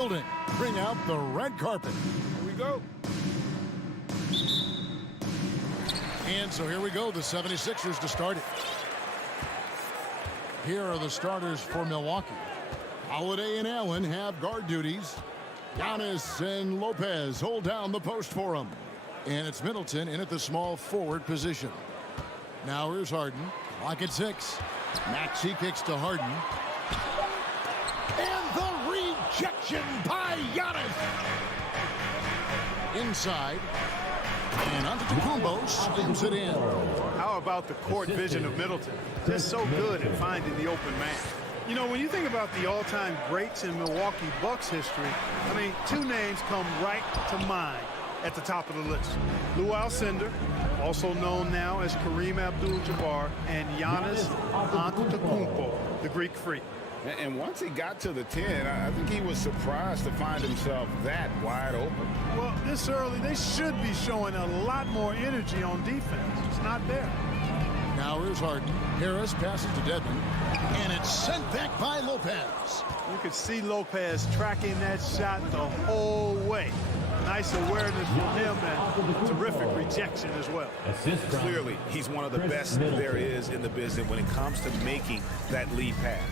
Bring out the red carpet. Here we go. And so here we go, the 76ers to start it. Here are the starters for Milwaukee. Holiday and Allen have guard duties. Giannis and Lopez hold down the post for him. And it's Middleton in at the small forward position. Now here's Harden. Clock at 6. Maxey kicks to Harden. And the rejection by Giannis. Inside. And Antetokounmpo slams it in. How about the court vision of Middleton? Just so good at finding the open man. You know, when you think about the all-time greats in Milwaukee Bucks history, I mean, two names come right to mind at the top of the list. Lou Alcindor, also known now as Kareem Abdul-Jabbar, and Giannis Antetokounmpo, the Greek Freak. And once he got to the 10, I think he was surprised to find himself that wide open. Well, this early, they should be showing a lot more energy on defense. It's not there. Now here's Harden. Harris passes to Dedmon. And it's sent back by Lopez. You could see Lopez tracking that shot the whole way. Nice awareness from him and terrific rejection as well. Clearly, he's one of the best there is in the business when it comes to making that lead pass.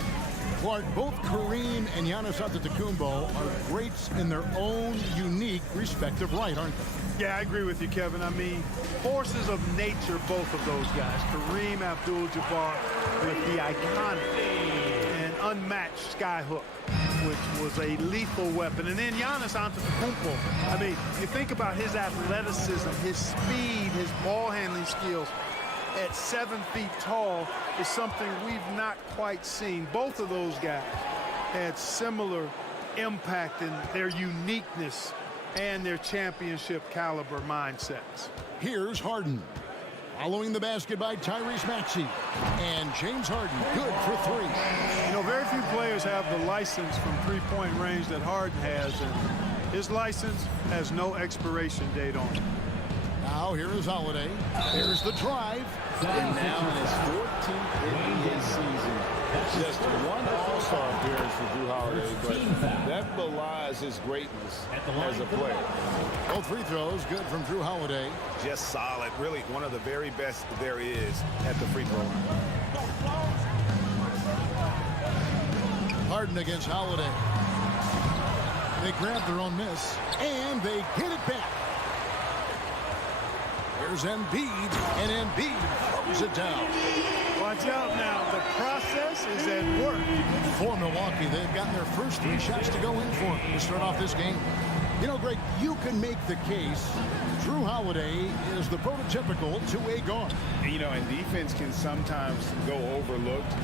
Clark, both Kareem and Giannis Antetokounmpo are greats in their own unique respective right, aren't they? Yeah, I agree with you, Kevin. I mean, forces of nature, both of those guys. Kareem Abdul-Jabbar with the iconic and unmatched skyhook, which was a lethal weapon. And then Giannis Antetokounmpo. I mean, you think about his athleticism, his speed, his ball handling skills. At 7 feet tall is something we've not quite seen. Both of those guys had similar impact in their uniqueness and their championship caliber mindsets. Here's Harden. Following the basket by Tyrese Maxey. And James Harden, good for 3. You know, very few players have the license from three-point range that Harden has, and his license has no expiration date on it. Now here is Holiday. Here's the drive. And now in his 14th NBA season, just one All-Star appearance for Drew Holiday, but that belies his greatness as a player. Both free throws good from Drew Holiday. Just solid, really one of the very best there is at the free throw line. Harden against Holiday. They grab their own miss, and they get it back. Here's Embiid, and Embiid throws it down. Watch out now. The process is at work. For Milwaukee, they've gotten their first 3 shots to go in for them to start off this game. You know, Greg, you can make the case Drew Holiday is the prototypical two-way guard. You know, and defense can sometimes go overlooked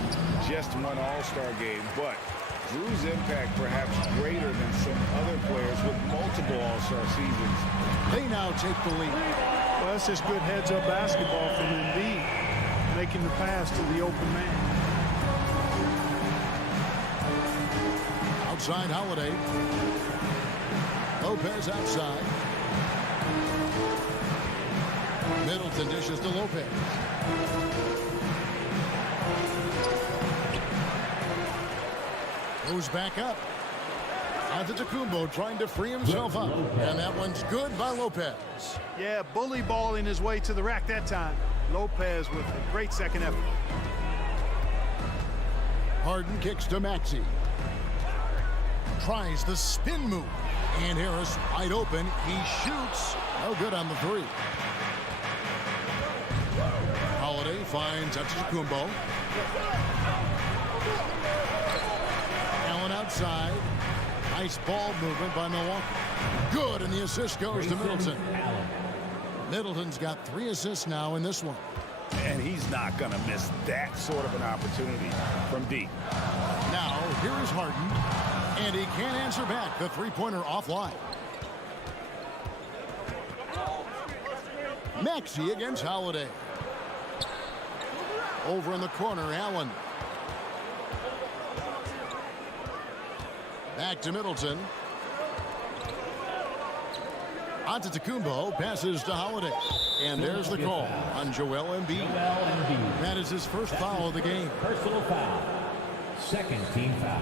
just one All-Star game, but Drew's impact perhaps greater than some other players with multiple All-Star seasons. They now take the lead. Well, that's just good heads-up basketball from Embiid, making the pass to the open man. Outside Holiday. Lopez outside. Middleton dishes to Lopez. Goes back up. Antetokounmpo trying to free himself up. And that one's good by Lopez. Yeah, bully balling his way to the rack that time. Lopez with a great second effort. Harden kicks to Maxey. Tries the spin move. And Harris wide open. He shoots. No good on the 3. Holiday finds Antetokounmpo. Allen outside. Nice ball movement by Milwaukee. Good, and the assist goes to Middleton. Middleton's got 3 assists now in this one. And he's not going to miss that sort of an opportunity from deep. Now, here is Harden. And he can't answer back. The three-pointer offline. Maxey against Holiday. Over in the corner, Allen. Back to Middleton. Antetokounmpo passes to Holiday. And there's the call on Joel Embiid. That is his first foul of the game. Personal foul. Second team foul.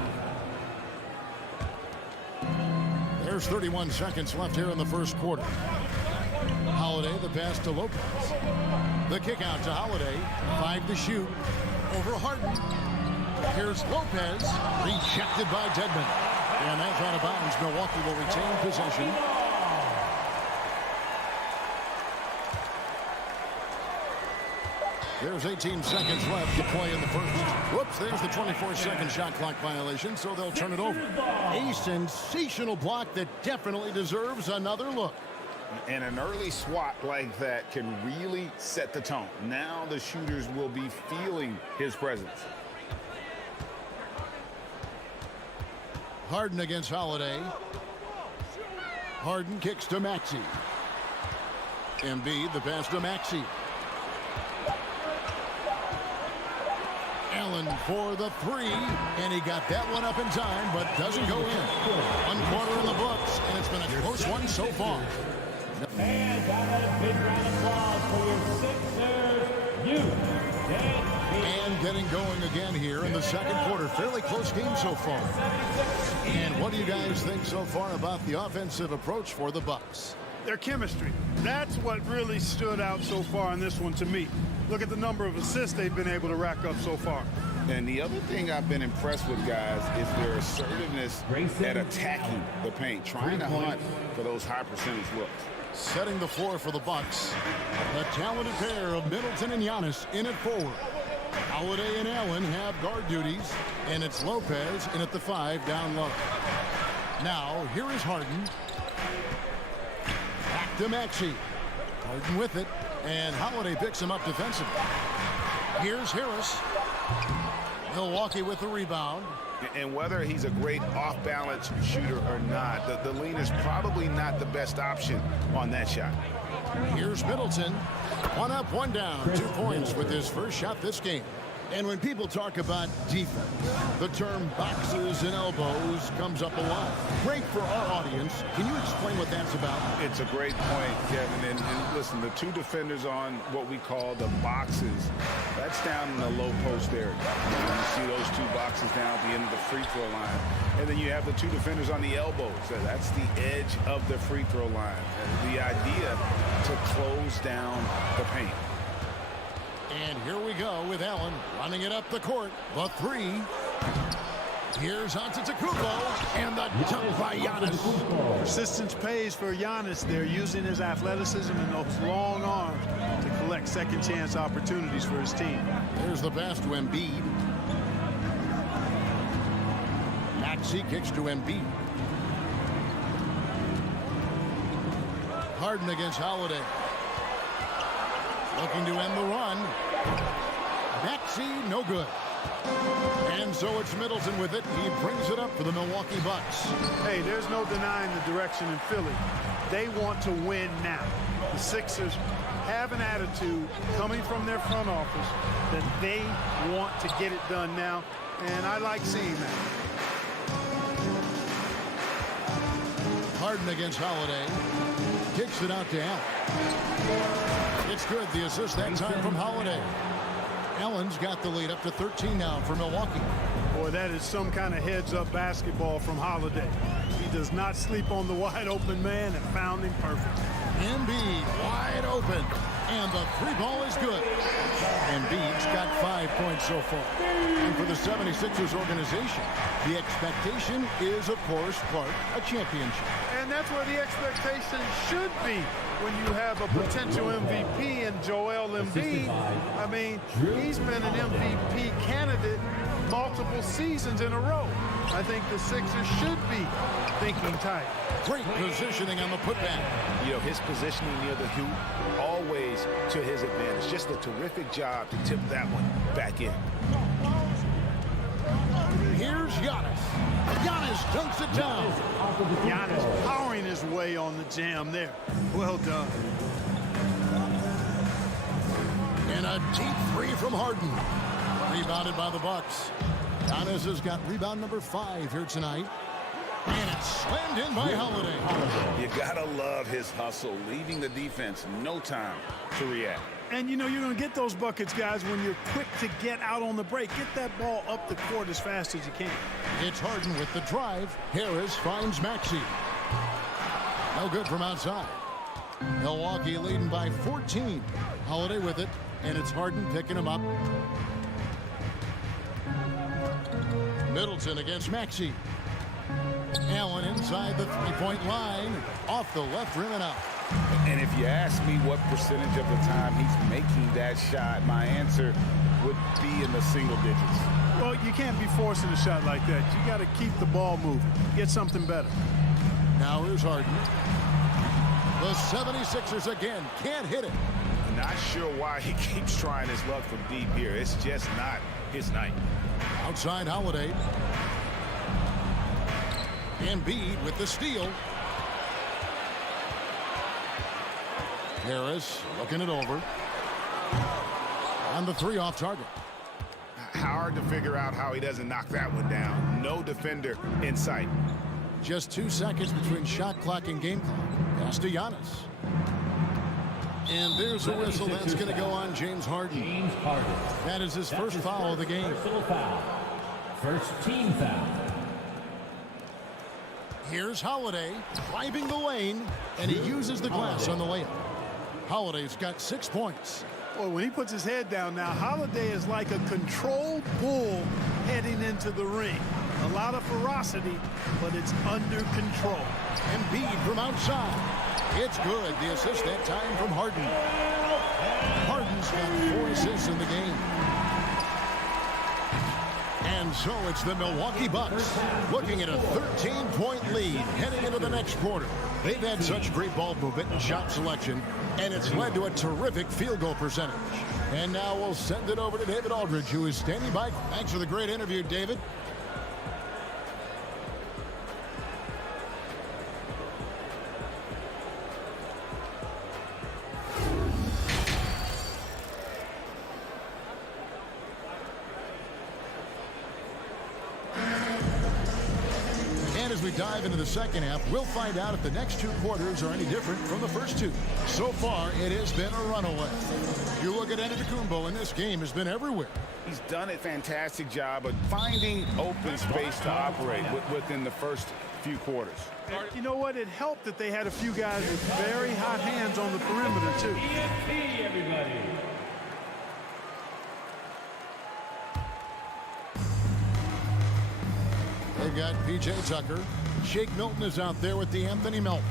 There's 31 seconds left here in the first quarter. Holiday, the pass to Lopez. The kick out to Holiday. 5 to shoot. Over Harden. Here's Lopez. Rejected by Dedmon. And that's out of bounds. Milwaukee will retain possession. There's 18 seconds left to play in the first. Whoops, there's the 24-second shot clock violation, so they'll turn it over. A sensational block that definitely deserves another look. And an early swat like that can really set the tone. Now the shooters will be feeling his presence. Harden against Holiday. Harden kicks to Maxey. Embiid, the pass to Maxey. Allen for the three, and he got that one up in time, but doesn't go in. 1 quarter in the books, and it's been a close one so far. And a big round of applause for your Sixers, And getting going again here in the second quarter. Fairly close game so far. And what do you guys think so far about the offensive approach for the Bucks? Their chemistry. That's what really stood out so far in this one to me. Look at the number of assists they've been able to rack up so far. And the other thing I've been impressed with, guys, is their assertiveness at attacking the paint, trying to hunt for those high percentage looks. Setting the floor for the Bucks. The talented pair of Middleton and Giannis in at forward. Holiday and Allen have guard duties, and it's Lopez in at the 5 down low. Now, here is Harden. Back to Maxey. Harden with it, and Holiday picks him up defensively. Here's Harris. Milwaukee with the rebound. And whether he's a great off-balance shooter or not, the lean is probably not the best option on that shot. Here's Middleton. 1 up, 1 down. 2 points with his first shot this game. And when people talk about defense, the term boxes and elbows comes up a lot. Great for our audience. Can you explain what that's about? It's a great point, Kevin. And listen, the 2 defenders on what we call the boxes, that's down in the low post area. You see those 2 boxes down at the end of the free throw line. And then you have the 2 defenders on the elbows. So that's the edge of the free throw line. And the idea to close down the paint. And here we go with Allen running it up the court. The 3. Here's Antetokounmpo, and the dunk by Giannis. Persistence pays for Giannis there, using his athleticism and those long arms to collect second chance opportunities for his team. There's the pass to Embiid. Maxey kicks to Embiid. Harden against Holiday. Looking to end the run. Maxey, no good. And so it's Middleton with it. He brings it up for the Milwaukee Bucks. Hey, there's no denying the direction in Philly. They want to win now. The Sixers have an attitude coming from their front office that they want to get it done now, and I like seeing that. Harden against Holiday. Kicks it out to Allen. It's good. The assist that time from Holiday. Allen's got the lead up to 13 now for Milwaukee. Boy, that is some kind of heads-up basketball from Holiday. He does not sleep on the wide-open man and found him perfect. Embiid wide open. And the 3 ball is good. Embiid's got 5 points so far. And for the 76ers organization, the expectation is, of course, Clark, a championship. And that's where the expectation should be when you have a potential MVP in Joel Embiid. I mean, he's been an MVP candidate multiple seasons in a row. I think the Sixers should be thinking tight. Great positioning on the putback. You know, his positioning near the hoop, always to his advantage. Just a terrific job to tip that one back in. Here's Giannis. Giannis dunks it down. Giannis powering his way on the jam there. Well done. And a deep 3 from Harden. Rebounded by the Bucks. Giannis has got rebound number 5 here tonight. And it's slammed in by Holiday. You gotta love his hustle, leaving the defense no time to react. And you know you're going to get those buckets, guys, when you're quick to get out on the break. Get that ball up the court as fast as you can. It's Harden with the drive. Harris finds Maxey. No good from outside. Milwaukee leading by 14. Holiday with it, and it's Harden picking him up. Middleton against Maxey. Allen inside the three-point line. Off the left rim and out. And if you ask me what percentage of the time he's making that shot, my answer would be in the single digits. Well, you can't be forcing a shot like that. You got to keep the ball moving. Get something better. Now here's Harden. The 76ers again can't hit it. Not sure why he keeps trying his luck from deep here. It's just not his night. Outside Holiday. Embiid with the steal. Harris looking it over. On the three off target. Hard to figure out how he doesn't knock that one down. No defender in sight. Just 2 seconds between shot clock and game clock. Pass to Giannis. And there's a whistle that's going to go on James Harden. James Harden. That is his first foul of the game. Personal foul. First team foul. Here's Holiday driving the lane, and he uses the glass on the layup. Holiday's got 6 points. Boy, when he puts his head down now, Holiday is like a controlled bull heading into the ring. A lot of ferocity, but it's under control. Embiid from outside. It's good. The assist that time from Harden. Harden's got 4 assists in the game. And so it's the Milwaukee Bucks looking at a 13-point lead heading into the next quarter. They've had such great ball movement and shot selection, and it's led to a terrific field goal percentage. And now we'll send it over to David Aldridge, who is standing by. Thanks for the great interview, David. As we dive into the second half, we'll find out if the next 2 quarters are any different from the first 2. So far, it has been a runaway. You look at Antetokounmpo, and this game has been everywhere. He's done a fantastic job of finding open space to operate within the first few quarters. And you know what? It helped that they had a few guys with very hot hands on the perimeter, too. ENT, everybody. They've got P.J. Tucker. Shake Milton is out there with DeAnthony Melton.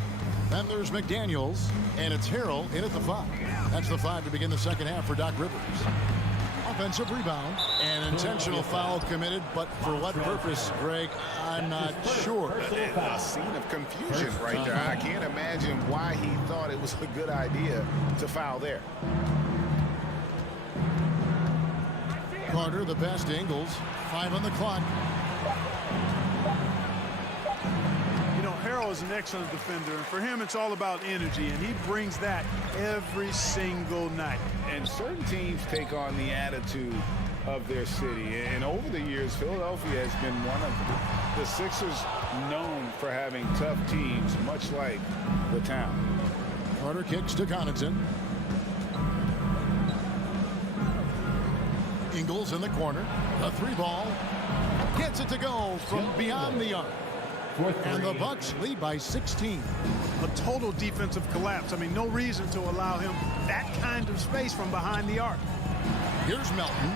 Then there's McDaniels, and it's Harrell in at the 5. That's the 5 to begin the second half for Doc Rivers. Offensive rebound. An intentional foul committed, but for what purpose, Greg, I'm not sure. A scene of confusion right there. I can't imagine why he thought it was a good idea to foul there. Carter, the pass to Ingles. 5 on the clock. You know, Harrell is an excellent defender, and for him, it's all about energy, and he brings that every single night. And certain teams take on the attitude of their city. And over the years, Philadelphia has been one of them. The Sixers known for having tough teams, much like the town. Carter kicks to Connaughton. Ingles in the corner. A 3 ball. Gets it to go from beyond the arc. And the Bucks lead by 16. A total defensive collapse. I mean, no reason to allow him that kind of space from behind the arc. Here's Melton.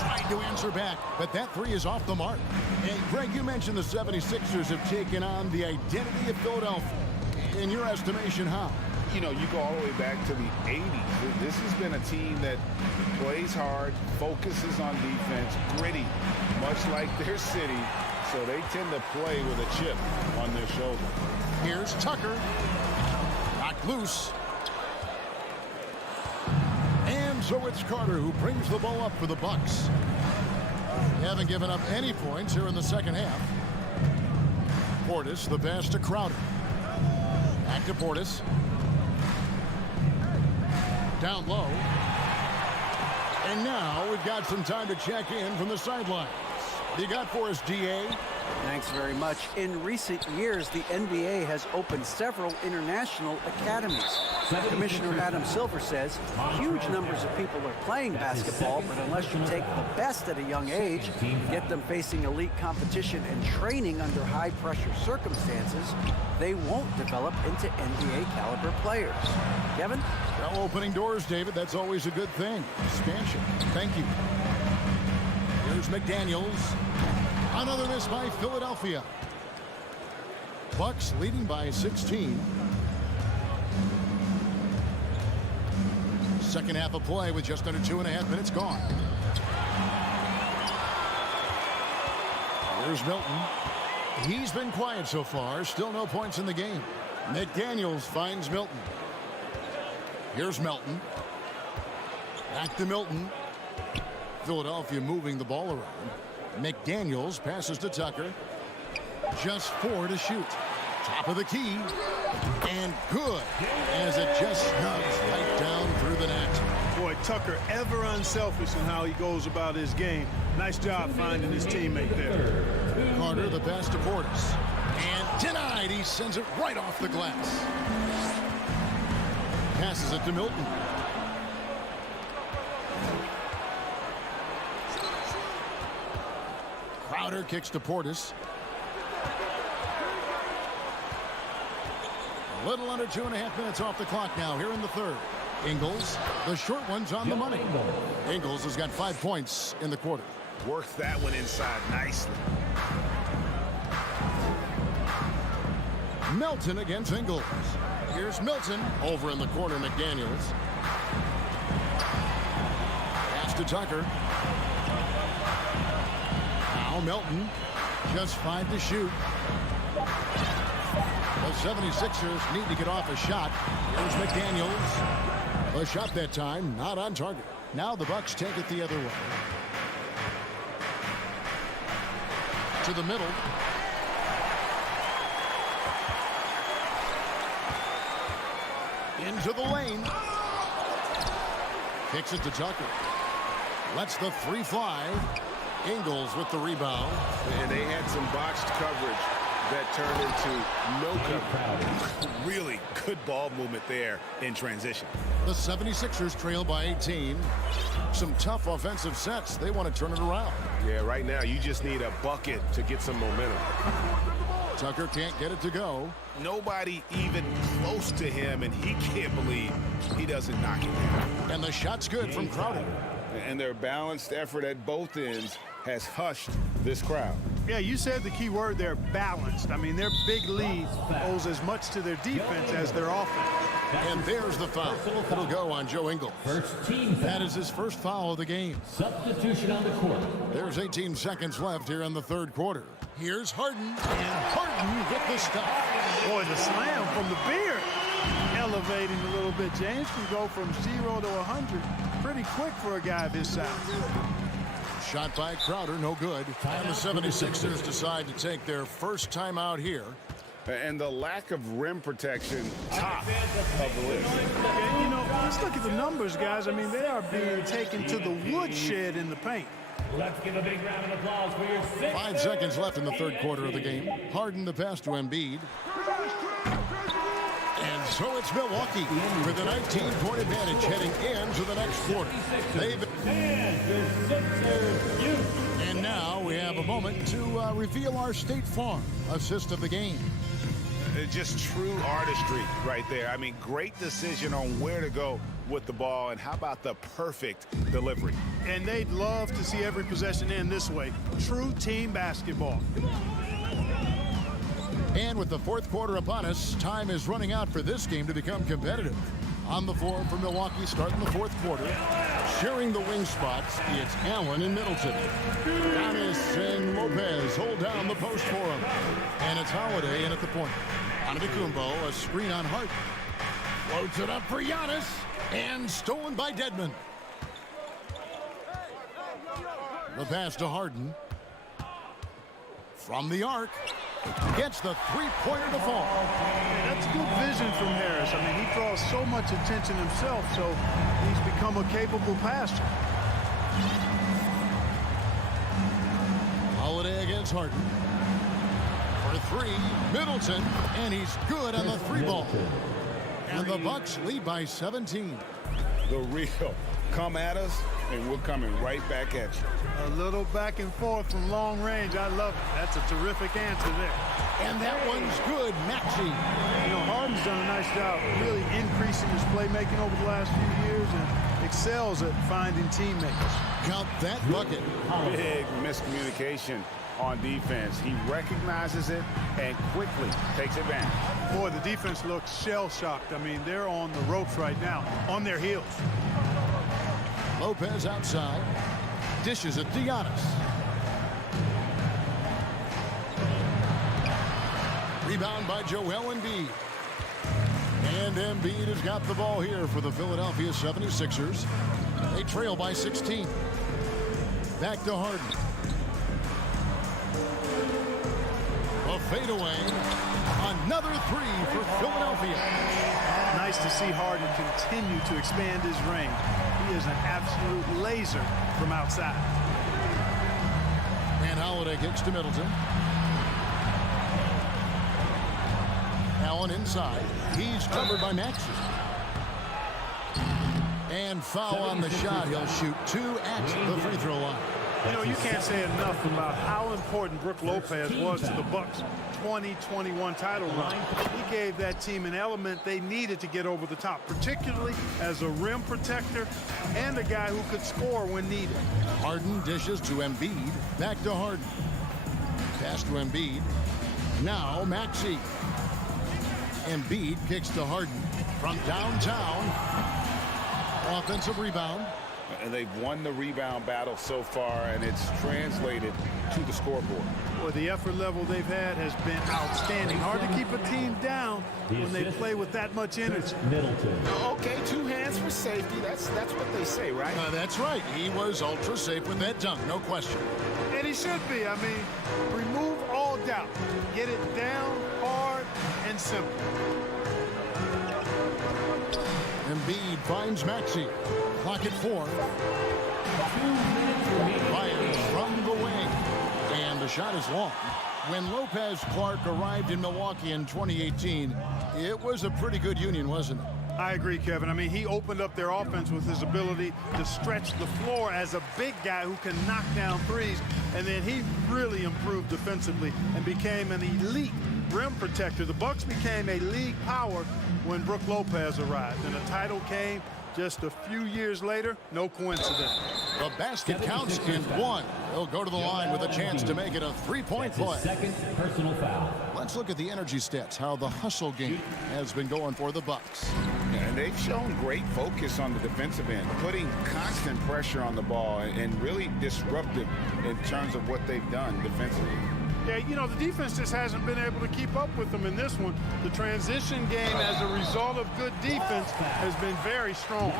Trying to answer back, but that 3 is off the mark. And Greg, you mentioned the 76ers have taken on the identity of Philadelphia. In your estimation, how? You know, you go all the way back to the 80s. This has been a team that plays hard, focuses on defense, gritty, much like their city. So they tend to play with a chip on their shoulder. Here's Tucker. Knocked loose. And so it's Carter who brings the ball up for the Bucks. They haven't given up any points here in the second half. Portis, the pass to Crowder. Back to Portis. Down low. And now we've got some time to check in from the sidelines. You got for us, DA? Thanks very much. In recent years, the NBA has opened several international academies. Commissioner Adam Silver says huge numbers of people are playing basketball, but unless you take the best at a young age, get them facing elite competition and training under high-pressure circumstances, they won't develop into NBA-caliber players. Kevin? Well, opening doors, David. That's always a good thing. Expansion. Thank you. Here's McDaniels. Another miss by Philadelphia. Bucks leading by 16. Second half of play with just under 2.5 minutes gone. Here's Milton. He's been quiet so far. Still no points in the game. McDaniels finds Milton. Here's Milton. Back to Milton. Philadelphia moving the ball around. McDaniels passes to Tucker. Just 4 to shoot. Top of the key. And good. As it just snugs right down through the net. Boy, Tucker ever unselfish in how he goes about his game. Nice job finding his teammate there. Carter, the pass to Portis. And denied. He sends it right off the glass. Passes it to Milton. Crowder kicks to Portis. A little under 2.5 minutes off the clock now here in the third. Ingles, the short one's on the money. Ingles has got 5 points in the quarter. Worked that one inside nicely. Melton against Ingles. Here's Milton over in the corner. McDaniels. Pass to Tucker. Now Melton. Just 5 to shoot. The 76ers need to get off a shot. Here's McDaniels. A shot that time, not on target. Now the Bucks take it the other way. To the middle. Into the lane. Kicks it to Tucker. Lets the 3 fly. Ingles with the rebound. And they had some botched coverage that turned into no coverage. Really good ball movement there in transition. The 76ers trail by 18. Some tough offensive sets. They want to turn it around. Yeah, right now you just need a bucket to get some momentum. Tucker can't get it to go. Nobody even close to him, and he can't believe he doesn't knock it down. And the shot's good from Crowder. And their balanced effort at both ends has hushed this crowd. Yeah, you said the key word there, balanced. I mean, their big lead owes as much to their defense as their offense. And there's the foul. It'll go on Joe Ingles. First team foul. That is his first foul of the game. Substitution on the court. There's 18 seconds left here in the third quarter. Here's Harden. And Harden with the stop. Boy, the slam from the beard. Elevating a little bit. James can go from 0 to 100 pretty quick for a guy this size. Shot by Crowder, no good. And the 76ers decide to take their first timeout here. And the lack of rim protection, top of the list. And, you know, let's look at the numbers, guys. I mean, they are being taken to the woodshed in the paint. Let's give a big round of applause for your 5 seconds left in the third quarter of the game. Harden the pass to Embiid. And so it's Milwaukee with a 19-point advantage heading into the next quarter. And now we have a moment to reveal our State Farm assist of the game. Just true artistry right there. I mean, great decision on where to go with the ball, and how about the perfect delivery? And they'd love to see every possession end this way. True team basketball. And with the fourth quarter upon us, time is running out for this game to become competitive. On the floor for Milwaukee, starting the fourth quarter. Sharing the wing spots, it's Allen and Middleton. Giannis and Lopez hold down the post for him. And it's Holiday in at the point. Antetokounmpo, a screen on Hart. Floats it up for Giannis. And stolen by Dedmon. The pass to Harden. From the arc. Gets the three-pointer to fall. Yeah, that's good vision from Harris. I mean, he draws so much attention himself, so he's become a capable passer. Harden. For three, Middleton, and he's good on the three ball. And the Bucks lead by 17. The real. Come at us, and we're coming right back at you. A little back and forth from long range. I love it. That's a terrific answer there. And that one's good, Maxey. You know, Harden's done a nice job really increasing his playmaking over the last few years and excels at finding teammates. Count that bucket. Big miscommunication on defense. He recognizes it and quickly takes advantage. Boy, the defense looks shell-shocked. I mean, they're on the ropes right now, on their heels. Lopez outside. Dishes it to Giannis. Rebound by Joel Embiid. And Embiid has got the ball here for the Philadelphia 76ers. They trail by 16. Back to Harden. A fadeaway. Another three for Philadelphia. Nice to see Harden continue to expand his range. He is an absolute laser from outside. And Holiday kicks to Middleton. Allen inside. He's covered by Maxey. And foul on the shot. He'll shoot two at the free throw line. You know, you can't say enough about how important Brook Lopez was to the Bucks' 2021 title run. He gave that team an element they needed to get over the top, particularly as a rim protector and a guy who could score when needed. Harden dishes to Embiid. Back to Harden. Pass to Embiid. Now Maxey. Embiid kicks to Harden from downtown. Offensive rebound. And they've won the rebound battle so far, and it's translated to the scoreboard. Well, the effort level they've had has been outstanding. Hard to keep a team down when they play with that much energy. Middleton. Okay, two hands for safety. That's what they say, right? That's right. He was ultra safe with that dunk, no question. And he should be. I mean, remove all doubt. Get it down, hard, and simple. Embiid finds Maxey. Clock at 4. Fires from the wing. And the shot is long. When Lopez Clark arrived in Milwaukee in 2018, it was a pretty good union, wasn't it? I agree, Kevin. I mean, he opened up their offense with his ability to stretch the floor as a big guy who can knock down threes. And then he really improved defensively and became an elite rim protector. The Bucks became a league power when Brook Lopez arrived. And the title came just a few years later. No coincidence. The basket counts in one. He'll go to the line with a chance to make it a three-point play. Second personal foul. Let's look at the energy stats, how the hustle game has been going for the Bucks. And they've shown great focus on the defensive end, putting constant pressure on the ball and really disruptive in terms of what they've done defensively. Yeah, you know, the defense just hasn't been able to keep up with them in this one. The transition game, as a result of good defense, has been very strong.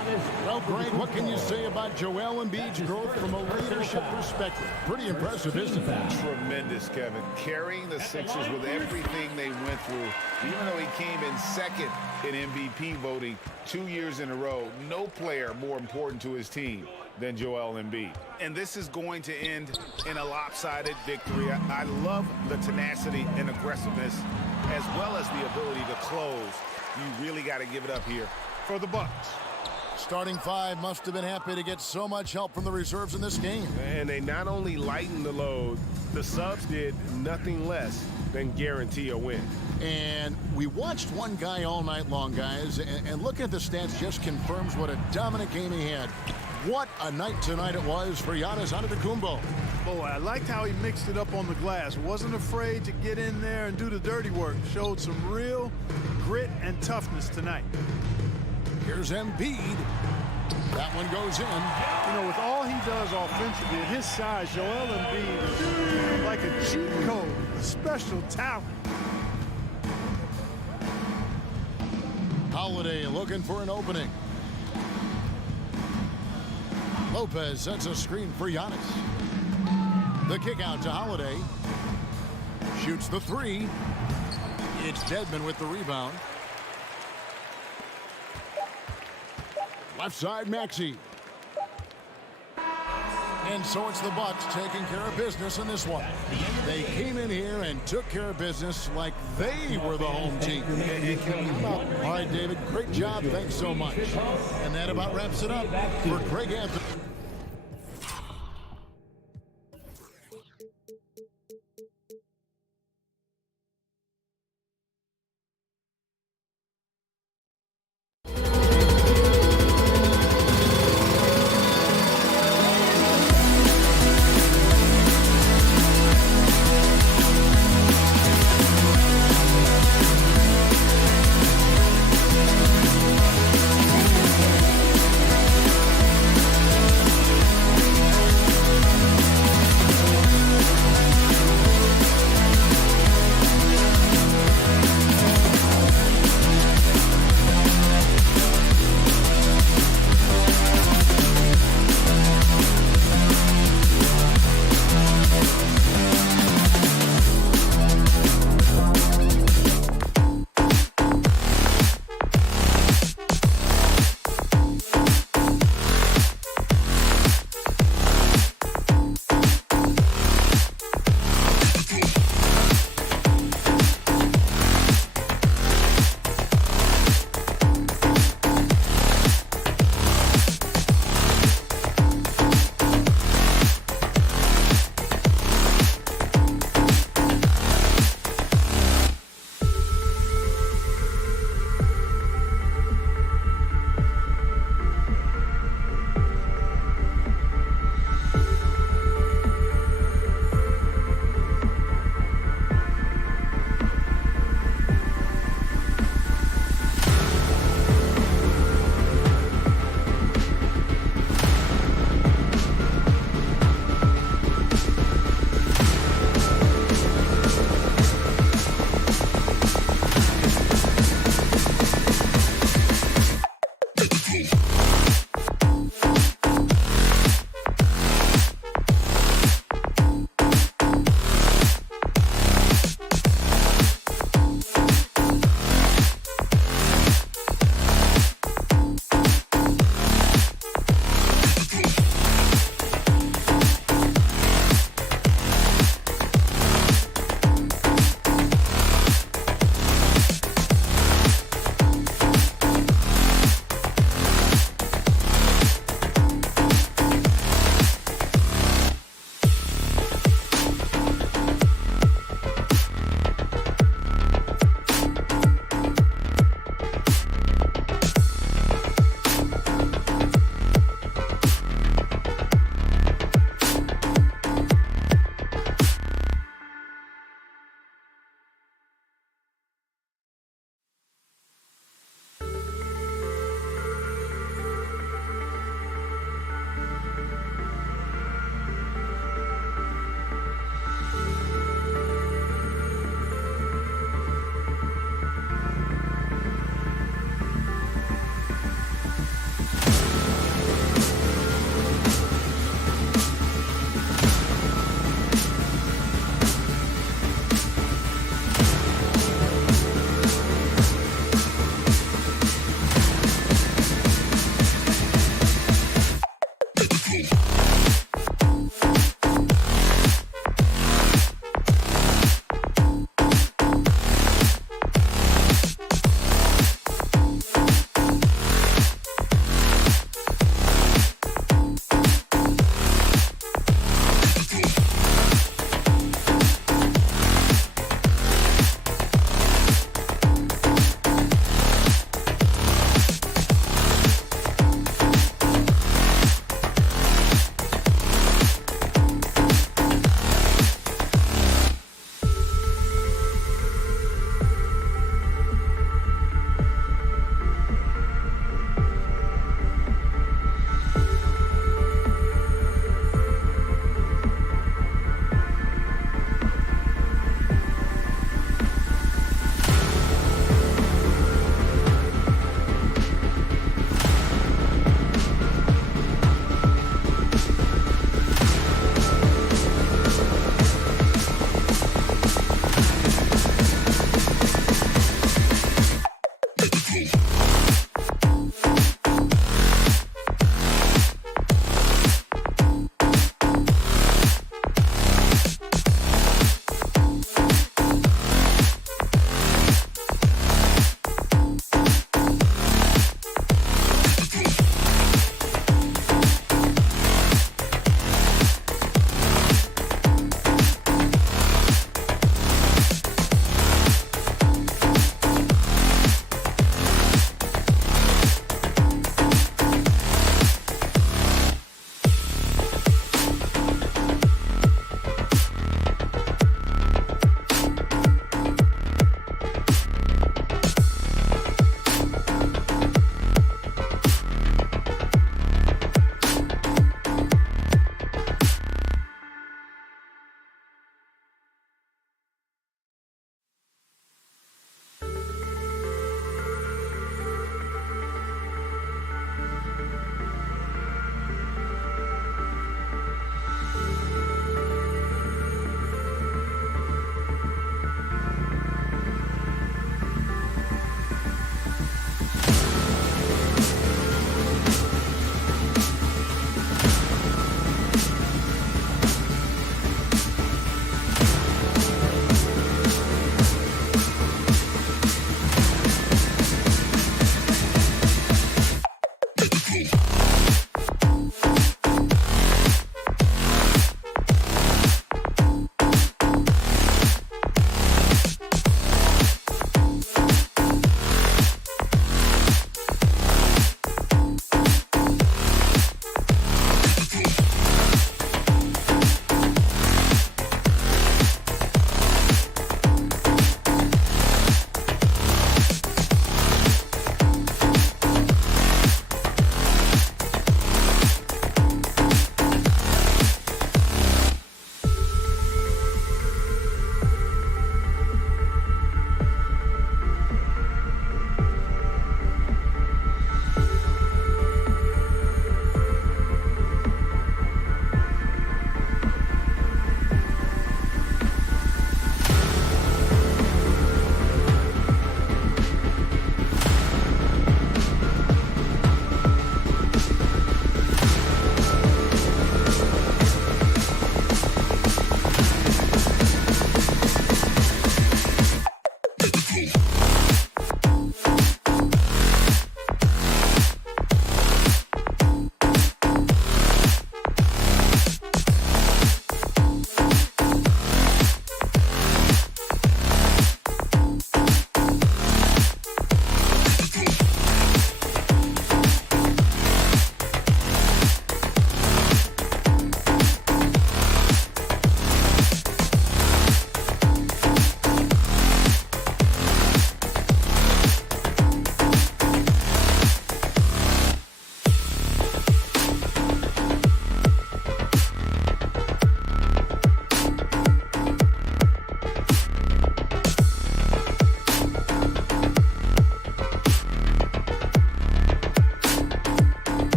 Well, Greg, what can you say about Joel Embiid's growth from a leadership perspective? Pretty impressive, isn't it? Tremendous, Kevin. Carrying the Sixers with everything they went through, even though he came in second in MVP voting 2 years in a row, no player more important to his team than Joel Embiid. And this is going to end in a lopsided victory. I love the tenacity and aggressiveness, as well as the ability to close. You really got to give it up here For the Bucks. Starting five must have been happy to get so much help from the reserves in this game. And they not only lightened the load, the subs did nothing less than guarantee a win. And we watched one guy all night long, guys, and looking at the stats just confirms what a dominant game he had. What a night tonight it was for Giannis Antetokounmpo. Boy, I liked how he mixed it up on the glass. Wasn't afraid to get in there and do the dirty work. Showed some real grit and toughness tonight. Here's Embiid. That one goes in. You know, with all he does offensively, at his size, Joel Embiid is like a cheat code, a special talent. Holiday looking for an opening. Lopez sets a screen for Giannis. The kick out to Holiday. Shoots the three. It's Dedmon with the rebound. Left side, Maxey. And so it's the Bucks taking care of business in this one. They came in here and took care of business like they were the home team. All right, David, great job. Thanks so much. And that about wraps it up for Craig Anthony.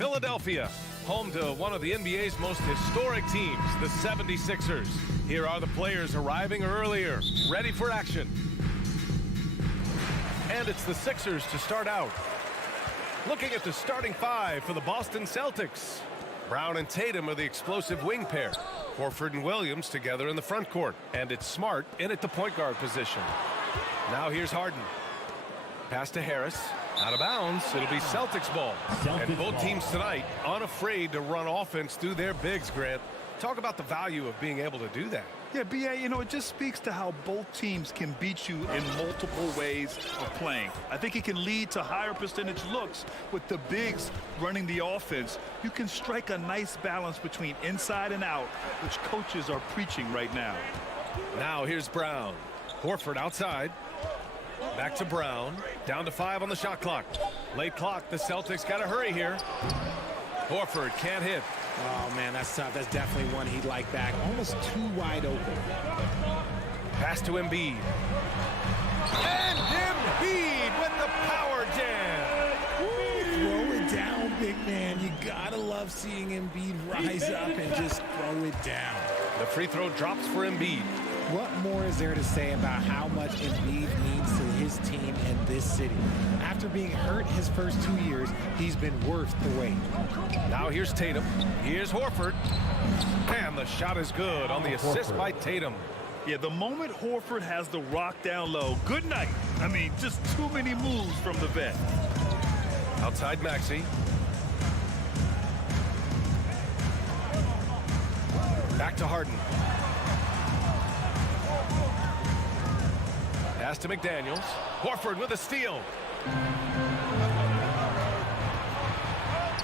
Philadelphia, home to one of the NBA's most historic teams, the 76ers. Here are the players arriving earlier, ready for action. And it's the Sixers to start out. Looking at the starting five for the Boston Celtics. Brown and Tatum are the explosive wing pair. Horford and Williams together in the front court. And it's Smart in at the point guard position. Now here's Harden. Pass to Harris. Out of bounds. It'll be Celtics ball. And both teams tonight unafraid to run offense through their bigs, Grant. Talk about the value of being able to do that. Yeah, B.A., you know, it just speaks to how both teams can beat you in multiple ways of playing. I think it can lead to higher percentage looks with the bigs running the offense. You can strike a nice balance between inside and out, which coaches are preaching right now. Now here's Brown. Horford outside. Back to Brown. Down to 5 on the shot clock. Late clock. The Celtics got to hurry here. Horford can't hit. Oh, man, that's tough. That's definitely one he'd like back. Almost too wide open. Pass to Embiid. And Embiid with the power jam. Throw it down, big man. You gotta love seeing Embiid rise up and just throw it down. The free throw drops for Embiid. What more is there to say about how much Embiid means to his team and this city? After being hurt his first 2 years, he's been worth the wait. Now here's Tatum. Here's Horford. And the shot is good on the assist by Tatum. Yeah, the moment Horford has the rock down low, good night. I mean, just too many moves from the vet. Outside Maxey. Back to Harden. Pass to McDaniels. Horford with a steal.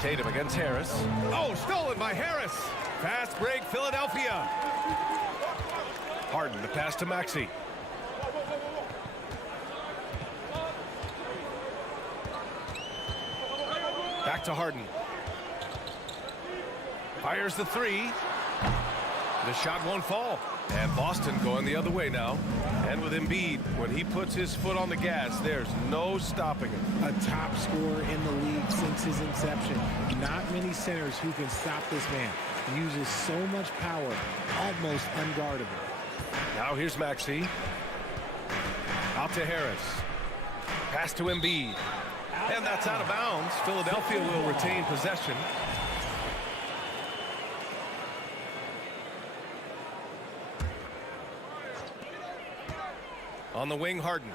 Tatum against Harris. Oh, stolen by Harris. Fast break, Philadelphia. Harden, the pass to Maxey. Back to Harden. Fires the three. The shot won't fall. And Boston going the other way now. And with Embiid, when he puts his foot on the gas, there's no stopping him. A top scorer in the league since his inception. Not many centers who can stop this man. He uses so much power, almost unguardable. Now here's Maxey. Out to Harris. Pass to Embiid. And that's out of bounds. Philadelphia will retain possession. On the wing, Harden.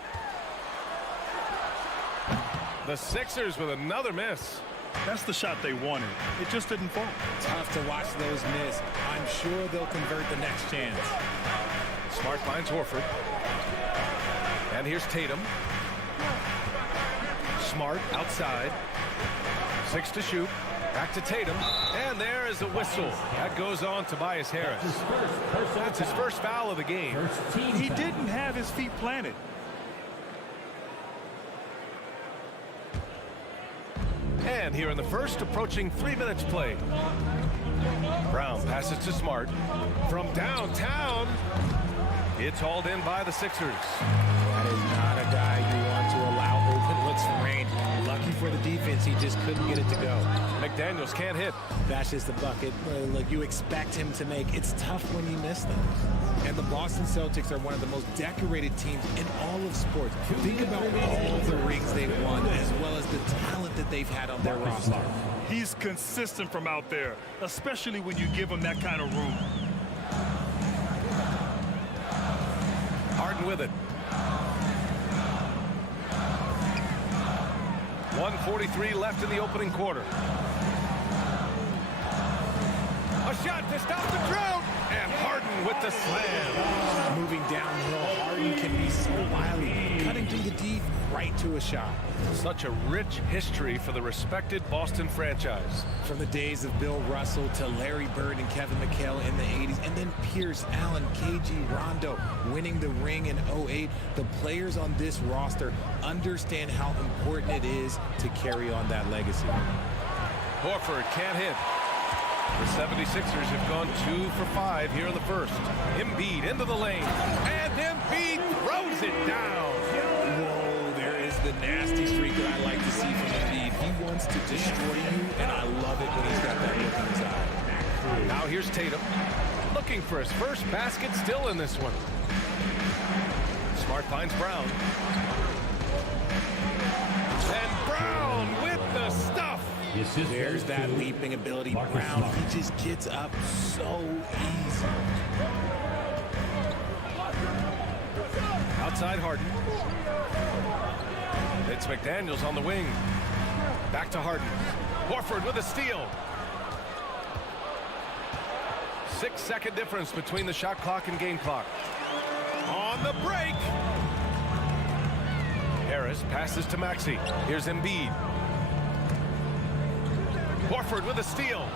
The Sixers with another miss. That's the shot they wanted. It just didn't fall. Tough to watch those miss. I'm sure they'll convert the next chance. Smart finds Horford. And here's Tatum. Smart outside. 6 to shoot. Back to Tatum. And there is a whistle. That goes on Tobias Harris. That's his first foul of the game. He didn't have his feet planted. And here in the first, approaching 3 minutes played. Brown passes to Smart. From downtown, it's hauled in by the Sixers. That is not a guy you want to allow open looks from range. Lucky for the defense, he just couldn't get it to go. McDaniels can't hit. That's just the bucket. Look, you expect him to make. It's tough when you miss them. And the Boston Celtics are one of the most decorated teams in all of sports. Think about all the rings they've won, as well as the talent that they've had on their roster. He's consistent from out there, especially when you give him that kind of room. Harden with it. 1:43 left in the opening quarter. A shot to stop the drought. And Harden with the slam. Moving downhill, Harden can be so wily. Cutting through the deep, right to a shot. Such a rich history for the respected Boston franchise. From the days of Bill Russell to Larry Bird and Kevin McHale in the 80s, and then Pierce, Allen, KG, Rondo winning the ring in 08. The players on this roster understand how important it is to carry on that legacy. Horford can't hit. The 76ers have gone 2 for 5 here in the first. Embiid into the lane. And Embiid throws it down. Whoa, there is the nasty streak that I like to see from Embiid. He wants to destroy you, and I love it when he's got that look in his eye. Now here's Tatum. Looking for his first basket still in this one. Smart finds Brown. And Brown with the stuff. There's that leaping ability. Brown, he just gets up so easy. Outside Harden. It's McDaniels on the wing. Back to Harden. Horford with a steal. 6-second difference between the shot clock and game clock. On the break. Harris passes to Maxey. Here's Embiid. Horford with a steal.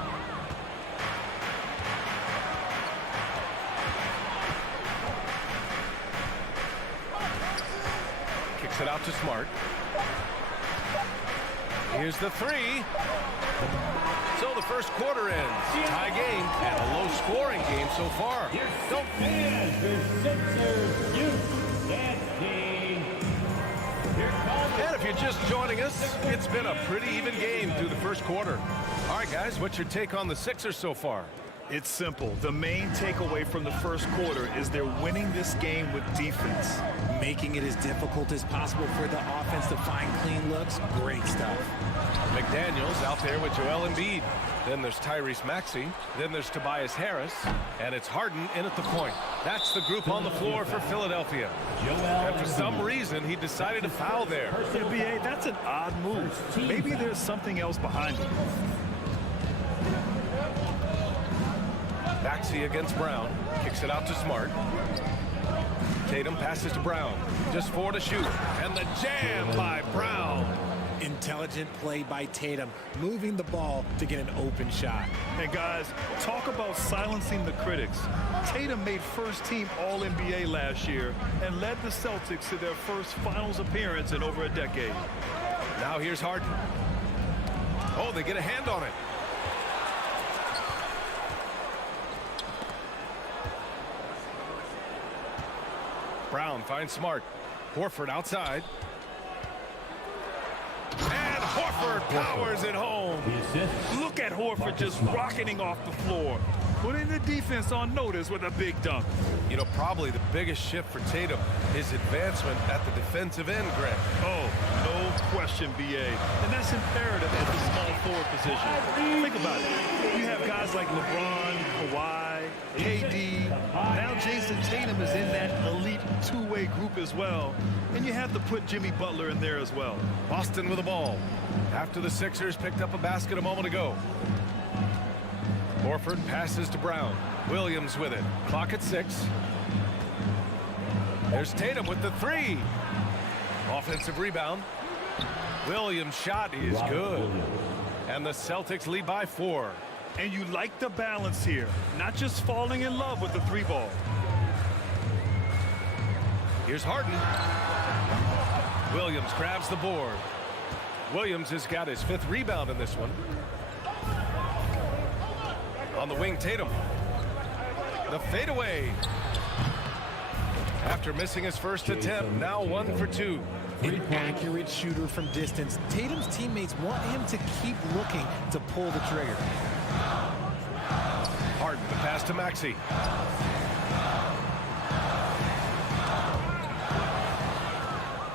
Kicks it out to Smart. Here's the three. So the first quarter ends. Tie game and a low-scoring game so far. Don't. And the Sixers youth team. And if you're just joining us, it's been a pretty even game through the first quarter. All right, guys, what's your take on the Sixers so far? It's simple. The main takeaway from the first quarter is they're winning this game with defense. Making it as difficult as possible for the offense to find clean looks. Great stuff. McDaniels out there with Joel Embiid. Then there's Tyrese Maxey. Then there's Tobias Harris. And it's Harden in at the point. That's the group on the floor for Philadelphia. And for some reason, he decided to foul there. NBA, that's an odd move. Maybe there's something else behind it. Maxey against Brown. Kicks it out to Smart. Tatum passes to Brown. Just 4 to shoot. And the jam by Brown. Intelligent play by Tatum, moving the ball to get an open shot. And guys, talk about silencing the critics. Tatum made first-team All-NBA last year and led the Celtics to their first finals appearance in over a decade. Now here's Harden. Oh, they get a hand on it. Brown finds Smart. Horford outside. And Horford powers it home. Look at Horford just rocketing off the floor. Putting the defense on notice with a big dunk. You know, probably the biggest shift for Tatum is advancement at the defensive end, Grant. Oh, no question, BA. And that's imperative at the small forward position. Think about it. You have guys like LeBron, Kawhi, KD. Now Jason Tatum is in that elite two-way group as well. And you have to put Jimmy Butler in there as well. Boston with the ball. After the Sixers picked up a basket a moment ago. Horford passes to Brown. Williams with it. Clock at 6. There's Tatum with the three. Offensive rebound. Williams' shot is good. And the Celtics lead by 4. And you like the balance here. Not just falling in love with the three ball. Here's Harden. Williams grabs the board. Williams has got his 5th rebound in this one. On the wing, Tatum. The fadeaway. After missing his first attempt, now 1 for 2. An accurate shooter from distance. Tatum's teammates want him to keep looking to pull the trigger. Harden, the pass to Maxey.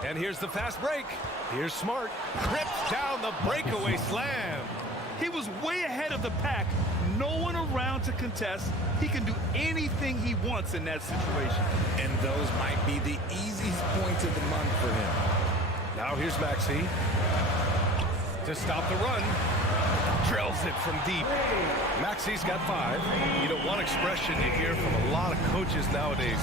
And here's the fast break. Here's Smart. Rips down the breakaway slam. He was way ahead of the pack. No one around to contest. He can do anything he wants in that situation. And those might be the easiest points of the month for him. Now here's Maxey. To stop the run. Drills it from deep. Maxey's got 5. You know, one expression you hear from a lot of coaches nowadays,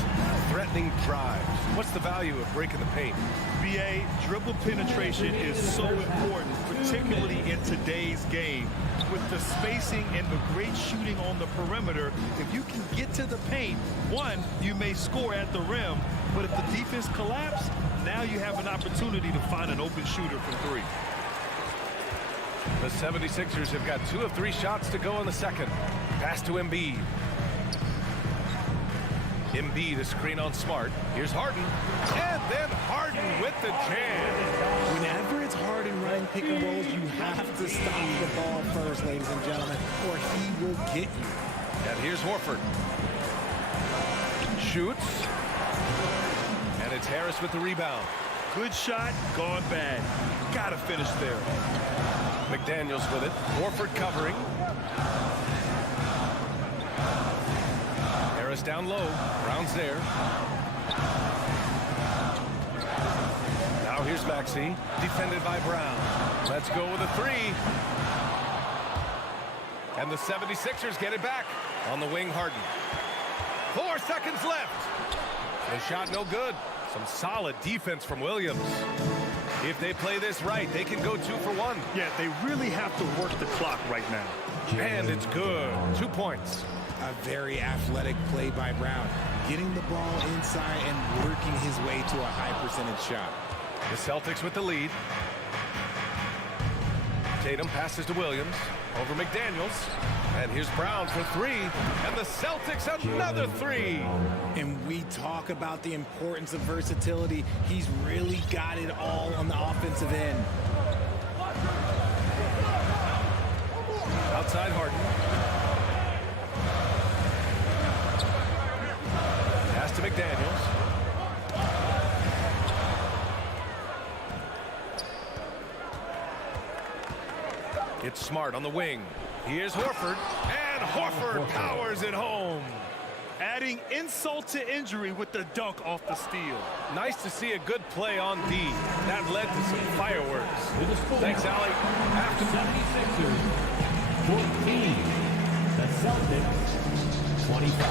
threatening drives. What's the value of breaking the paint? BA, dribble penetration is so important, particularly in today's game. With the spacing and the great shooting on the perimeter, if you can get to the paint, one, you may score at the rim, but if the defense collapses, now you have an opportunity to find an open shooter from 3. The 76ers have got 2 of 3 shots to go in the second. Pass to Embiid. Embiid, a screen on Smart. Here's Harden. And then Harden with the jam. Whenever it's Harden running pick and rolls, you have to stop the ball first, ladies and gentlemen, or he will get you. And here's Horford. Shoots. And it's Harris with the rebound. Good shot, gone bad. Gotta finish there. McDaniels with it. Horford covering. Harris down low. Brown's there. Now here's Maxey. Defended by Brown. Let's go with a 3. And the 76ers get it back. On the wing, Harden. 4 seconds left. The shot no good. Some solid defense from Williams. If they play this right, they can go 2 for 1. Yeah, they really have to work the clock right now. And it's good. 2 points. A very athletic play by Brown, getting the ball inside and working his way to a high percentage shot. The Celtics with the lead. Tatum passes to Williams. Over McDaniels. And here's Brown for three. And the Celtics another three. And we talk about the importance of versatility. He's really got it all on the offensive end. Outside Harden. Pass to McDaniels. It's Smart on the wing. Here's Horford. And Horford powers it home. Adding insult to injury with the dunk off the steal. Nice to see a good play on D. That led to some fireworks. Thanks, Allie. After 76ers, 14. The Celtics, 25.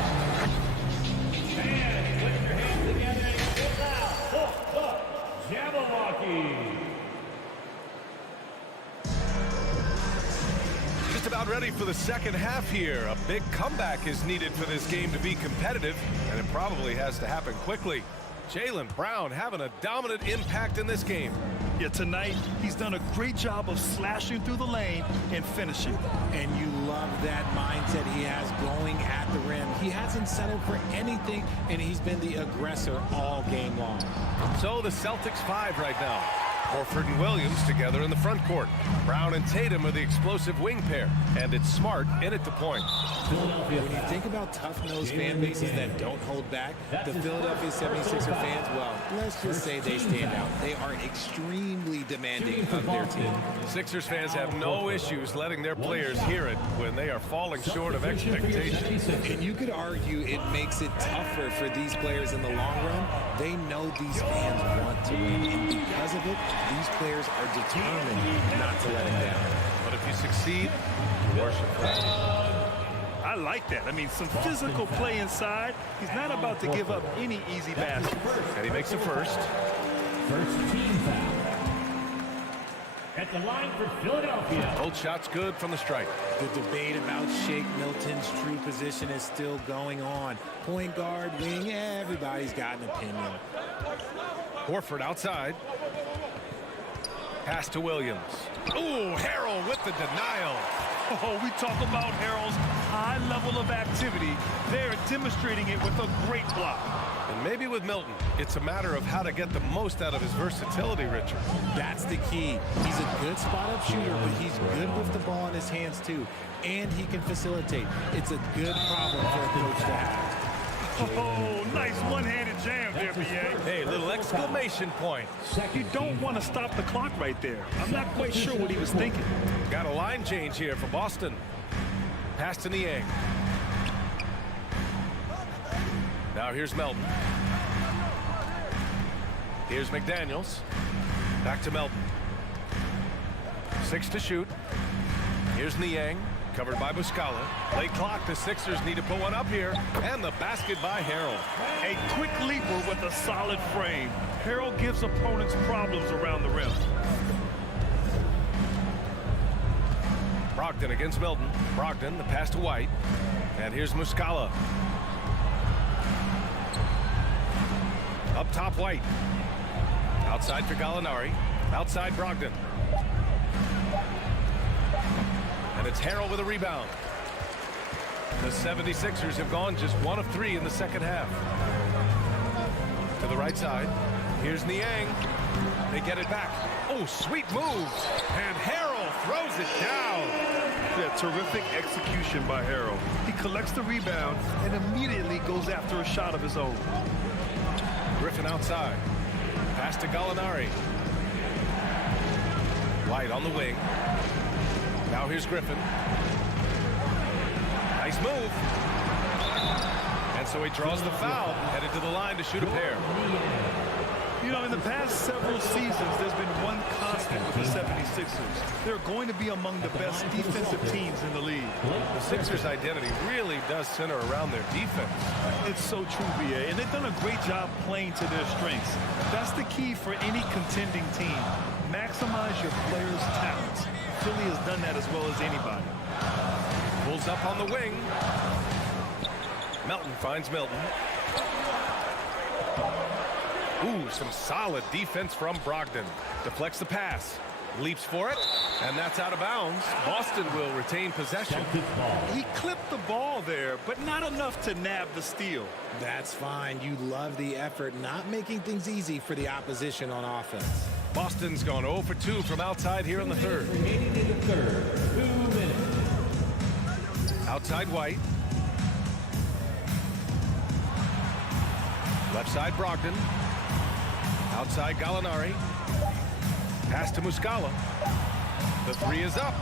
And put your hands together and get loud for the Jabberwocky. Just about ready for the second half here. A big comeback is needed for this game to be competitive, and it probably has to happen quickly. Jaylen Brown having a dominant impact in this game. Yeah, tonight he's done a great job of slashing through the lane and finishing. And you love that mindset he has going at the rim. He hasn't settled for anything, and he's been the aggressor all game long. So the Celtics 5 right now. Horford and Williams together in the front court. Brown and Tatum are the explosive wing pair, and it's Smart in at the point. When you think about tough-nosed fan bases that don't hold back, the Philadelphia 76er fans, well, let's just say they stand out. They are extremely demanding of their team. Sixers fans have no issues letting their players hear it when they are falling short of expectations. And you could argue it makes it tougher for these players in the long run. They know these fans want to win, and because of it, these players are determined not to let them down. But if you succeed, you worship God. I like that. I mean, some physical play inside. He's not about to give up any easy basket. And he makes the first. First team foul. At the line for Philadelphia. Both shots good from the strike. The debate about Shake Milton's true position is still going on. Point guard, wing, everybody's got an opinion. Horford outside. Pass to Williams. Ooh, Harrell with the denial. Oh, we talk about Harrell's high level of activity. They're demonstrating it with a great block. And maybe with Milton, it's a matter of how to get the most out of his versatility, Richard. That's the key. He's a good spot-up shooter, but he's good with the ball in his hands, too. And he can facilitate. It's a good problem for a coach to have. Oh, nice one-handed jam there, B.A. Hey, little exclamation point. You don't want to stop the clock right there. I'm not quite sure what he was thinking. Got a line change here for Boston. Pass to Niang. Now here's Melton. Here's McDaniels. Back to Melton. 6 to shoot. Here's Niang. Covered by Muscala. Late clock. The Sixers need to put one up here. And the basket by Harrell. A quick leaper with a solid frame. Harrell gives opponents problems around the rim. Brogdon against Milton. Brogdon, the pass to White. And here's Muscala. Up top, White. Outside for Gallinari. Outside, Brogdon. And it's Harrell with a rebound. The 76ers have gone just 1 of 3 in the second half. To the right side. Here's Niang. They get it back. Oh, sweet moves. And Harrell throws it down. Yeah, terrific execution by Harrell. He collects the rebound and immediately goes after a shot of his own. Griffin outside. Pass to Gallinari. White on the wing. Now here's Griffin. Nice move. And so he draws the foul, headed to the line to shoot a pair. You know, in the past several seasons, there's been one constant with the 76ers. They're going to be among the best defensive teams in the league. The Sixers' identity really does center around their defense. It's so true, B.A., and they've done a great job playing to their strengths. That's the key for any contending team. Maximize your players' talents. Philly has done that as well as anybody. Pulls up on the wing. Melton finds Milton. Ooh, some solid defense from Brogdon. Deflects the pass. Leaps for it, and that's out of bounds. Boston will retain possession. He clipped the ball there, but not enough to nab the steal. That's fine. You love the effort, not making things easy for the opposition on offense. Boston's gone 0 for 2 from outside here in the third. Remaining in the third. 2 minutes. Outside White. Left side Brogdon. Outside Gallinari. Pass to Muscala. The three is up.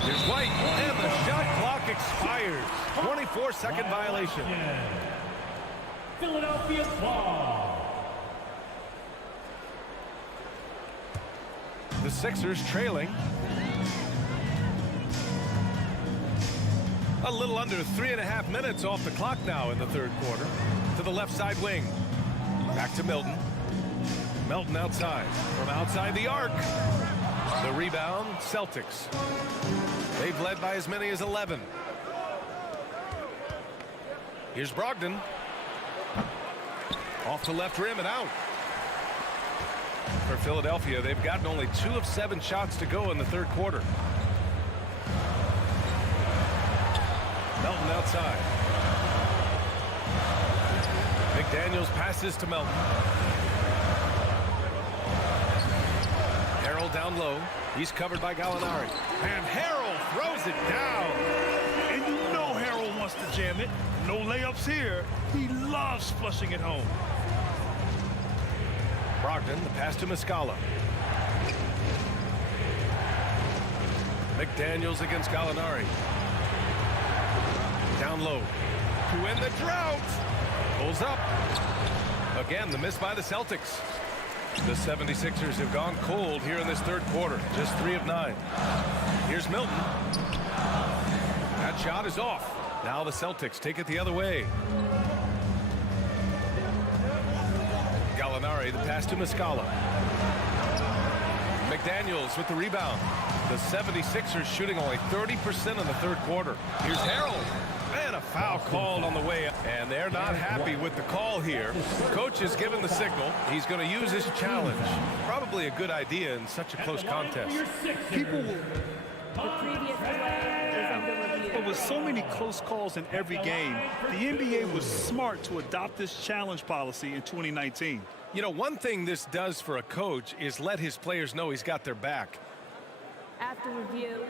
Here's White, and the shot clock expires. 24-second violation. Philadelphia ball. The Sixers trailing. A little under 3.5 minutes off the clock now in the third quarter. To the left side wing. Back to Milton. Melton outside. From outside the arc. The rebound, Celtics. They've led by as many as 11. Here's Brogdon. Off the left rim and out. For Philadelphia, they've gotten only 2 of 7 shots to go in the third quarter. Melton outside. McDaniels passes to Melton. Harrell down low. He's covered by Gallinari. And Harrell throws it down. And you know Harrell wants to jam it. No layups here. He loves flushing it home. Brogdon, the pass to Muscala. McDaniels against Gallinari. Down low. To end the drought. Pulls up. Again, the miss by the Celtics. The 76ers have gone cold here in this third quarter. Just 3 of 9. Here's Milton. That shot is off. Now the Celtics take it the other way. Gallinari, the pass to Muscala. McDaniels with the rebound. The 76ers shooting only 30% in the third quarter. Here's Harrell. And a foul called on the way up. And they're not happy with the call here. Coach has given the signal. He's going to use his challenge. Probably a good idea in such a close contest. People will... But with so many close calls in every game, the NBA was smart to adopt this challenge policy in 2019. You know, one thing this does for a coach is let his players know he's got their back. After review,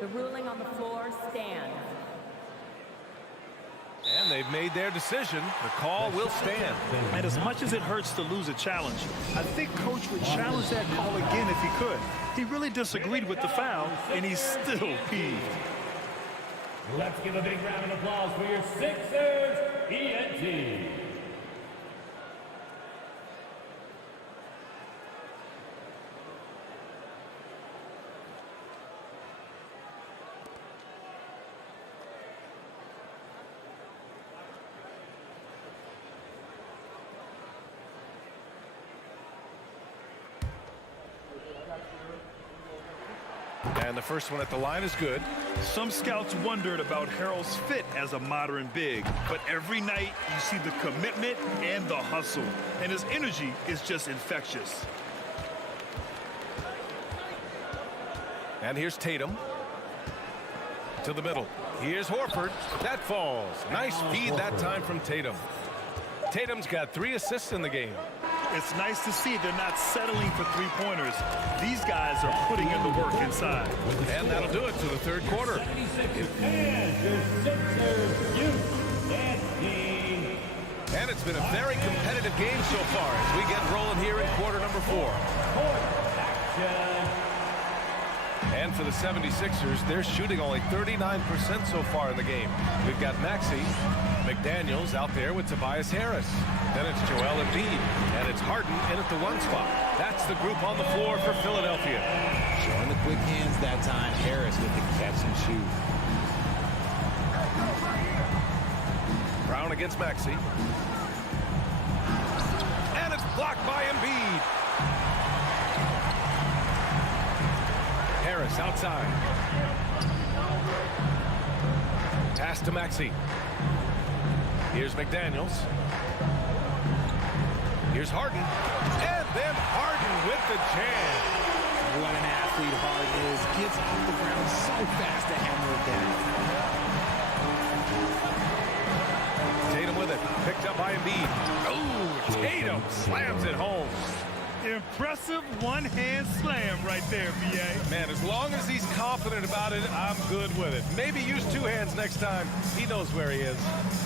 the ruling on the floor stands. And they've made their decision. The call will stand. And as much as it hurts to lose a challenge, I think Coach would challenge that call again if he could. He really disagreed with the foul, and he's still peeved. Let's give a big round of applause for your Sixers, ENT. And the first one at the line is good. Some scouts wondered about Harrell's fit as a modern big, but every night you see the commitment and the hustle, and his energy is just infectious. And here's Tatum. To the middle. Here's Horford. That falls. Nice feed that time from Tatum. Tatum's got 3 assists in the game. It's nice to see they're not settling for three-pointers. These guys are putting in the work inside. And that'll do it to the third quarter. And it's been a very competitive game so far as we get rolling here in quarter number 4. And for the 76ers, they're shooting only 39% so far in the game. We've got Maxey, McDaniels out there with Tobias Harris. Then it's Joel Embiid, and it's Harden in at the 1 spot. That's the group on the floor for Philadelphia. Showing the quick hands that time. Harris with the catch and shoot. Brown against Maxey. And it's blocked by Embiid. Harris outside. Pass to Maxey. Here's McDaniels. Here's Harden. And then Harden with the jam. what an athlete Harden is. Gets off the ground so fast to hammer it down. Tatum with it. Picked up by Embiid. Oh, Tatum slams it home. Impressive one-hand slam right there, B.A. Man, as long as he's confident about it, I'm good with it. Maybe use two hands next time. He knows where he is.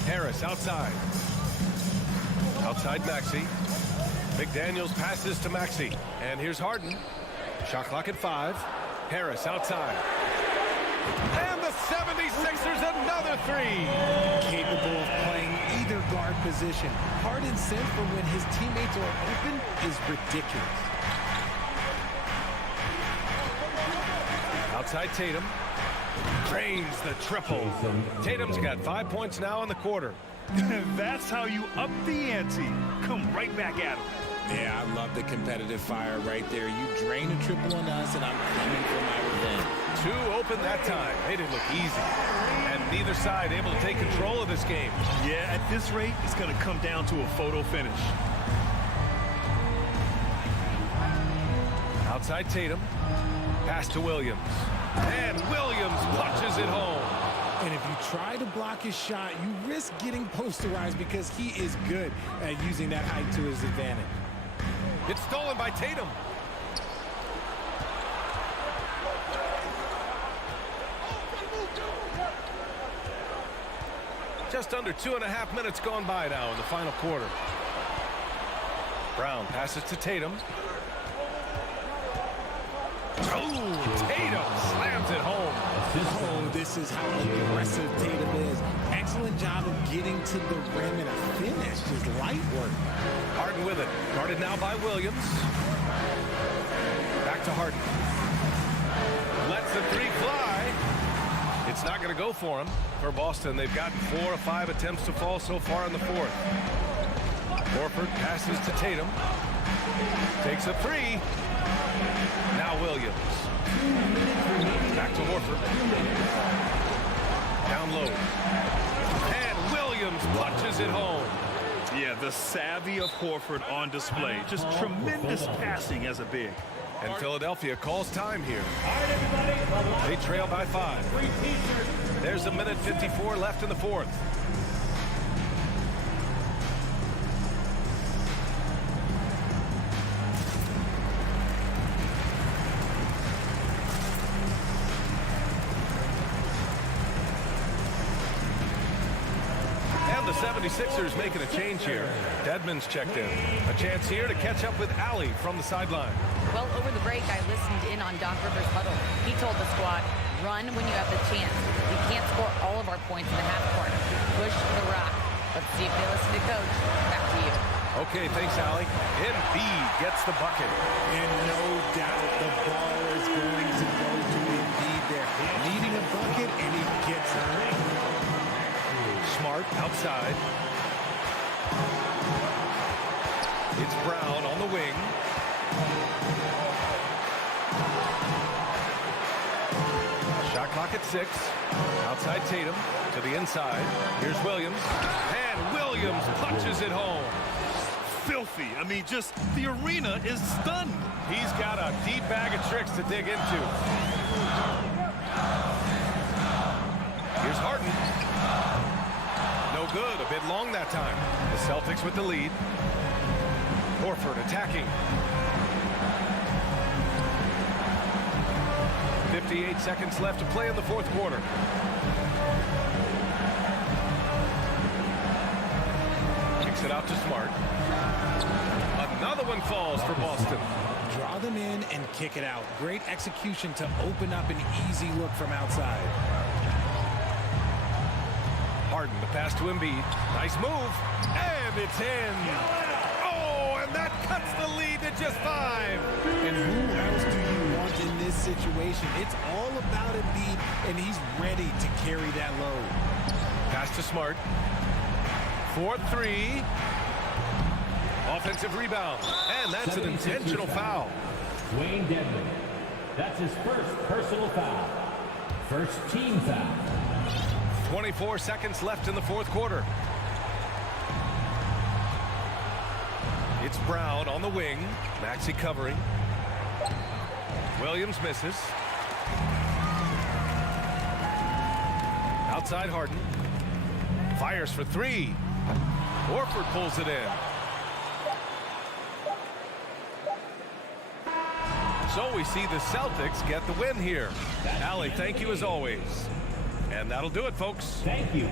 Harris outside. Outside Maxey. McDaniels passes to Maxey. And here's Harden. Shot clock at 5. Harris outside. And the 76ers another three. Capable of playing either guard position. Harden's sense for when his teammates are open is ridiculous. Outside Tatum. Drains the triple. Tatum's got 5 points now in the quarter. That's how you up the ante. Come right back at him. Yeah, I love the competitive fire right there. You drain a triple on us, and I'm coming for my revenge. 2 open that time. They didn't look easy. And neither side able to take control of this game. Yeah, at this rate, it's going to come down to a photo finish. Outside Tatum. Pass to Williams. And Williams punches it home. And if you try to block his shot, you risk getting posterized because he is good at using that height to his advantage. It's stolen by Tatum. Just under 2.5 minutes gone by now in the final quarter. Brown passes to Tatum. Oh, Tatum slams it home. Oh, this is how aggressive Tatum is. Excellent job of getting to the rim and a finish. Just light work. Harden with it. Guarded now by Williams. Back to Harden. Lets the three fly. It's not going to go for him. For Boston, they've gotten 4 of 5 attempts to fall so far in the fourth. Horford passes to Tatum. Takes a three. Now Williams. Back to Horford. Down low. And Williams punches it home. Yeah, the savvy of Horford on display. Just tremendous passing as a big. And Philadelphia calls time here. They trail by 5. There's 1:54 left in the fourth. And the 76ers making a change here. Dedmon's checked in. A chance here to catch up with Allie from the sideline. Well, over the break, I listened in on Doc Rivers' huddle. He told the squad, run when you have the chance. We can't score all of our points in the half court. Push the rock. Let's see if they listen to Coach. Back to you. Okay, thanks, Allie. Embiid gets the bucket. And no doubt the ball is going to go to Embiid there. Needing a bucket, and he gets it. Smart outside. It's Brown on the wing. Shot clock at 6. Outside Tatum to the inside. Here's Williams. And Williams punches it home. Filthy. I mean, just the arena is stunned. He's got a deep bag of tricks to dig into. Here's Harden. No good. A bit long that time. The Celtics with the lead. Horford attacking. 58 seconds left to play in the fourth quarter. Kicks it out to Smart. Another one falls for Boston. Draw them in and kick it out. Great execution to open up an easy look from outside. Harden, the pass to Embiid. Nice move. And it's in. Oh, and that cuts the lead to just 5. And who else do you want in this situation? It's all about Embiid, and he's ready to carry that load. Pass to Smart. 4-3. Offensive rebound. And that's an intentional foul. Wayne Dedmon. That's his first personal foul. First team foul. 24 seconds left in the fourth quarter. It's Brown on the wing. Maxey covering. Williams misses. Outside Harden. Fires for three. Horford pulls it in. So we see the Celtics get the win here. Allie, thank you as always. And that'll do it, folks. Thank you.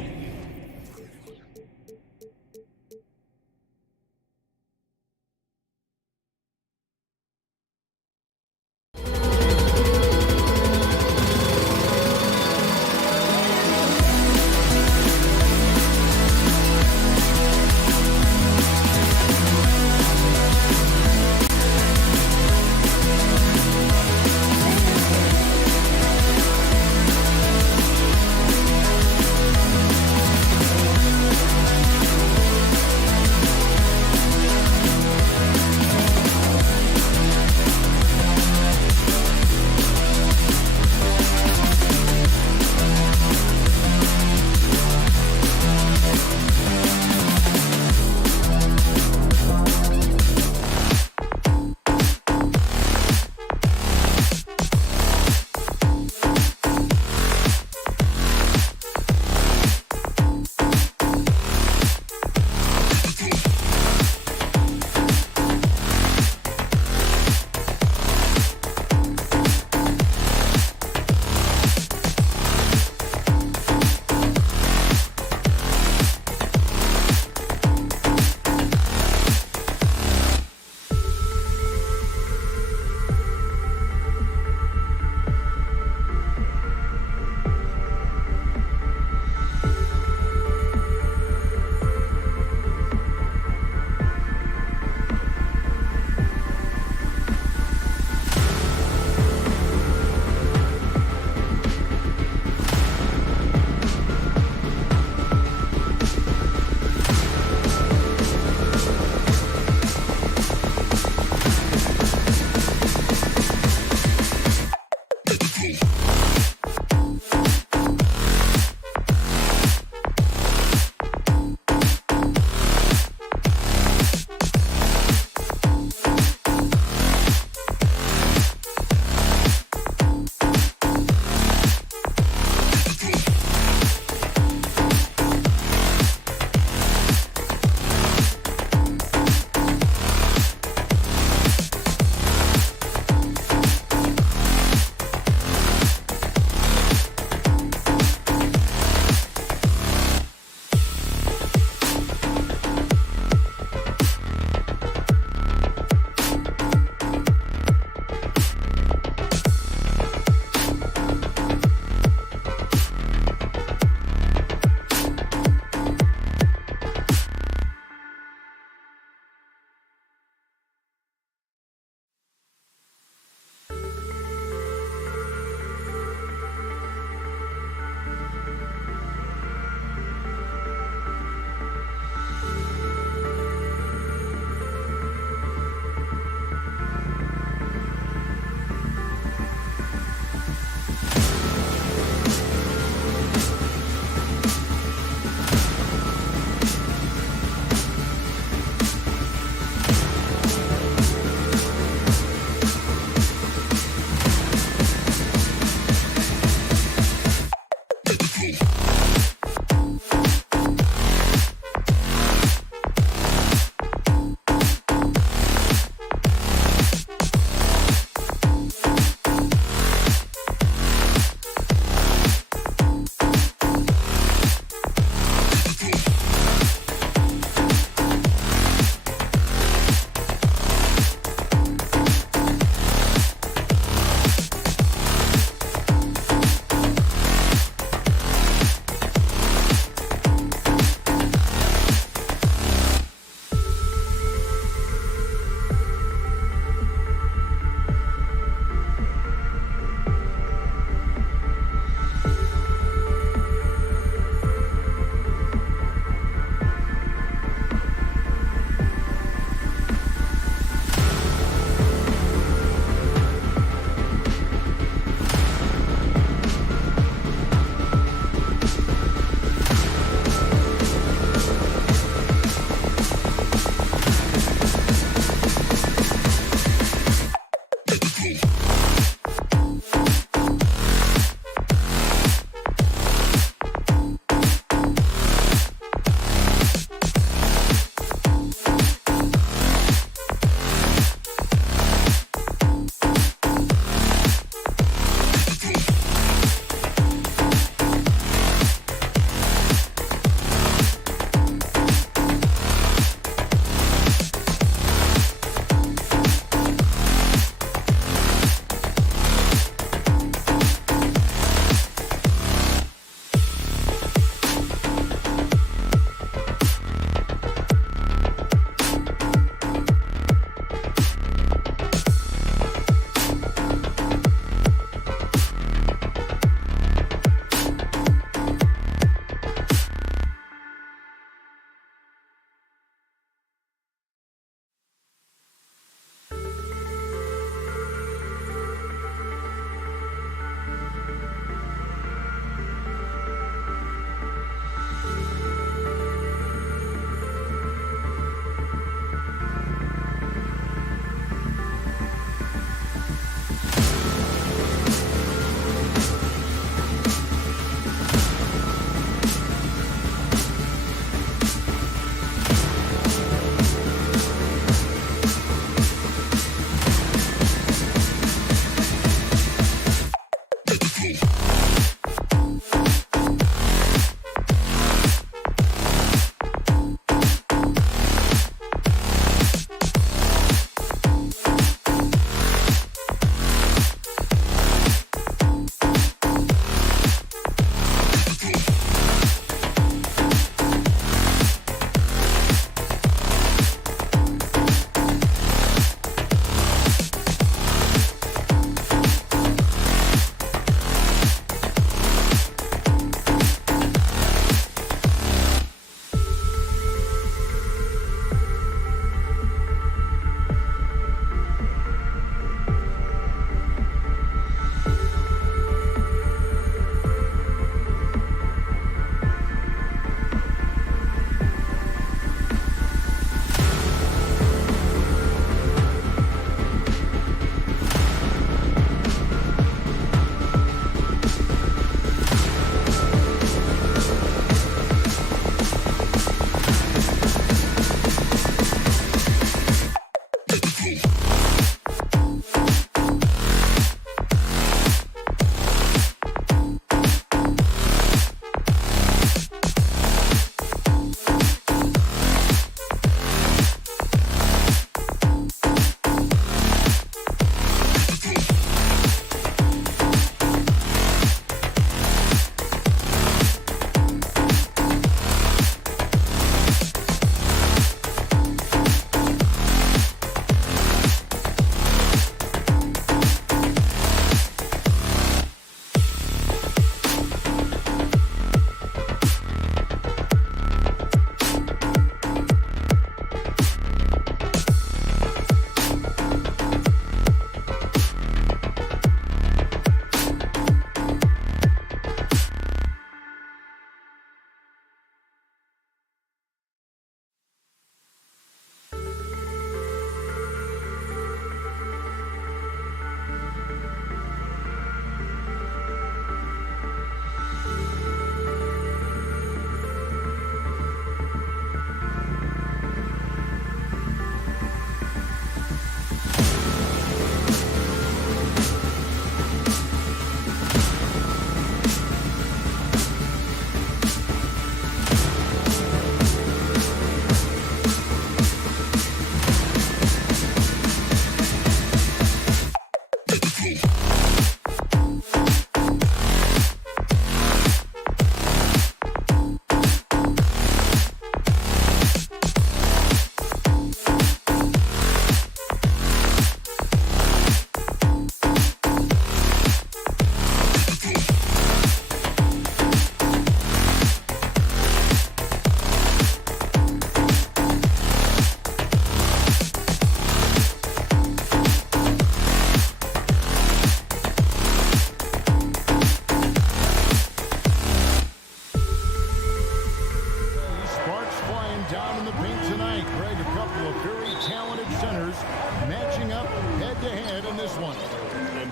matching up head-to-head in this one.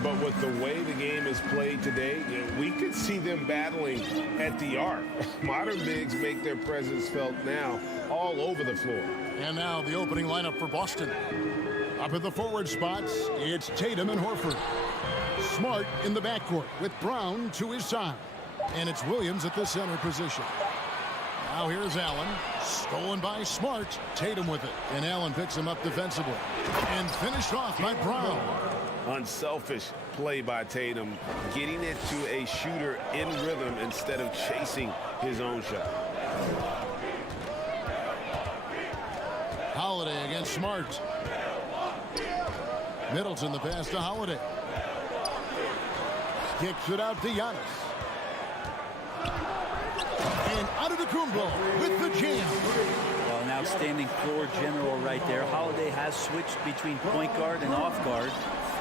But with the way the game is played today, we could see them battling at the arc. Modern bigs make their presence felt now all over the floor. And now the opening lineup for Boston. Up at the forward spots, it's Tatum and Horford. Smart in the backcourt with Brown to his side. And it's Williams at the center position. Now here's Allen. Stolen by Smart. Tatum with it. And Allen picks him up defensively. And finished off by Brown. Unselfish play by Tatum, getting it to a shooter in rhythm instead of chasing his own shot. Holiday against Smart. Middleton the pass to Holiday. Kicks it out to Giannis. And Antetokounmpo with the jam. Well, an outstanding floor general right there. Holiday has switched between point guard and off guard,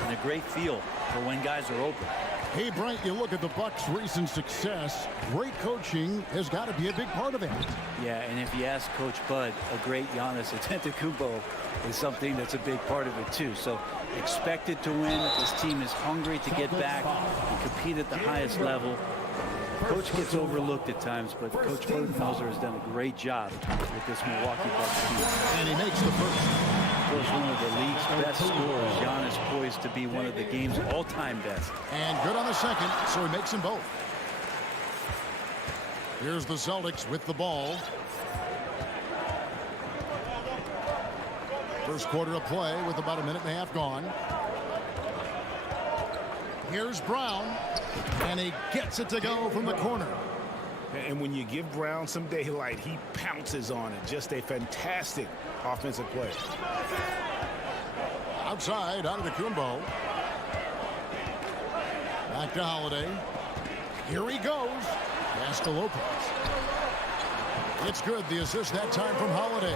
and a great feel for when guys are open. Hey, Bryant, you look at the Bucks' recent success. Great coaching has got to be a big part of it. Yeah, and if you ask Coach Bud, a great Giannis Antetokounmpo is something that's a big part of it too. So expected to win. This team is hungry to get back and compete at the highest level. Coach gets overlooked at times, but Coach Budenholzer has done a great job with this Milwaukee Bucks team. And he makes the first. Was one of the league's best scorers. Giannis poised to be one of the game's all-time best. And good on the second, so he makes them both. Here's the Celtics with the ball. First quarter of play with about a minute and a half gone. Here's Brown, and he gets it to go from the corner. And when you give Brown some daylight, he pounces on it. Just a fantastic offensive play. Outside, Antetokounmpo. Back to Holiday. Here he goes. Pass to Lopez. It's good. The assist that time from Holiday.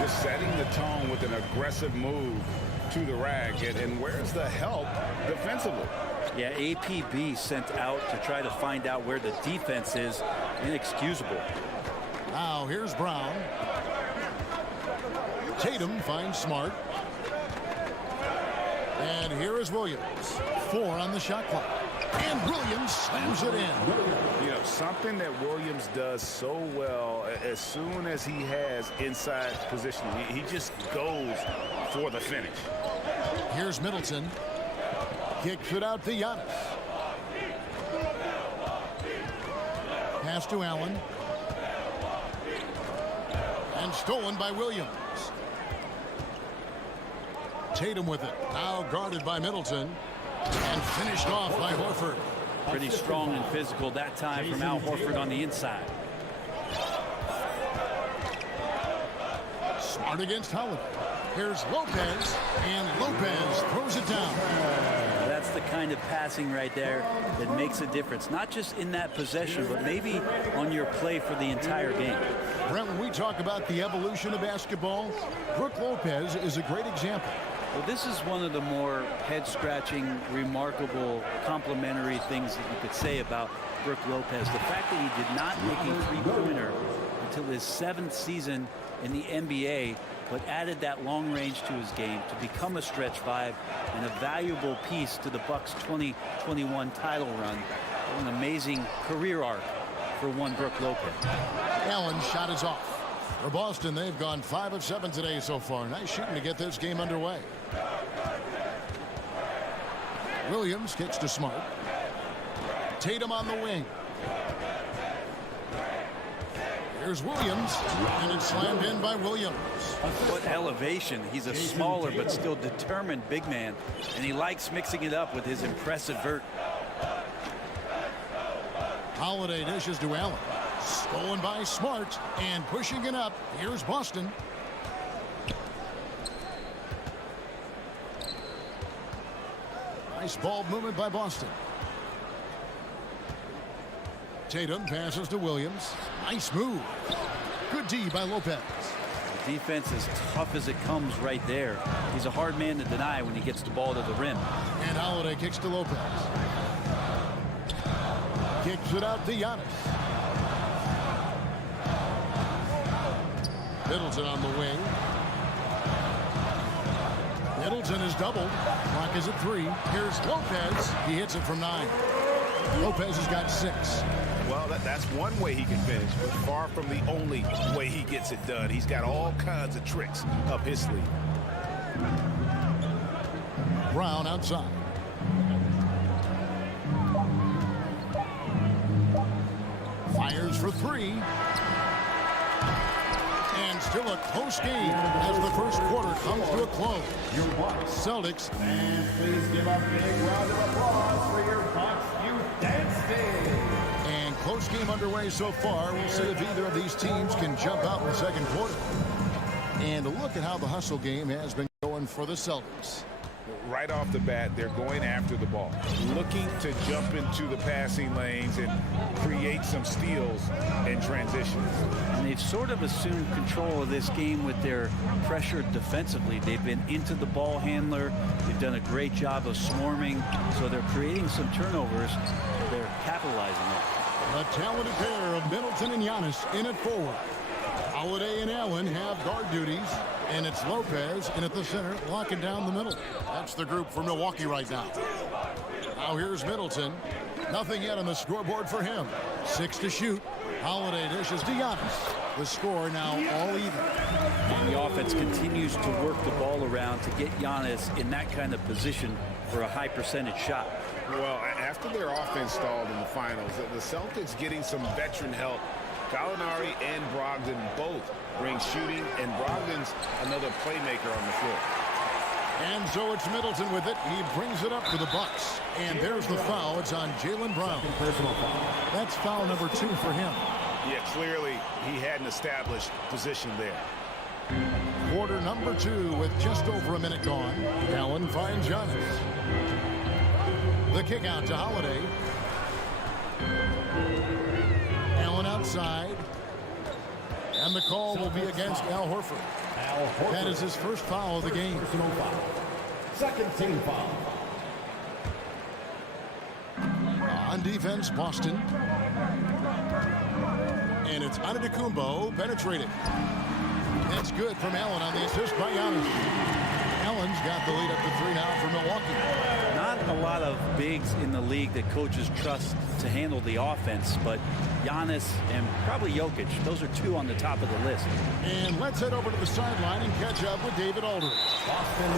Just setting the tone with an aggressive move to the rack. And where's the help defensively? Yeah, APB sent out to try to find out where the defense is. Inexcusable. Now here's Brown. Tatum finds Smart. And here is Williams. 4 on the shot clock. And Williams slams it in. You know, something that Williams does so well as soon as he has inside positioning, he just goes for the finish. Here's Middleton. Kicks it out to Giannis. Pass to Allen. And stolen by Williams. Tatum with it. Now guarded by Middleton. And finished off by Horford. Pretty strong and physical that time from Al Horford on the inside. Smart against Holiday. Here's Lopez. And Lopez throws it down. That's the kind of passing right there that makes a difference. Not just in that possession, but maybe on your play for the entire game. Brent, when we talk about the evolution of basketball, Brook Lopez is a great example. Well, this is one of the more head-scratching, remarkable, complimentary things that you could say about Brook Lopez. The fact that he did not make a three-pointer until his 7th season in the NBA, but added that long range to his game to become a stretch 5 and a valuable piece to the Bucks' 2021 title run. An amazing career arc for one Brook Lopez. Allen's shot is off. For Boston, they've gone 5 of 7 today so far. Nice shooting to get this game underway. Williams kicks to Smart. Tatum on the wing. Here's Williams, and it's slammed in by Williams. What elevation. He's a smaller but still determined big man, and he likes mixing it up with his impressive vert. Holiday dishes to Allen. Stolen by Smart, and pushing it up. Here's Boston. Nice ball movement by Boston. Tatum passes to Williams. Nice move. Good D by Lopez. The defense is tough as it comes right there. He's a hard man to deny when he gets the ball to the rim. And Holiday kicks to Lopez. Kicks it out to Giannis. Middleton on the wing. Middleton is doubled. Clock is at 3. Here's Lopez. He hits it from 9. Lopez has got 6. Well, that's one way he can finish, but far from the only way he gets it done. He's got all kinds of tricks up his sleeve. Brown outside. Fires for 3. And still a close game as the first quarter comes to a close. Your Bucks. Celtics. And please give a big round of applause for your Bucks Youth Dance Day. And close game underway so far. We'll see if either of these teams can jump out in the second quarter. And a look at how the hustle game has been going for the Celtics. Right off the bat, they're going after the ball, looking to jump into the passing lanes and create some steals and transitions. And they've sort of assumed control of this game with their pressure defensively. They've been into the ball handler. They've done a great job of swarming, so they're creating some turnovers. They're capitalizing on it. A talented pair of Middleton and Giannis in at forward. Holiday and Allen have guard duties, and it's Lopez in at the center, locking down the middle. That's the group for Milwaukee right now. Now here's Middleton. Nothing yet on the scoreboard for him. 6 to shoot. Holiday dishes to Giannis. The score now all even. And the offense continues to work the ball around to get Giannis in that kind of position for a high percentage shot. Well, after their offense stalled in the finals, the Celtics getting some veteran help. Gallinari and Brogdon both bring shooting, and Brogdon's another playmaker on the floor. And so it's Middleton with it. He brings it up for the Bucks. And there's the foul. It's on Jaylen Brown. Personal foul. That's foul number 2 for him. Yeah, clearly he had an established position there. Quarter number 2 with just over a minute gone. Allen finds Giannis. The kick out to Holiday. Allen outside. And the call will be against Al Horford. That is his first foul of the game. Personal foul. Second team foul. On defense, Boston. And it's Antetokounmpo penetrating. That's good from Allen on the assist by Giannis. Allen's got the lead up to 3 now for Milwaukee. Not a lot of bigs in the league that coaches trust to handle the offense, but Giannis and probably Jokic, those are 2 on the top of the list. And let's head over to the sideline and catch up with David Aldridge.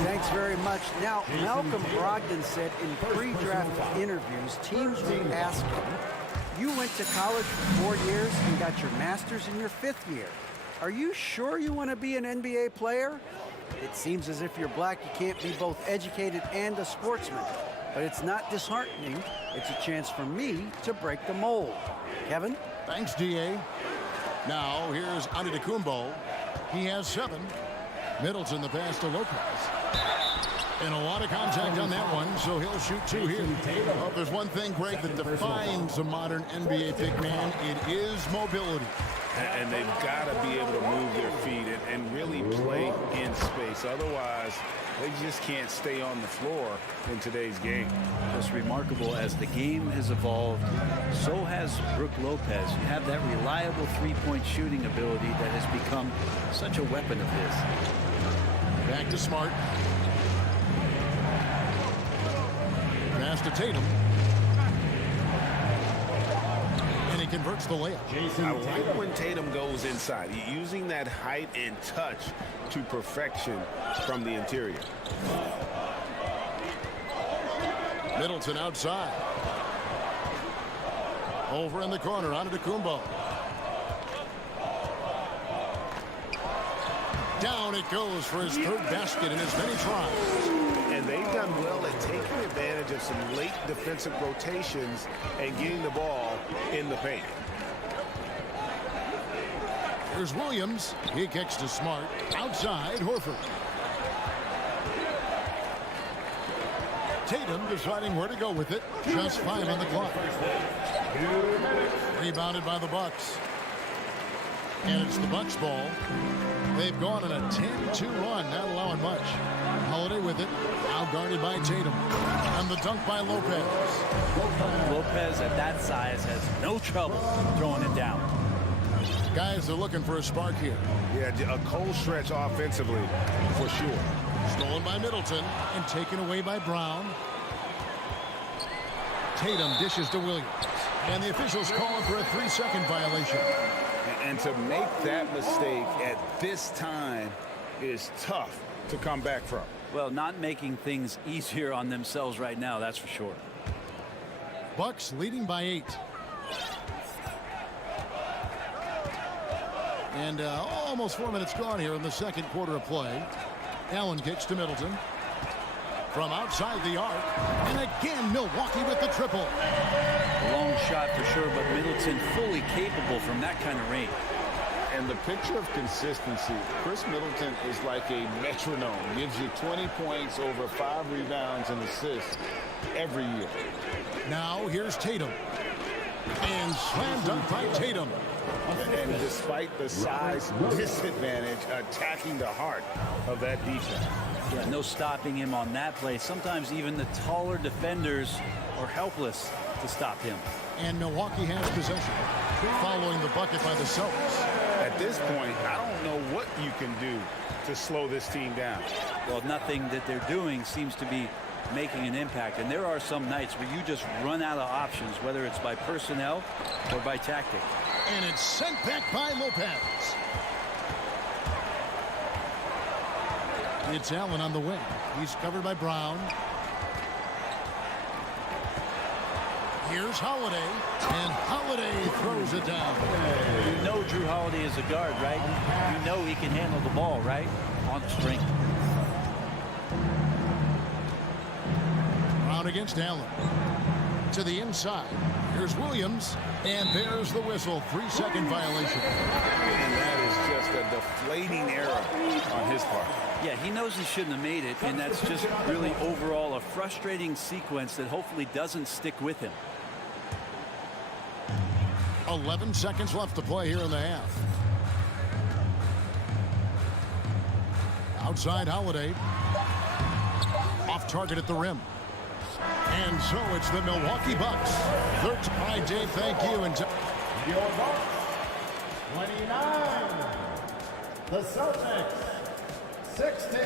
Thanks very much. Now, Malcolm Brogdon said in pre-draft interviews, teams would ask him, you went to college for 4 years and got your master's in your 5th year. Are you sure you want to be an NBA player? It seems as if you're black, you can't be both educated and a sportsman. But it's not disheartening. It's a chance for me to break the mold. Kevin? Thanks, D.A. Now, here's Antetokounmpo. He has 7. Middleton the pass to Lopez. And a lot of contact on that one, so he'll shoot 2 here. Well, if there's one thing, Greg, that defines a modern NBA big man, it is mobility. And they've got to be able to move their feet and really play in space. Otherwise, they just can't stay on the floor in today's game. It's remarkable as the game has evolved, so has Brook Lopez. You have that reliable three-point shooting ability that has become such a weapon of his. Back to Smart. Pass to Tatum. And he converts the layup. I like when Tatum goes inside, using that height and touch to perfection from the interior. Middleton outside. Over in the corner, Antetokounmpo. Down it goes for his 3rd basket in as many tries. And they've done well at taking advantage of some late defensive rotations and getting the ball in the paint. Here's Williams. He kicks to Smart. Outside, Horford. Tatum deciding where to go with it. Just 5 on the clock. Rebounded by the Bucks. And it's the Bucks ball. They've gone on a 10-2 run, not allowing much. Holiday with it. Now guarded by Tatum. And the dunk by Lopez. Lopez at that size has no trouble throwing it down. Guys are looking for a spark here. Yeah, a cold stretch offensively, for sure. Stolen by Middleton and taken away by Brown. Tatum dishes to Williams. And the officials calling for a 3-second violation. And to make that mistake at this time is tough to come back from. Well, not making things easier on themselves right now, that's for sure. Bucks leading by 8. And almost 4 minutes gone here in the second quarter of play. Allen kicks to Middleton. From outside the arc. And again, Milwaukee with the triple. A long shot for sure, but Middleton fully capable from that kind of range. And the picture of consistency, Chris Middleton is like a metronome. Gives you 20 points, over 5 rebounds and assists every year. Now here's Tatum. And slam dunk by Tatum. And despite the size disadvantage, attacking the heart of that defense. Yeah, no stopping him on that play. Sometimes even the taller defenders are helpless to stop him. And Milwaukee has possession. Following the bucket by the Celtics. At this point, I don't know what you can do to slow this team down. Well, nothing that they're doing seems to be making an impact. And there are some nights where you just run out of options, whether it's by personnel or by tactic. And it's sent back by Lopez. It's Allen on the wing. He's covered by Brown. Here's Holiday, and Holiday throws it down. You know Drew Holiday is a guard, right? You know he can handle the ball, right? On strength. Brown against Allen. To the inside. Here's Williams, and there's the whistle. 3-second violation. And that is just a deflating error on his part. Yeah, he knows he shouldn't have made it, and that's just really overall a frustrating sequence that hopefully doesn't stick with him. 11 seconds left to play here in the half. Outside Holiday. Off target at the rim. And so it's the Milwaukee Bucks. All right, Dave, thank you. And your Bucks, 29. The Celtics, 60.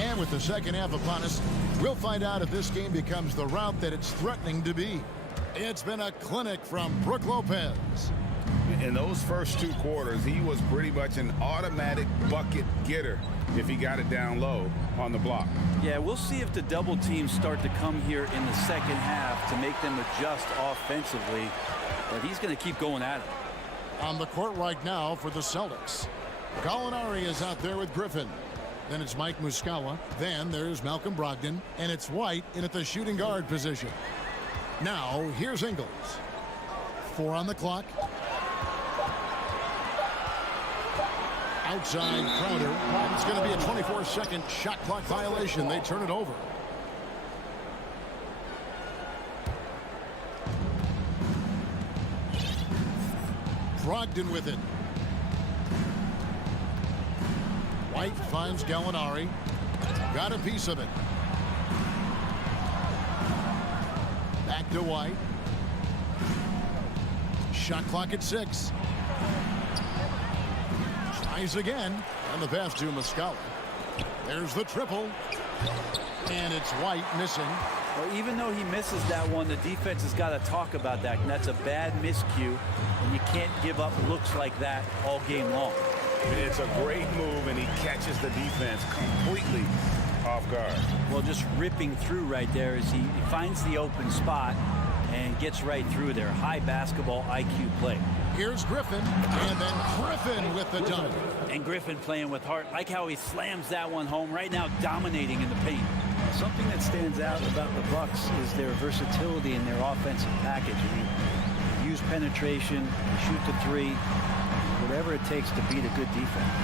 And with the second half upon us, we'll find out if this game becomes the route that it's threatening to be. It's been a clinic from Brook Lopez. In those first 2 quarters, he was pretty much an automatic bucket getter if he got it down low on the block. Yeah, we'll see if the double teams start to come here in the second half to make them adjust offensively. But he's going to keep going at it. On the court right now for the Celtics. Gallinari is out there with Griffin. Then it's Mike Muscala. Then there's Malcolm Brogdon. And it's White in at the shooting guard position. Now, here's Ingles. 4 on the clock. Outside Crowder. It's going to be a 24-second shot clock violation. They turn it over. Brogdon with it. White finds Gallinari. Got a piece of it. Back to White. Shot clock at 6. Tries again. And the pass to Muscala. There's the triple. And it's White missing. Well, even though he misses that one, the defense has got to talk about that. And that's a bad miscue. And you can't give up looks like that all game long. It's a great move, and he catches the defense completely off guard. Well, just ripping through right there as he finds the open spot and gets right through there. High basketball IQ play. Here's Griffin, and then Griffin with the dunk. And Griffin playing with heart. Like how he slams that one home right now, dominating in the paint. Something that stands out about the Bucks is their versatility in their offensive package. I mean, they use penetration, shoot the three, whatever it takes to beat a good defense.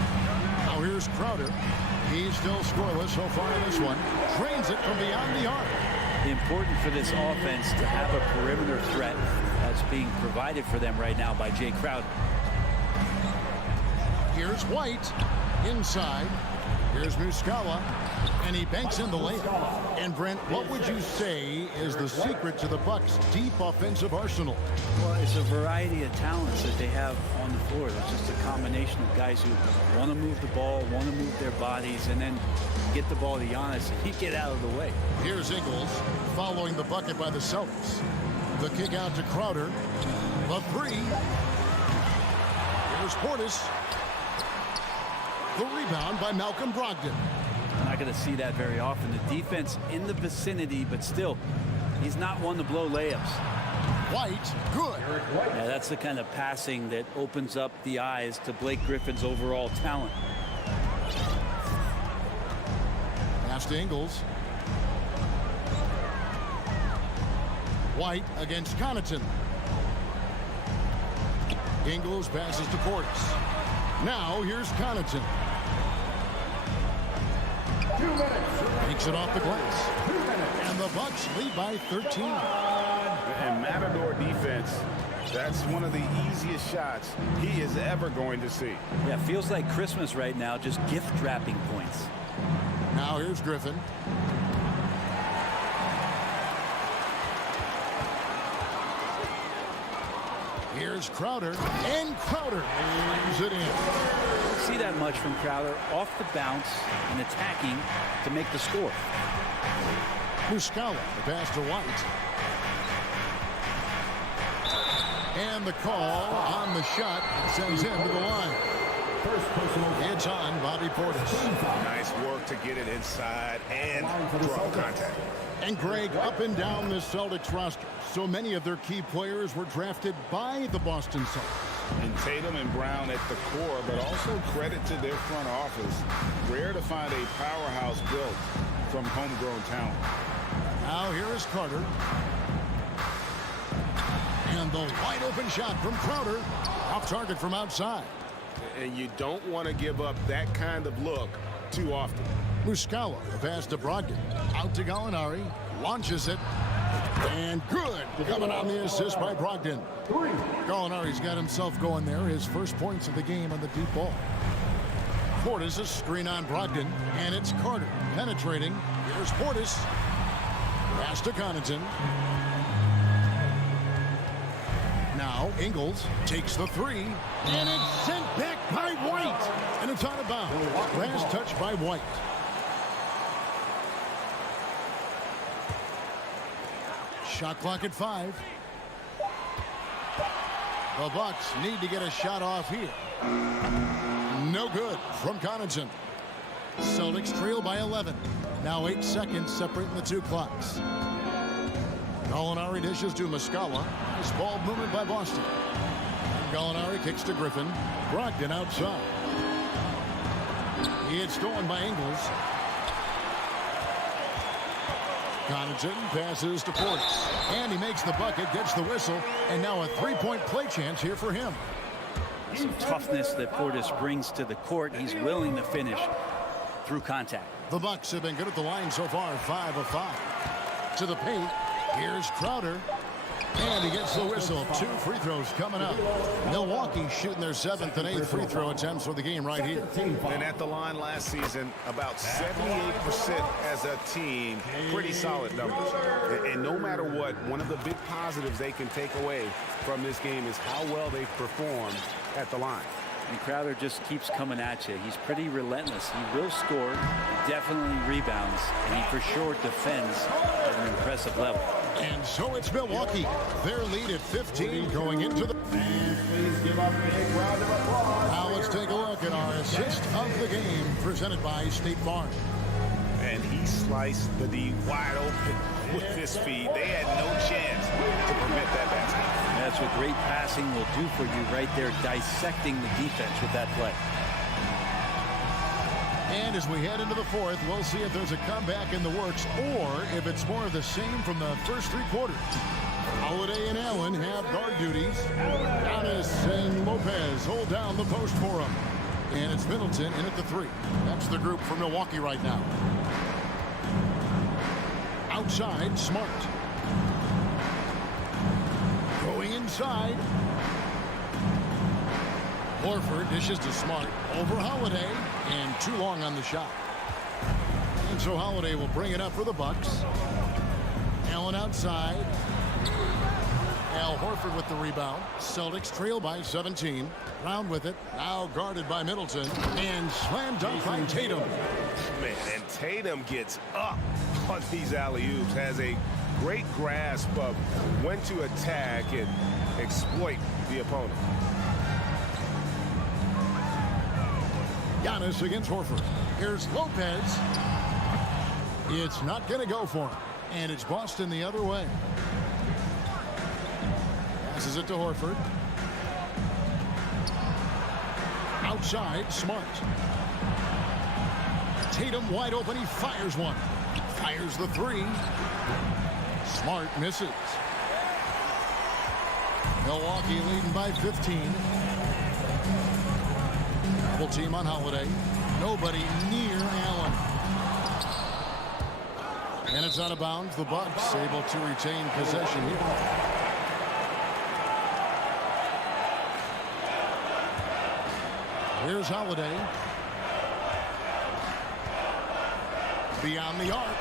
Now here's Crowder. He's still scoreless so far in this one. Drains it from beyond the arc. Important for this offense to have a perimeter threat that's being provided for them right now by Jay Crowder. Here's White inside. Here's Muscala, and he banks in the layup. And Brent, what would you say is the secret to the Bucks' deep offensive arsenal? Well, it's a variety of talents that they have on the floor. It's just a combination of guys who want to move the ball, want to move their bodies, and then get the ball to Giannis and he get out of the way. Here's Ingles following the bucket by the Celtics. The kick out to Crowder. The three. Here's Portis. The rebound by Malcolm Brogdon. I'm not going to see that very often. The defense in the vicinity, but still, he's not one to blow layups. White, good. Yeah, that's the kind of passing that opens up the eyes to Blake Griffin's overall talent. Pass to Ingles. White against Connaughton. Ingles passes to Portis. Now here's Connaughton. Takes it off the glass. And the Bucks lead by 13. And Matador defense, that's one of the easiest shots he is ever going to see. Yeah, feels like Christmas right now, just gift wrapping points. Now here's Griffin. Here's Crowder, and Crowder lays it in. Don't see that much from Crowder, off the bounce and attacking to make the score. Muscala, the pass to White. And the call on the shot sends him to the line. It's on Bobby Portis. Nice work to get it inside and draw contact. And Greg, up and down the Celtics roster, so many of their key players were drafted by the Boston Celtics. And Tatum and Brown at the core, but also credit to their front office. Rare to find a powerhouse built from homegrown talent. Now here is Carter. And the wide open shot from Crowder. Off target from outside. And you don't want to give up that kind of look too often. Muscala, the pass to Brogdon. Out to Gallinari. Launches it. And good. Coming on the assist by Brogdon. Gallinari's got himself going there. His first points of the game on the deep ball. Portis, a screen on Brogdon. And it's Carter penetrating. Here's Portis. Pass to Connaughton. Now Ingles takes the three. And it's sent back by White. And it's out of bounds. Last touch by White. Shot clock at 5. The Bucks need to get a shot off here. No good from Connaughton. Celtics trail by 11. Now 8 seconds separating the two clocks. Gallinari dishes to Muscala. Nice ball movement by Boston. Gallinari kicks to Griffin. Brogdon outside. It's stolen by Ingles. Connaughton passes to Portis. And he makes the bucket, gets the whistle, and now a three-point play chance here for him. Some toughness that Portis brings to the court. He's willing to finish through contact. The Bucks have been good at the line so far, 5 of 5. To the paint, here's Crowder. And he gets the whistle. 2 free throws coming up. Milwaukee shooting their 7th and 8th free throw attempts for the game right here. And at the line last season, about 78% as a team. Pretty solid numbers. And no matter what, one of the big positives they can take away from this game is how well they've performed at the line. And Crowder just keeps coming at you. He's pretty relentless. He will score, definitely rebounds, and he for sure defends at an impressive level. And so it's Milwaukee. Their lead at 15 going into the... Please give up a big round of applause. Now let's take a look at our assist of the game presented by State Farm. And he sliced the D wide open with his feet. They had no chance to prevent that basket. That's what great passing will do for you right there, dissecting the defense with that play. And as we head into the fourth, we'll see if there's a comeback in the works or if it's more of the same from the first 3 quarters. Holiday and Allen have guard duties. Giannis and Lopez hold down the post for them. And it's Middleton in at the 3. That's the group for Milwaukee right now. Outside, Smart. Going inside. Horford dishes to Smart over Holiday, and too long on the shot. And so Holiday will bring it up for the Bucks. Allen outside. Al Horford with the rebound. Celtics trail by 17. Brown with it. Now guarded by Middleton. And slam dunk by Tatum. Man, and Tatum gets up on these alley-oops. Has a great grasp of when to attack and exploit the opponent. Giannis against Horford. Here's Lopez. It's not going to go for him. And it's Boston the other way. Passes it to Horford. Outside, Smart. Tatum wide open. He fires one. Fires the three. Smart misses. Milwaukee leading by 15. Double team on Holiday. Nobody near Allen. And it's out of bounds. The Bucks able to retain possession here. Here's Holiday. Beyond the arc.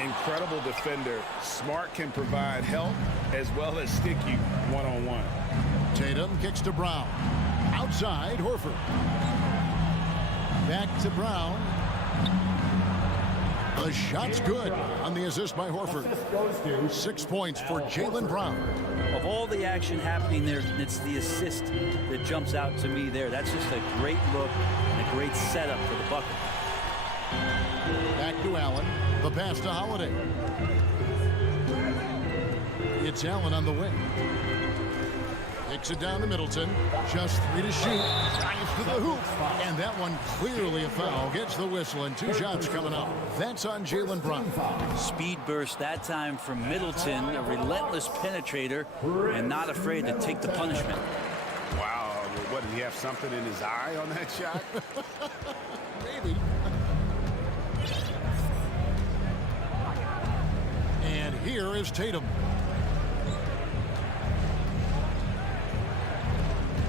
Incredible defender. Smart can provide help as well as stick you one-on-one. Tatum kicks to Brown. Outside, Horford. Back to Brown. The shot's good on the assist by Horford. 6 points for Jaylen Brown. Of all the action happening there, it's the assist that jumps out to me there. That's just a great look and a great setup for the bucket. Back to Allen. The pass to Holiday. It's Allen on the wing. Kicks it down to Middleton. Just 3 to shoot. Drives to the hoop. And that one clearly a foul. Gets the whistle and 2 shots coming up. That's on Jaylen Brown. Speed burst that time from Middleton. A relentless penetrator and not afraid to take the punishment. Wow. What, did he have something in his eye on that shot? Maybe. And here is Tatum.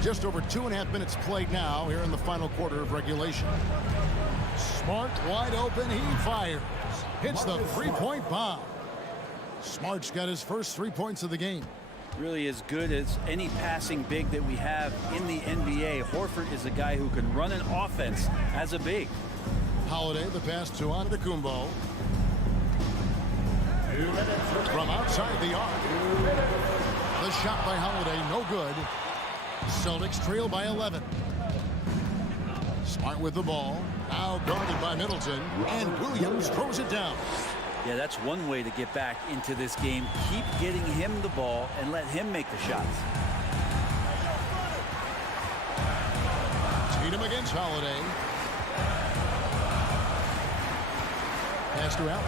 Just over 2.5 minutes played now here in the final quarter of regulation. Smart wide open. He fires. Hits the three-point bomb. Smart's got his first 3 points of the game. Really as good as any passing big that we have in the NBA. Horford is a guy who can run an offense as a big. Holiday, the pass to Antetokounmpo. From outside the arc. The shot by Holiday, no good. Celtics trail by 11. Smart with the ball. Now guarded by Middleton. And Williams throws it down. Yeah, that's one way to get back into this game. Keep getting him the ball and let him make the shots. Tatum against Holiday. Pass to Allen.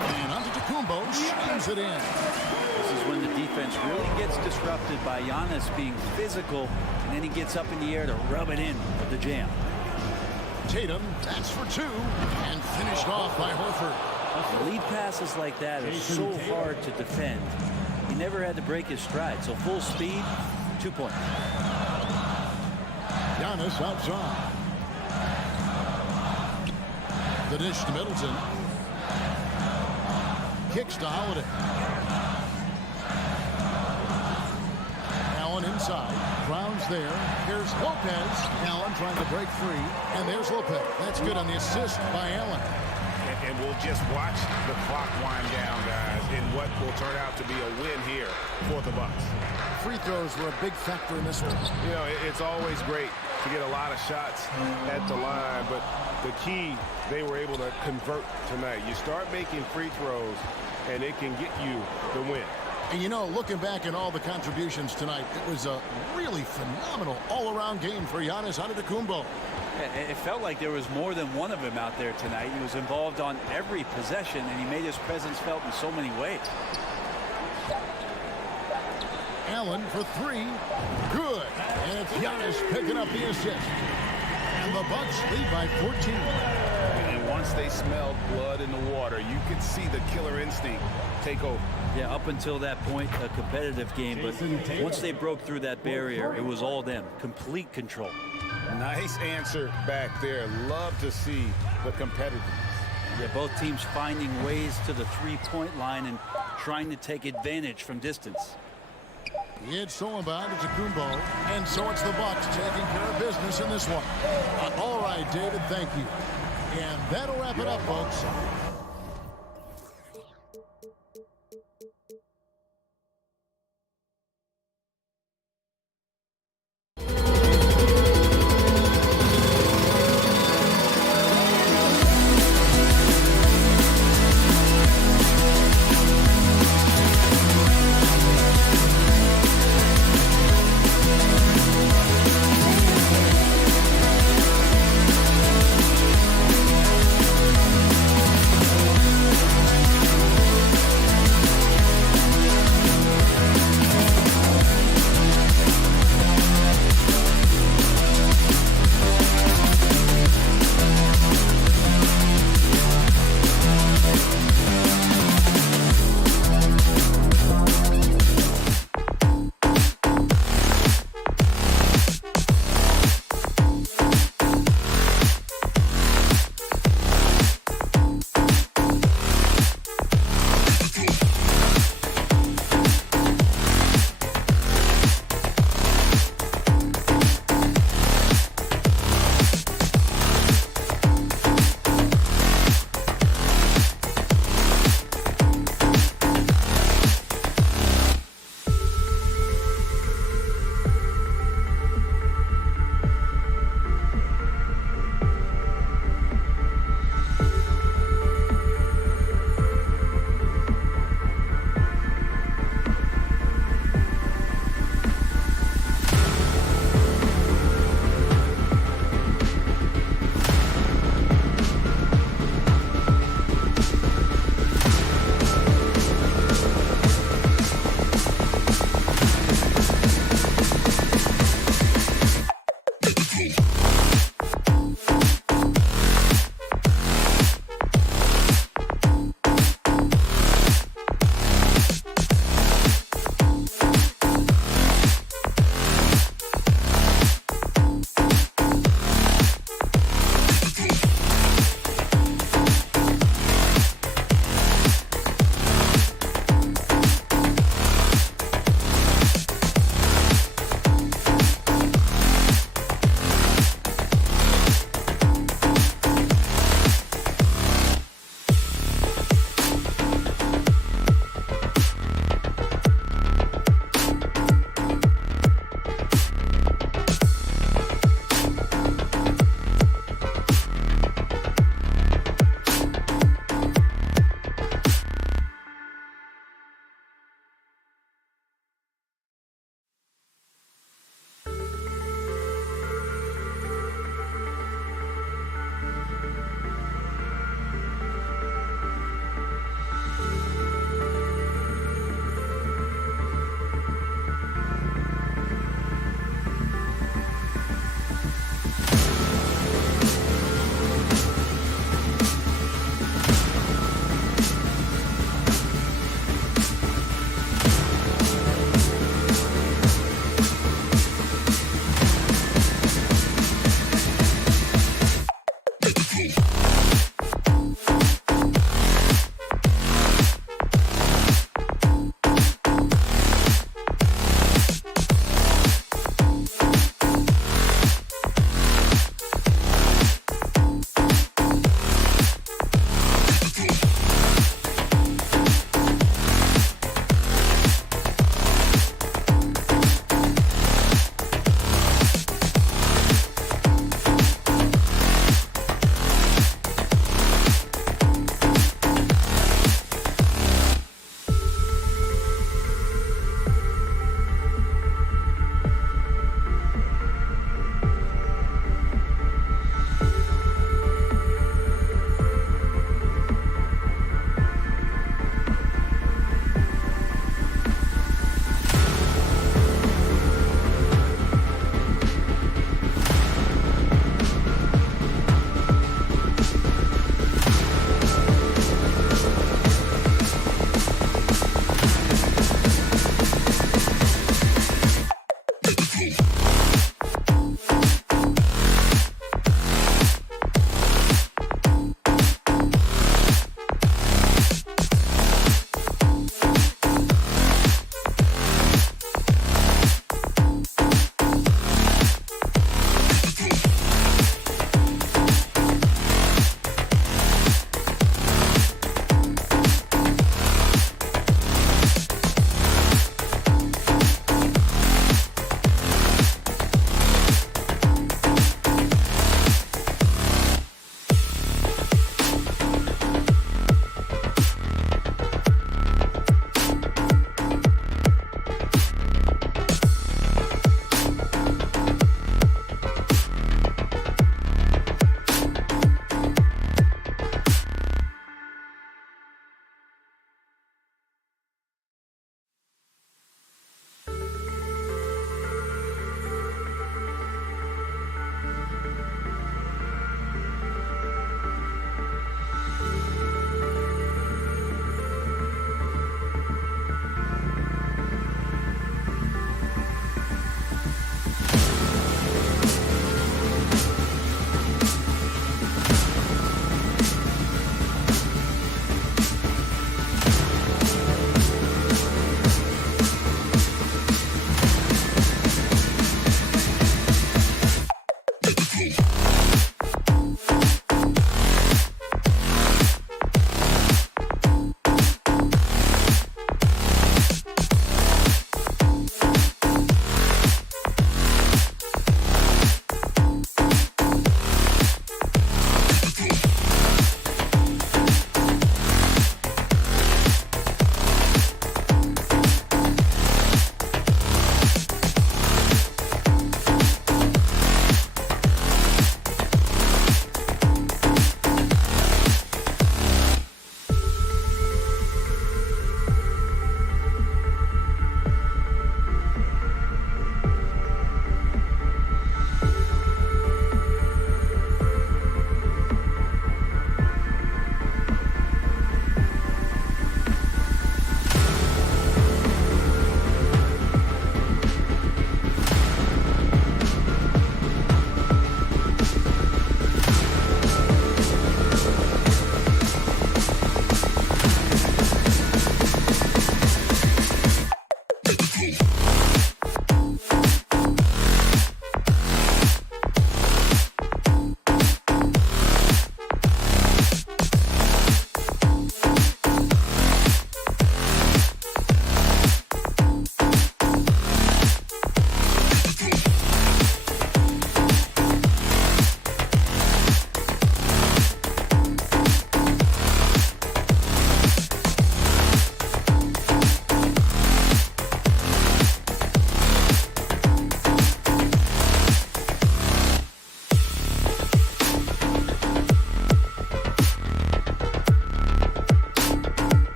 And Antetokounmpo shines it in. This is when the defense really gets disrupted by Giannis being physical, and then he gets up in the air to rub it in for the jam. Tatum, that's for 2, and finished off by Horford. Lead passes like that are so hard to defend. He never had to break his stride, so full speed, 2 points. Giannis outside. The dish to Middleton. Kicks to Holiday. Allen inside. Brown's there. Here's Lopez. Allen trying to break free. And there's Lopez. That's good on the assist by Allen. And we'll just watch the clock wind down, guys, in what will turn out to be a win here for the Bucks. Free throws were a big factor in this one. You know, it's always great to get a lot of shots at the line, but the key, they were able to convert tonight. You start making free throws, and it can get you the win. And you know, looking back at all the contributions tonight, it was a really phenomenal all-around game for Giannis Antetokounmpo. It felt like there was more than one of him out there tonight. He was involved on every possession, and he made his presence felt in so many ways. Allen for 3. Good. And it's Giannis picking up the assist. And the Bucks lead by 14. And once they smelled blood in the water, you could see the killer instinct take over. Yeah, up until that point, a competitive game. But once they broke through that barrier, it was all them. Complete control. Nice answer back there. Love to see the competitiveness. Yeah, both teams finding ways to the three-point line and trying to take advantage from distance. It's stolen by Kumbo, and so it's the Bucks taking care of business in this one. All right, David, thank you. And that'll wrap it up, folks.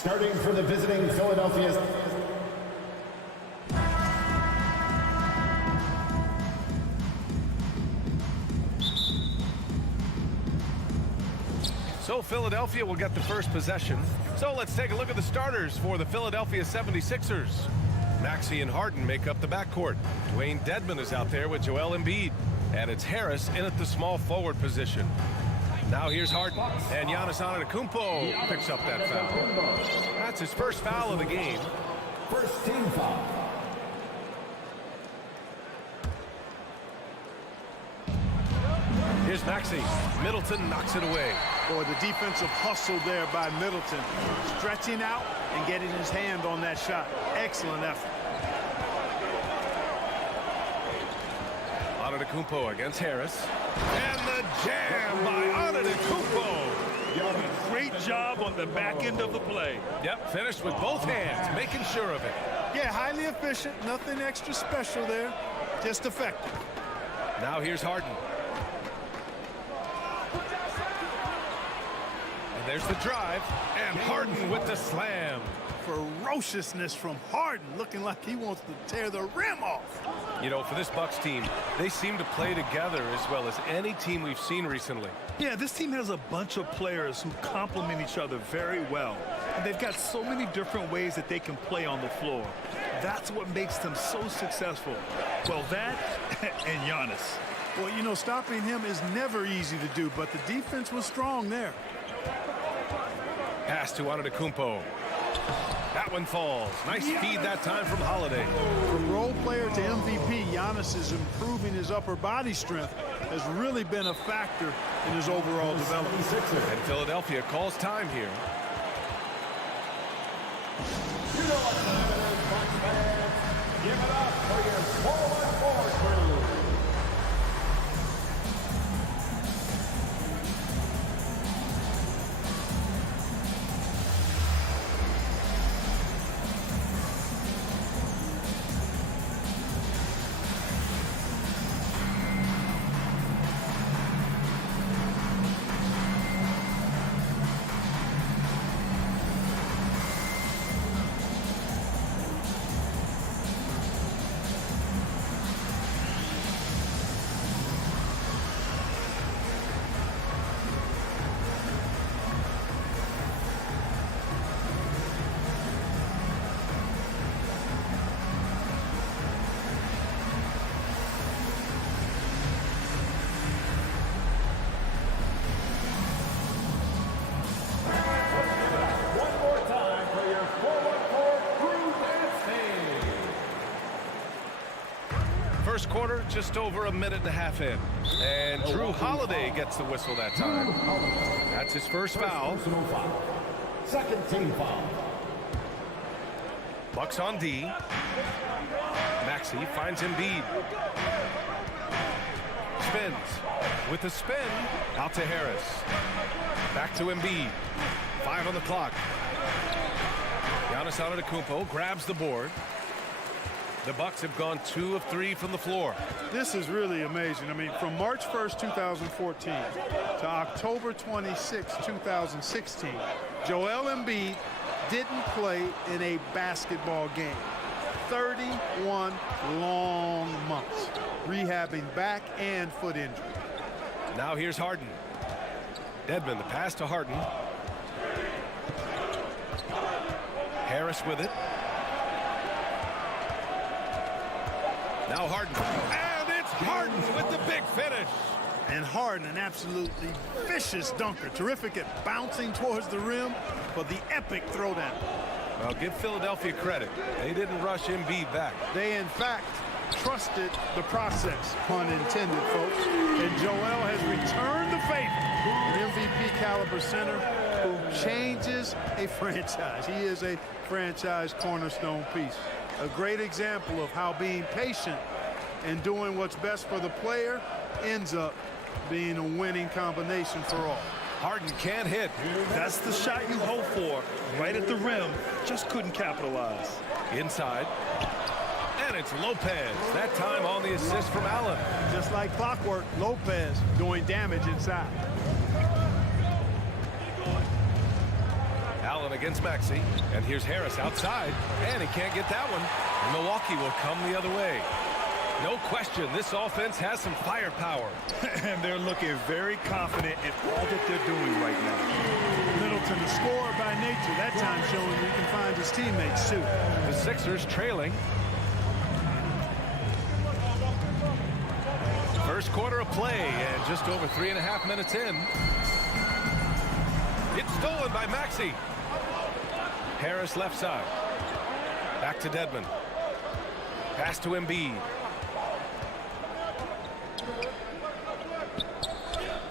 Starting for the visiting Philadelphia. So Philadelphia will get the first possession. So let's take a look at the starters for the Philadelphia 76ers. Maxey and Harden make up the backcourt. Dwayne Dedmon is out there with Joel Embiid. And it's Harris in at the small forward position. Now here's Harden. And Giannis Antetokounmpo picks up that foul. That's his first foul of the game. First team foul. Here's Maxey. Middleton knocks it away. Boy, the defensive hustle there by Middleton. Stretching out and getting his hand on that shot. Excellent effort. Antetokounmpo against Harris. And the jam by Antetokounmpo. Great job on the back end of the play. Yep, finished with both hands, making sure of it. Yeah, highly efficient. Nothing extra special there. Just effective. Now here's Harden. And there's the drive. And Harden with the slam. Ferociousness from Harden, looking like he wants to tear the rim off. You know, for this Bucks team, they seem to play together as well as any team we've seen recently. Yeah, this team has a bunch of players who complement each other very well. And they've got so many different ways that they can play on the floor. That's what makes them so successful. Well, that and Giannis. Well, you know, stopping him is never easy to do, but the defense was strong there. Pass to Antetokounmpo. That one falls. Nice feed that time from Holiday. From role player to MVP, Giannis is improving his upper body strength. Has really been a factor in his overall development. And Philadelphia calls time here. You know what time it is, Bucks fans. Give it up for your 4-on-4 crew. First quarter, just over a minute and a half in. And Drew Holiday gets the whistle that time. That's his first foul. Second team foul. Bucks on D. Maxey finds Embiid. Spins. With the spin, out to Harris. Back to Embiid. 5 on the clock. Giannis Antetokounmpo grabs the board. The Bucks have gone 2 of 3 from the floor. This is really amazing. I mean, from March 1st, 2014 to October 26, 2016, Joel Embiid didn't play in a basketball game. 31 long months, rehabbing back and foot injury. Now here's Harden. Dedmon, the pass to Harden. Harris with it. Now Harden. And it's Harden with the big finish. And Harden, an absolutely vicious dunker. Terrific at bouncing towards the rim for the epic throwdown. Well, give Philadelphia credit. They didn't rush Embiid back. They, in fact, trusted the process, pun intended, folks. And Joel has returned the favor. An MVP caliber center who changes a franchise. He is a franchise cornerstone piece. A great example of how being patient and doing what's best for the player ends up being a winning combination for all. Harden can't hit. That's the shot you hope for. Right at the rim. Just couldn't capitalize. Inside. And it's Lopez. That time on the assist from Allen. Just like clockwork, Lopez doing damage inside. Allen against Maxey. And here's Harris outside. And he can't get that one. Milwaukee will come the other way. No question, this offense has some firepower. And they're looking very confident in all that they're doing right now. Middleton, the scorer by nature, that time showing he can find his teammates too. The Sixers trailing. First quarter of play and just over 3.5 minutes in. It's stolen by Maxey. Harris left side. Back to Dedmon. Pass to Embiid.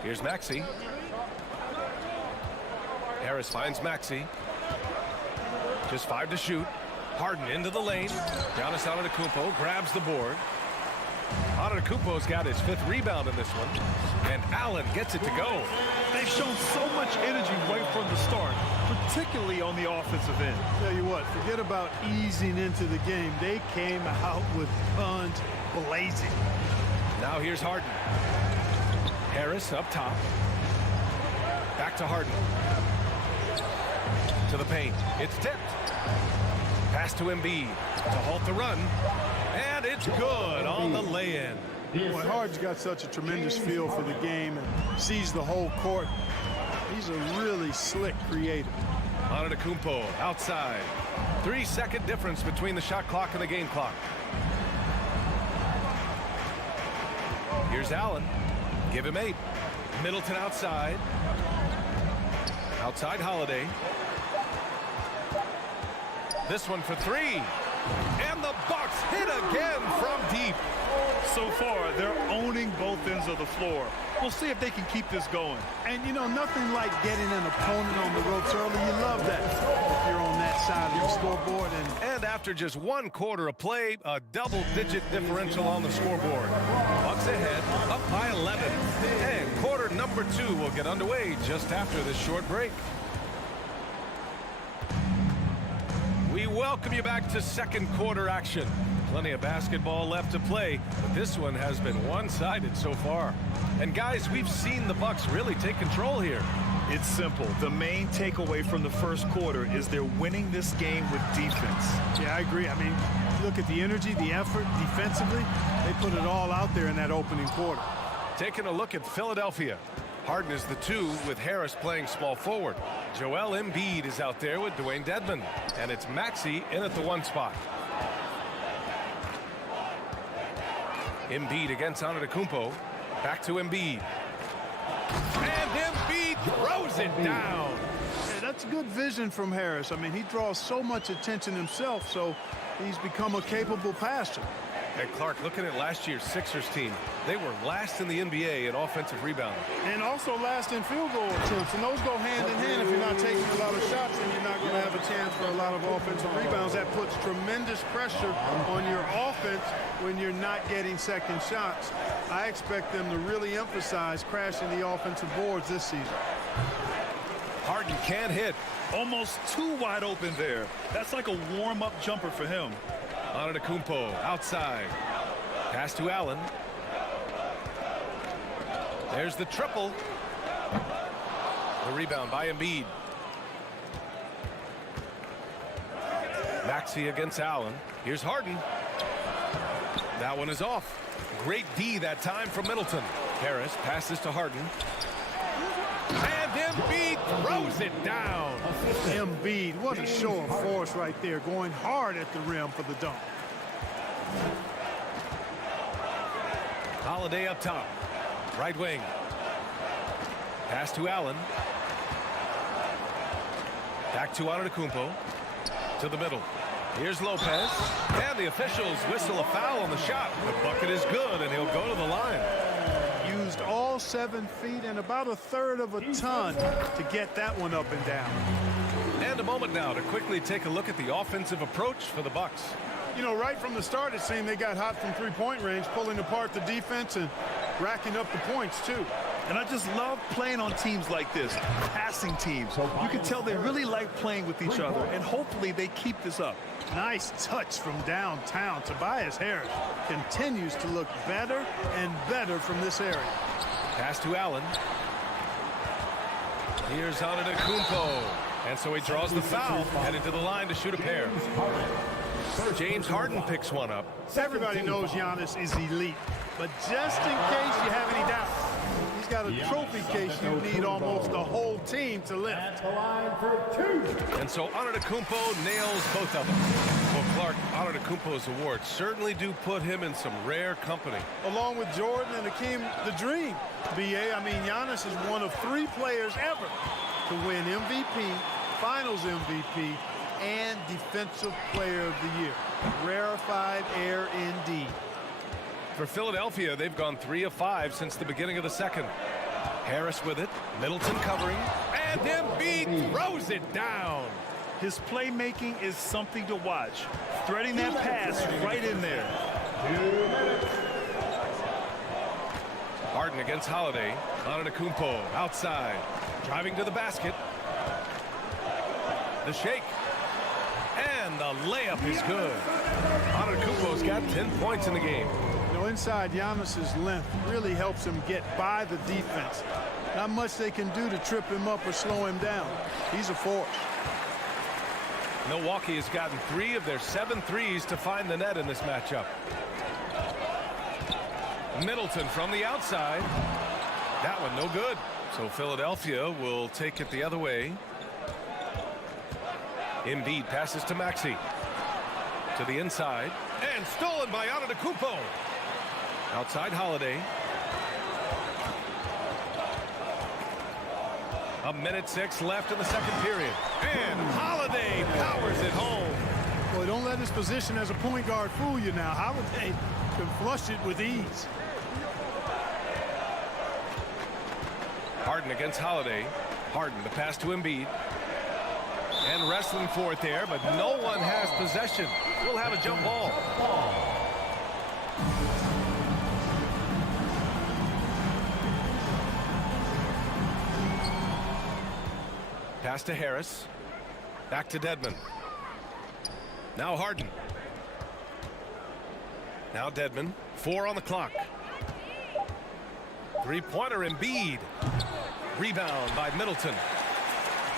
Here's Maxey. Harris finds Maxey. Just 5 to shoot. Harden into the lane. Giannis Antetokounmpo grabs the board. Antetokounmpo's got his 5th rebound in this one. And Allen gets it to go. They've shown so much energy right from the start, particularly on the offensive end. Tell you what, forget about easing into the game. They came out with guns blazing. Now here's Harden. Harris up top. Back to Harden. To the paint. It's tipped. Pass to Embiid to halt the run. And it's good on the lay-in. Boy, Harden's got such a tremendous feel for the game and sees the whole court. He's a really slick creator. Antetokounmpo outside. 3-second difference between the shot clock and the game clock. Here's Allen. Give him 8. Middleton outside. Outside Holiday. This one for 3. And the Bucks hit again from deep. So far, they're owning both ends of the floor. We'll see if they can keep this going. And, you know, nothing like getting an opponent on the ropes early. You love that if you're on that side of the scoreboard. And after just 1 quarter of play, a double-digit differential on the scoreboard. Bucks ahead, up by 11. And quarter number 2 will get underway just after this short break. We welcome you back to second quarter action. Plenty of basketball left to play, but this one has been one-sided so far. And guys, we've seen the Bucks really take control here. It's simple. The main takeaway from the first quarter is they're winning this game with defense. Yeah, I agree. I mean, look at the energy, the effort defensively. They put it all out there in that opening quarter. Taking a look at Philadelphia. Harden is the 2 with Harris playing small forward. Joel Embiid is out there with Dwayne Dedmon. And it's Maxey in at the 1 spot. Embiid against Antetokounmpo. Back to Embiid. And Embiid throws it down. Yeah, that's good vision from Harris. I mean, he draws so much attention himself, so he's become a capable passer. And Clark, looking at last year's Sixers team, they were last in the NBA in offensive rebounding. And also last in field goal attempts. And those go hand in hand. If you're not taking a lot of shots, then you're not going to have a chance for a lot of offensive rebounds. That puts tremendous pressure on your offense when you're not getting second shots. I expect them to really emphasize crashing the offensive boards this season. Harden can't hit. Almost too wide open there. That's like a warm-up jumper for him. Antetokounmpo outside. Pass to Allen. There's the triple. The rebound by Embiid. Maxey against Allen. Here's Harden. That one is off. Great D that time from Middleton. Harris passes to Harden. And Embiid throws it down. Embiid, what a show of force right there, going hard at the rim for the dunk. Holiday up top. Right wing. Pass to Allen. Back to Antetokounmpo. To the middle. Here's Lopez. And the officials whistle a foul on the shot. The bucket is good, and he'll go to the line. Used all 7 feet and about 1/3 of a ton to get that one up and down. And a moment now to quickly take a look at the offensive approach for the Bucks. You know, right from the start, it seemed they got hot from three-point range, pulling apart the defense and racking up the points, too. And I just love playing on teams like this, passing teams. You can tell they really like playing with each other, and hopefully they keep this up. Nice touch from downtown. Tobias Harris continues to look better and better from this area. Pass to Allen. Here's Antetokounmpo. And so he draws the foul, headed to the line to shoot a pair. James Harden picks one up. Everybody knows Giannis is elite, but just in case you have any doubt, he's got a trophy case you need almost the whole team to lift. And so Antetokounmpo nails both of them. Well, Clark, Antetokounmpo's awards certainly do put him in some rare company. Along with Jordan and Hakeem the Dream, BA, I mean, Giannis is one of 3 players ever to win MVP, Finals MVP, and Defensive Player of the Year. Rarefied air indeed. For Philadelphia, they've gone 3 of 5 since the beginning of the second. Harris with it, Middleton covering, and Embiid throws it down. His playmaking is something to watch. Threading that pass right in there. Harden against Holiday. Antetokounmpo outside, driving to the basket. The shake. And the layup is good. Antetokounmpo's got 10 points in the game. You know, inside Giannis's length really helps him get by the defense. Not much they can do to trip him up or slow him down. He's a force. Milwaukee has gotten 3 of their 7 threes to find the net in this matchup. Middleton from the outside. That one no good. So Philadelphia will take it the other way. Embiid passes to Maxey. To the inside. And stolen by Antetokounmpo. Outside Holiday. A minute 6 left in the second period. And Holiday powers it home. Boy, don't let his position as a point guard fool you now. Holiday can flush it with ease. Harden against Holiday. Harden, the pass to Embiid. And wrestling for it there, but no one has possession. We'll have a jump ball. Pass to Harris. Back to Dedmon. Now Harden. Now Dedmon. 4 on the clock. 3-pointer Embiid. Rebound by Middleton.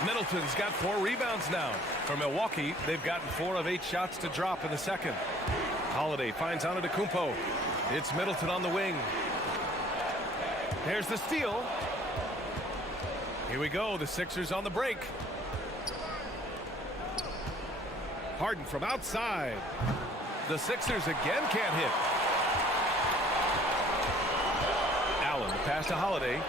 Middleton's got 4 rebounds now. For Milwaukee, they've gotten 4 of 8 shots to drop in the second. Holiday finds Antetokounmpo. It's Middleton on the wing. There's the steal. Here we go. The Sixers on the break. Harden from outside. The Sixers again can't hit. Allen, the pass to Holiday.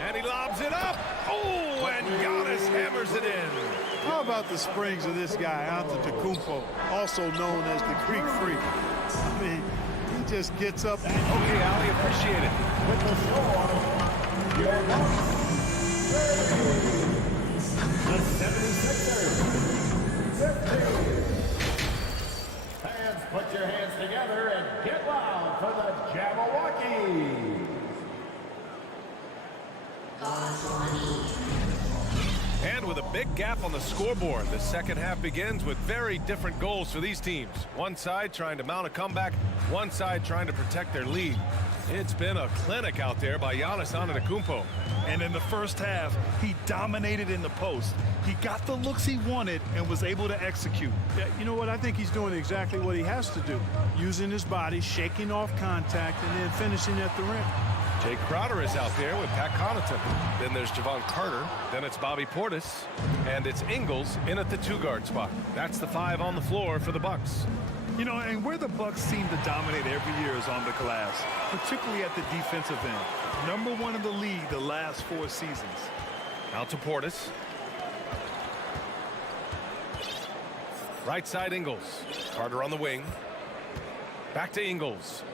And he lobs it up. Oh, and Giannis hammers it in. How about the springs of this guy, Antetokounmpo, also known as the Greek Freak? I mean, he just gets up. Okay, Ali, appreciate it. With the score, your Bucks, the 76ers, 50. Fans, put your hands together and get loud for the Jabberwockies. And with a big gap on the scoreboard, the second half begins with very different goals for these teams. One side trying to mount a comeback, one side trying to protect their lead. It's been a clinic out there by Giannis Antetokounmpo. And in the first half, he dominated in the post. He got the looks he wanted and was able to execute. Yeah, you know what? I think he's doing exactly what he has to do. Using his body, shaking off contact, and then finishing at the rim. Jay Crowder is out there with Pat Connaughton. Then there's Javon Carter. Then it's Bobby Portis. And it's Ingles in at the 2-guard spot. That's the 5 on the floor for the Bucks. You know, and where the Bucks seem to dominate every year is on the glass, particularly at the defensive end. #1 in the league the last 4 seasons. Out to Portis. Right side Ingles. Carter on the wing. Back to Ingles.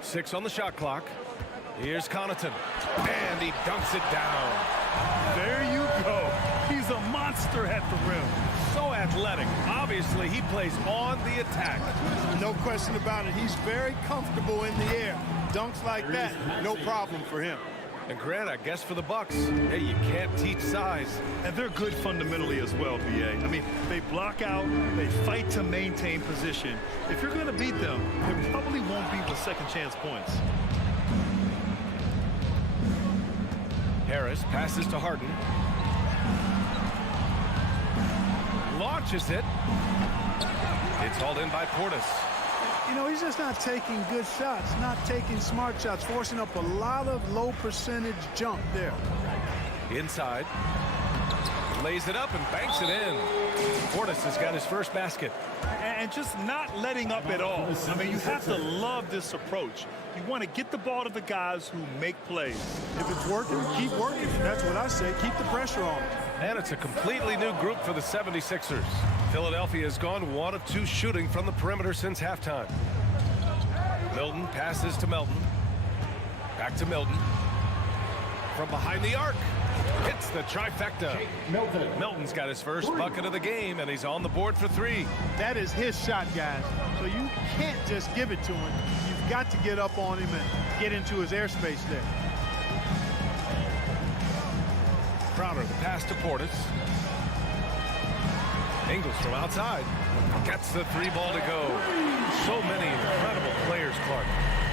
6 on the shot clock. Here's Connaughton. And he dunks it down. There you go. He's a monster at the rim. So athletic. Obviously, he plays on the attack. No question about it. He's very comfortable in the air. Dunks like that, no problem for him. And Grant, I guess for the Bucks, hey, you can't teach size. And they're good fundamentally as well, BA. I mean, they block out, they fight to maintain position. If you're going to beat them, it probably won't be with second chance points. Harris passes to Harden. Launches it. It's hauled in by Portis. You know, he's just not taking good shots, not taking smart shots, forcing up a lot of low percentage jump there. Inside. Lays it up and banks it in. Portis has got his first basket. And just not letting up at all. I mean, you have to love this approach. You want to get the ball to the guys who make plays. If it's working, keep working. That's what I say. Keep the pressure on. And it's a completely new group for the 76ers. Philadelphia has gone 1 of 2 shooting from the perimeter since halftime. Milton passes to Melton. Back to Milton. From behind the arc. Hits the trifecta. Milton's got his first bucket of the game, and he's on the board for 3. That is his shot, guys. So you can't just give it to him. You've got to get up on him and get into his airspace there. Crowder, the pass to Portis. Ingles from outside. Gets the 3 ball to go. So many incredible players, Clark.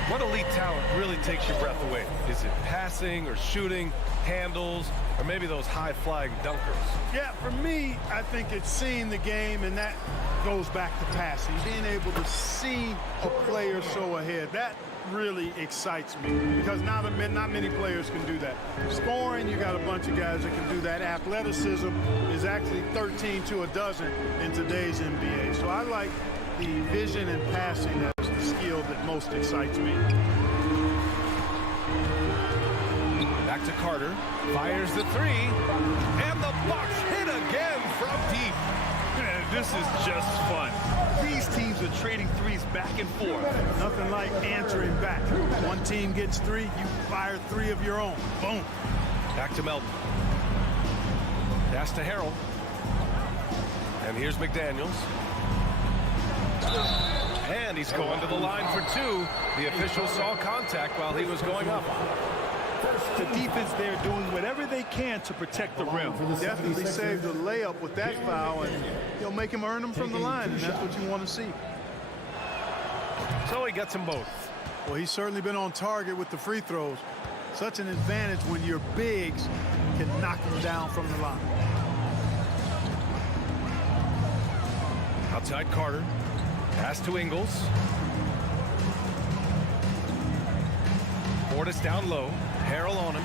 What elite talent really takes your breath away? Is it passing or shooting, handles, or maybe those high-flying dunkers? Yeah, for me, I think it's seeing the game, and that goes back to passing. Being able to see a player so ahead, that really excites me because not many players can do that. Scoring, you got a bunch of guys that can do that. Athleticism is actually 13 to a dozen in today's NBA. So I like the vision and passing as the skill that most excites me. Back to Carter. Fires the 3. And the Bucks hit again from deep. Man, this is just fun. These teams are trading threes back and forth. Nothing like answering back. One team gets 3, you fire 3 of your own. Boom. Back to Melton. Pass to Harrell. And here's McDaniels. And he's going to the line for 2. The official saw contact while he was going up. The defense there doing whatever they can to protect the rim. Definitely saved the layup with that foul, and he'll make him earn them from the line, and that's what you want to see. So he gets them both. Well, he's certainly been on target with the free throws. Such an advantage when your bigs can knock them down from the line. Outside Carter. Pass to Ingles. Portis down low. Harrell on him.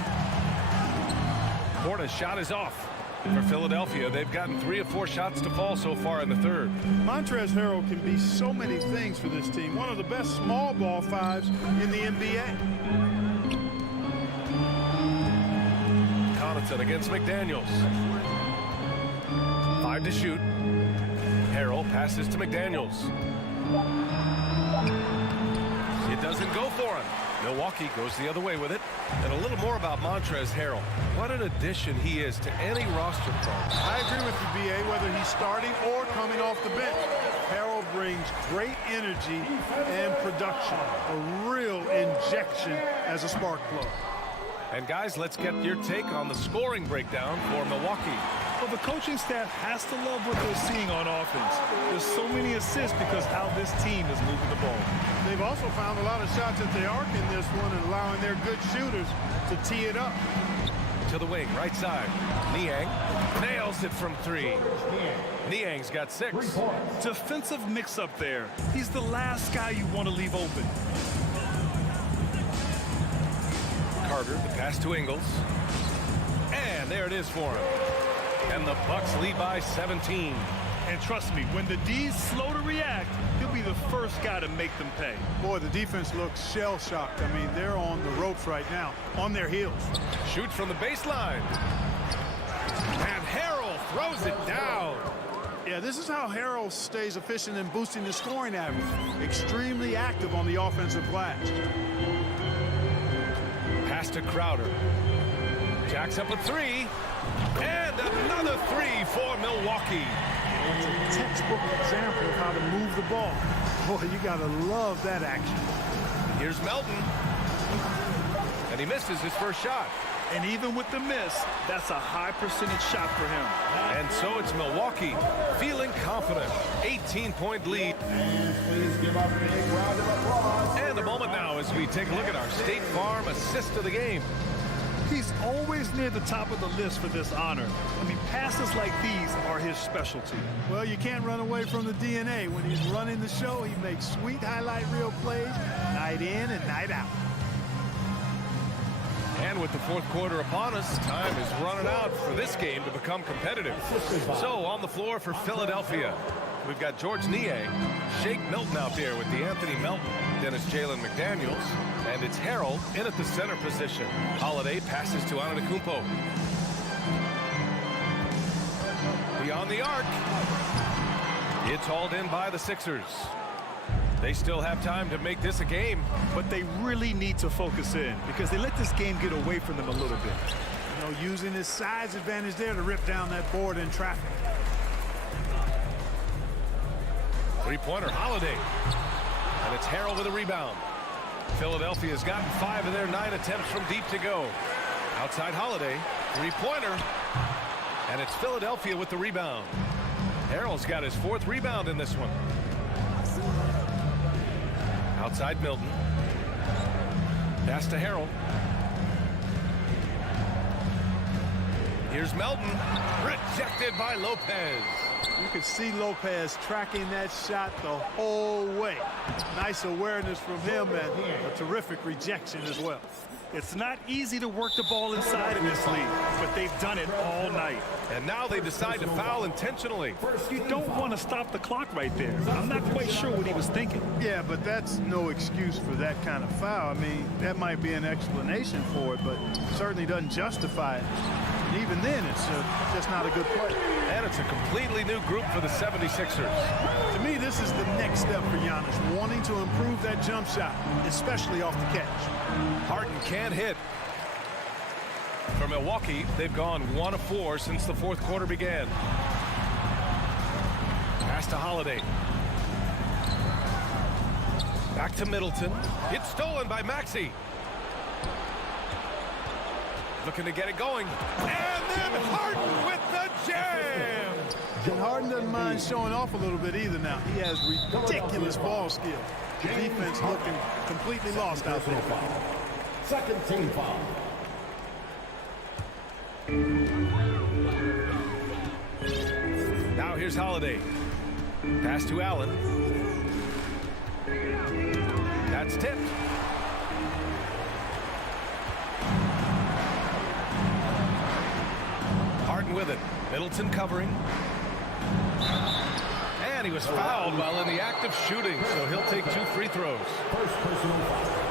Portis' shot is off. For Philadelphia, they've gotten 3 of 4 shots to fall so far in the 3rd. Montrezl Harrell can be so many things for this team. One of the best small ball 5s in the NBA. Connaughton against McDaniels. 5 to shoot. Harrell passes to McDaniels. It doesn't go for him. Milwaukee goes the other way with it. And a little more about Montrezl Harrell. What an addition he is to any roster product. I agree with you, B.A., whether he's starting or coming off the bench. Harrell brings great energy and production. A real injection as a spark plug. And guys, let's get your take on the scoring breakdown for Milwaukee. Well, the coaching staff has to love what they're seeing on offense. There's so many assists because how this team is moving the ball. They've also found a lot of shots at the arc in this one and allowing their good shooters to tee it up. To the wing, right side. Niang nails it from 3. Niang's got 6. Defensive mix-up there. He's the last guy you want to leave open. Carter, the pass to Ingles. And there it is for him. And the Bucks lead by 17. And trust me, when the D's slow to react, he'll be the first guy to make them pay. Boy, the defense looks shell-shocked. I mean, they're on the ropes right now, on their heels. Shoots from the baseline. And Harrell throws it down. Yeah, this is how Harrell stays efficient in boosting the scoring average. Extremely active on the offensive glass. Pass to Crowder. Jacks up a 3. And another 3 for Milwaukee. It's a textbook example of how to move the ball. Boy, you got to love that action. Here's Melton. And he misses his first shot. And even with the miss, that's a high percentage shot for him. And so it's Milwaukee feeling confident. 18-point lead. Please give a big round of applause. And a moment now as we take a look at our State Farm assist of the game. He's always near the top of the list for this honor. I mean, passes like these are his specialty. Well, you can't run away from the DNA. When he's running the show, he makes sweet highlight reel plays night in and night out. And with the fourth quarter upon us, time is running out for this game to become competitive. So on the floor for Philadelphia, we've got George Niang, Shake Milton out there with DeAnthony Melton. Then it's Jalen McDaniels, and it's Harrell in at the center position. Holiday passes to Antetokounmpo. Beyond the arc. It's hauled in by the Sixers. They still have time to make this a game. But they really need to focus in because they let this game get away from them a little bit. You know, using his size advantage there to rip down that board in traffic. Three-pointer, Holiday. And it's Harrell with a rebound. Philadelphia's gotten 5 of their 9 attempts from deep to go. Outside Holiday, three-pointer. And it's Philadelphia with the rebound. Harrell's got his 4th rebound in this one. Outside Milton. Pass to Harrell. Here's Melton. Rejected by Lopez. You could see Lopez tracking that shot the whole way. Nice awareness from him and a terrific rejection as well. It's not easy to work the ball inside in this league, but they've done it all night. And now they decide to foul intentionally. You don't want to stop the clock right there. I'm not quite sure what he was thinking. Yeah, but that's no excuse for that kind of foul. I mean, that might be an explanation for it, but certainly doesn't justify it. And even then, it's just not a good play. And it's a completely new group for the 76ers. To me, this is the next step for Giannis, wanting to improve that jump shot, especially off the catch. Harden can't hit. For Milwaukee, they've gone 1 of 4 since the fourth quarter began. Pass to Holiday. Back to Middleton. It's stolen by Maxey. Looking to get it going. And then Harden with the jam. And Harden doesn't mind showing off a little bit either now. He has ridiculous ball skill. The defense looking completely lost out there. Second team foul. Now here's Holiday. Pass to Allen. That's tipped. Harden with it. Middleton covering. And he was fouled while in the act of shooting, so he'll take 2 free throws.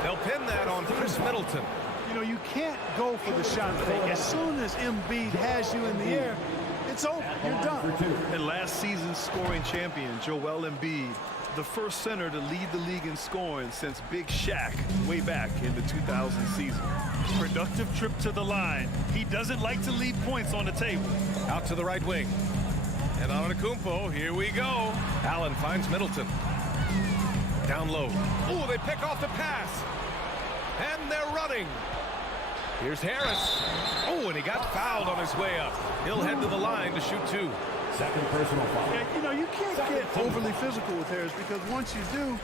They'll pin that on Chris Middleton. You know, you can't go for the shot fake. As soon as Embiid has you in the air, it's over. You're done. And last season's scoring champion, Joel Embiid, the first center to lead the league in scoring since Big Shaq way back in the 2000 season. Productive trip to the line. He doesn't like to leave points on the table. Out to the right wing. And Antetokounmpo, here we go. Allen finds Middleton. Down low. Oh, they pick off the pass. And they're running. Here's Harris. Oh, and he got fouled on his way up. He'll head to the line to shoot 2. Second personal foul. Yeah, you know, you can't get overly physical with Harris because once you do,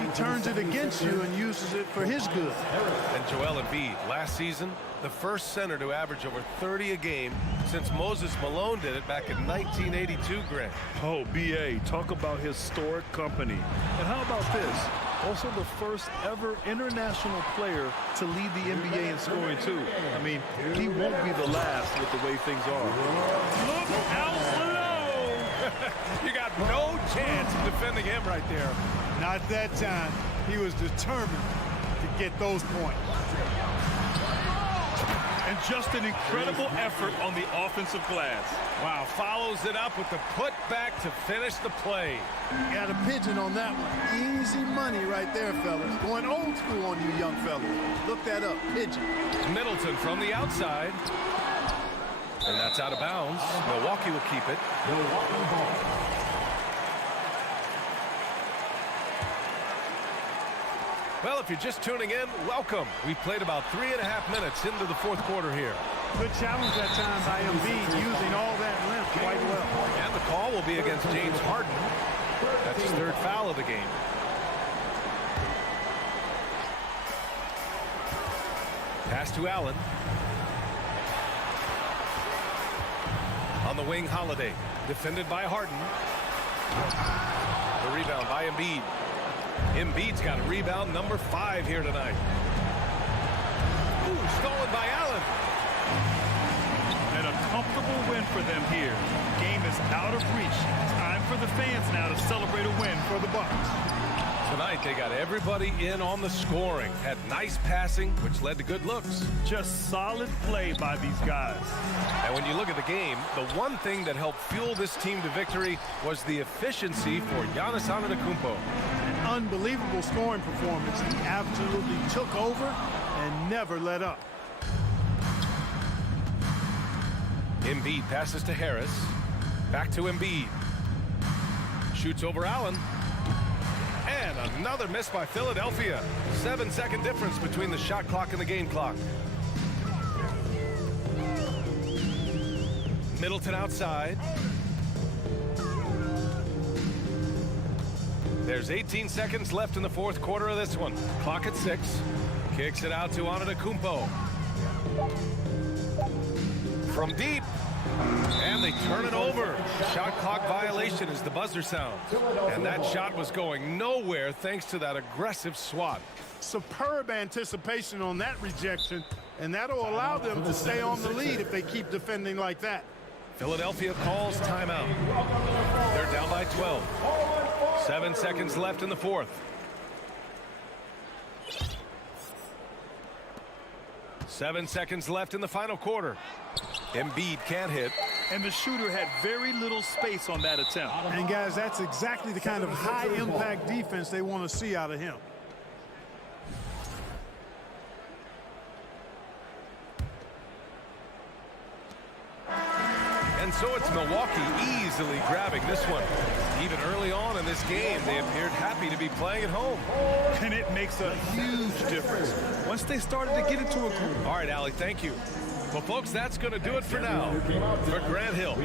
he turns it against you and uses it for his good. And Joel Embiid, last season, the first center to average over 30 a game since Moses Malone did it back in 1982, Grant. Oh, B.A., talk about historic company. And how about this? Also the first ever international player to lead the NBA in scoring, too. I mean, he won't be the last with the way things are. Look out below! You got no chance of defending him right there. Not that time. He was determined to get those points. And just an incredible effort on the offensive glass. Wow, follows it up with the putback to finish the play. Got a pigeon on that one. Easy money right there, fellas. Going old school on you young fellas. Look that up, pigeon. Middleton from the outside. And that's out of bounds. Milwaukee will keep it. Milwaukee ball. Well, if you're just tuning in, welcome. We played about 3.5 minutes into the fourth quarter here. Good challenge that time by Embiid, using all that length quite well. And the call will be against James Harden. That's his 3rd foul of the game. Pass to Allen. On the wing, Holiday. Defended by Harden. The rebound by Embiid. Embiid's got a rebound number 5 here tonight. Ooh, stolen by Allen. And a comfortable win for them here. Game is out of reach. Time for the fans now to celebrate a win for the Bucks. Tonight, they got everybody in on the scoring. Had nice passing, which led to good looks. Just solid play by these guys. And when you look at the game, the one thing that helped fuel this team to victory was the efficiency for Giannis Antetokounmpo. An unbelievable scoring performance. He absolutely took over and never let up. Embiid passes to Harris. Back to Embiid. Shoots over Allen. And another miss by Philadelphia. 7-second difference between the shot clock and the game clock. Middleton outside. There's 18 seconds left in the fourth quarter of this one. Clock at 6. Kicks it out to Antetokounmpo. From deep. And they turn it over. Shot clock violation as the buzzer sounds. And that shot was going nowhere thanks to that aggressive swat. Superb anticipation on that rejection, and that'll allow them to stay on the lead if they keep defending like that. Philadelphia calls timeout. They're down by 12. 7 seconds left in the fourth. 7 seconds left in the final quarter. Embiid can't hit. And the shooter had very little space on that attempt. And guys, that's exactly the kind of high impact defense they want to see out of him. And so it's Milwaukee easily grabbing this one. Even early on in this game, they appeared happy to be playing at home. And it makes a huge difference once they started to get into a groove. All right, Allie, thank you. Well, folks, that's going to do it for now. For Grant Hill.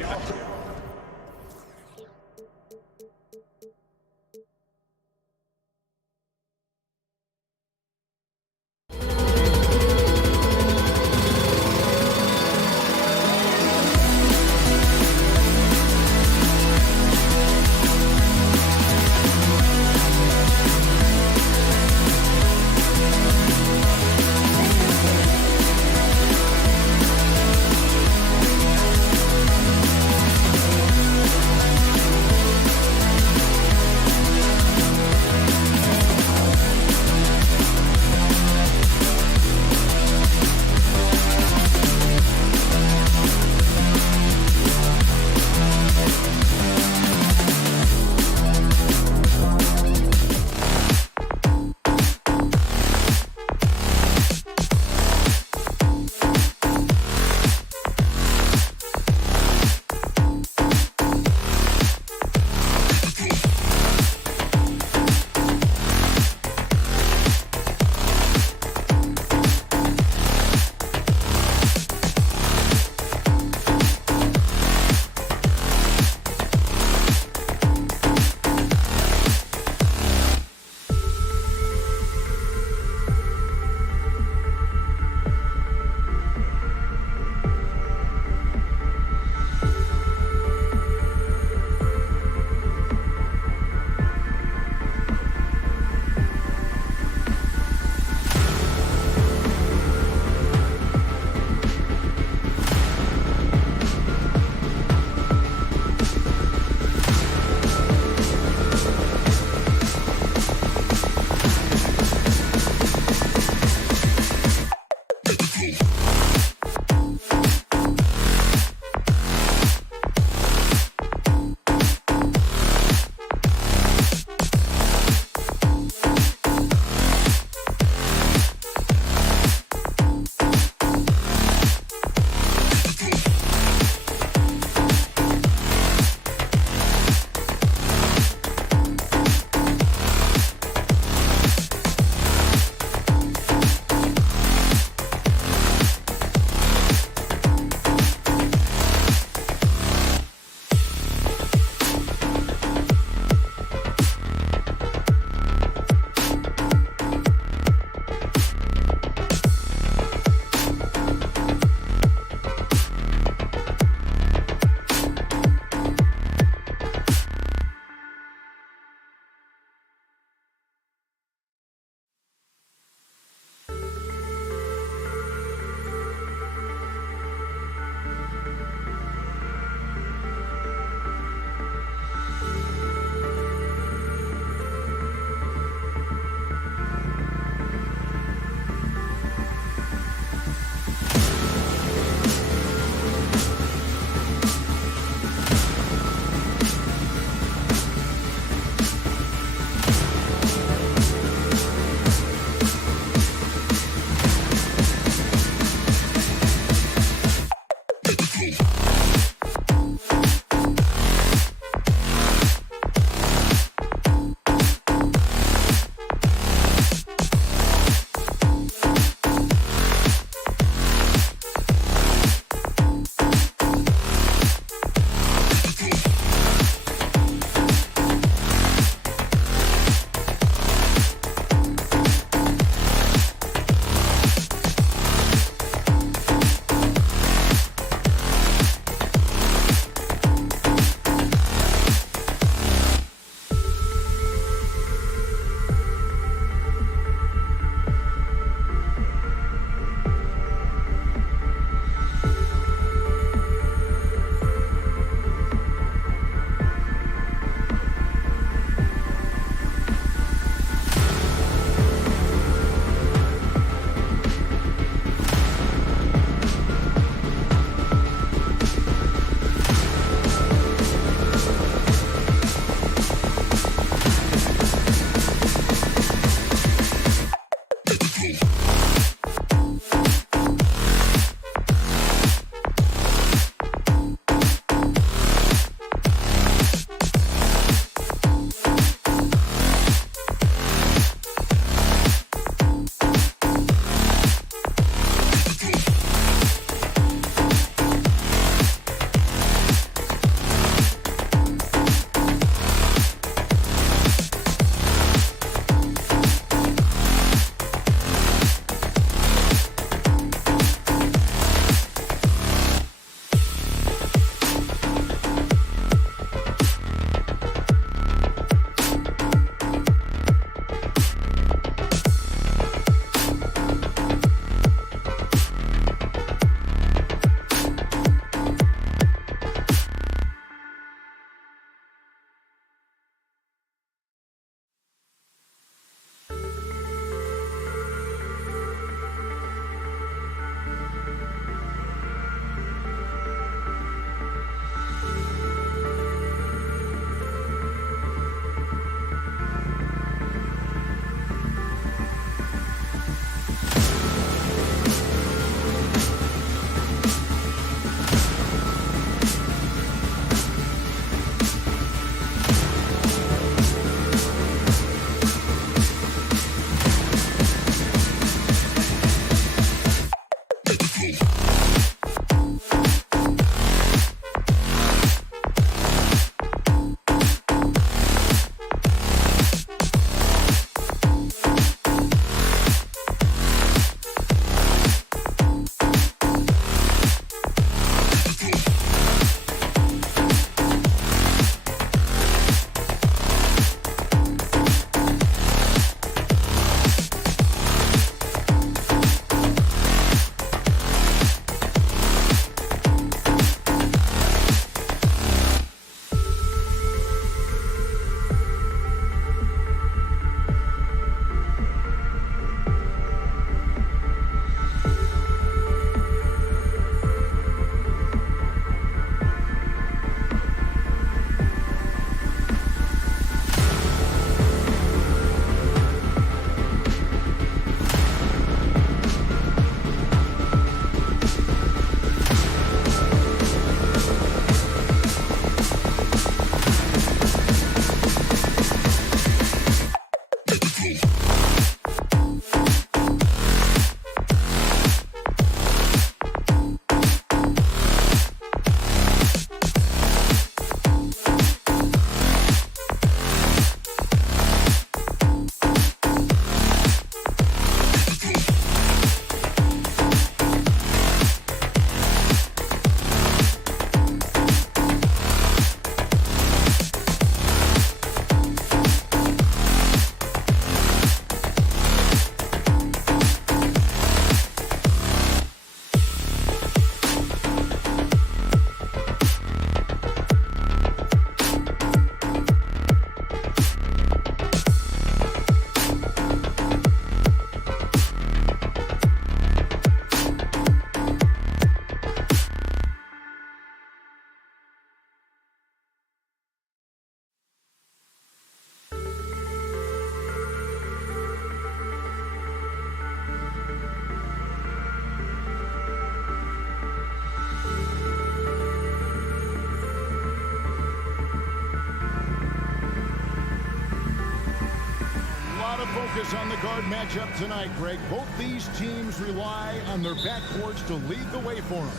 focus on the guard matchup tonight, Greg. Both these teams rely on their backcourts to lead the way for them.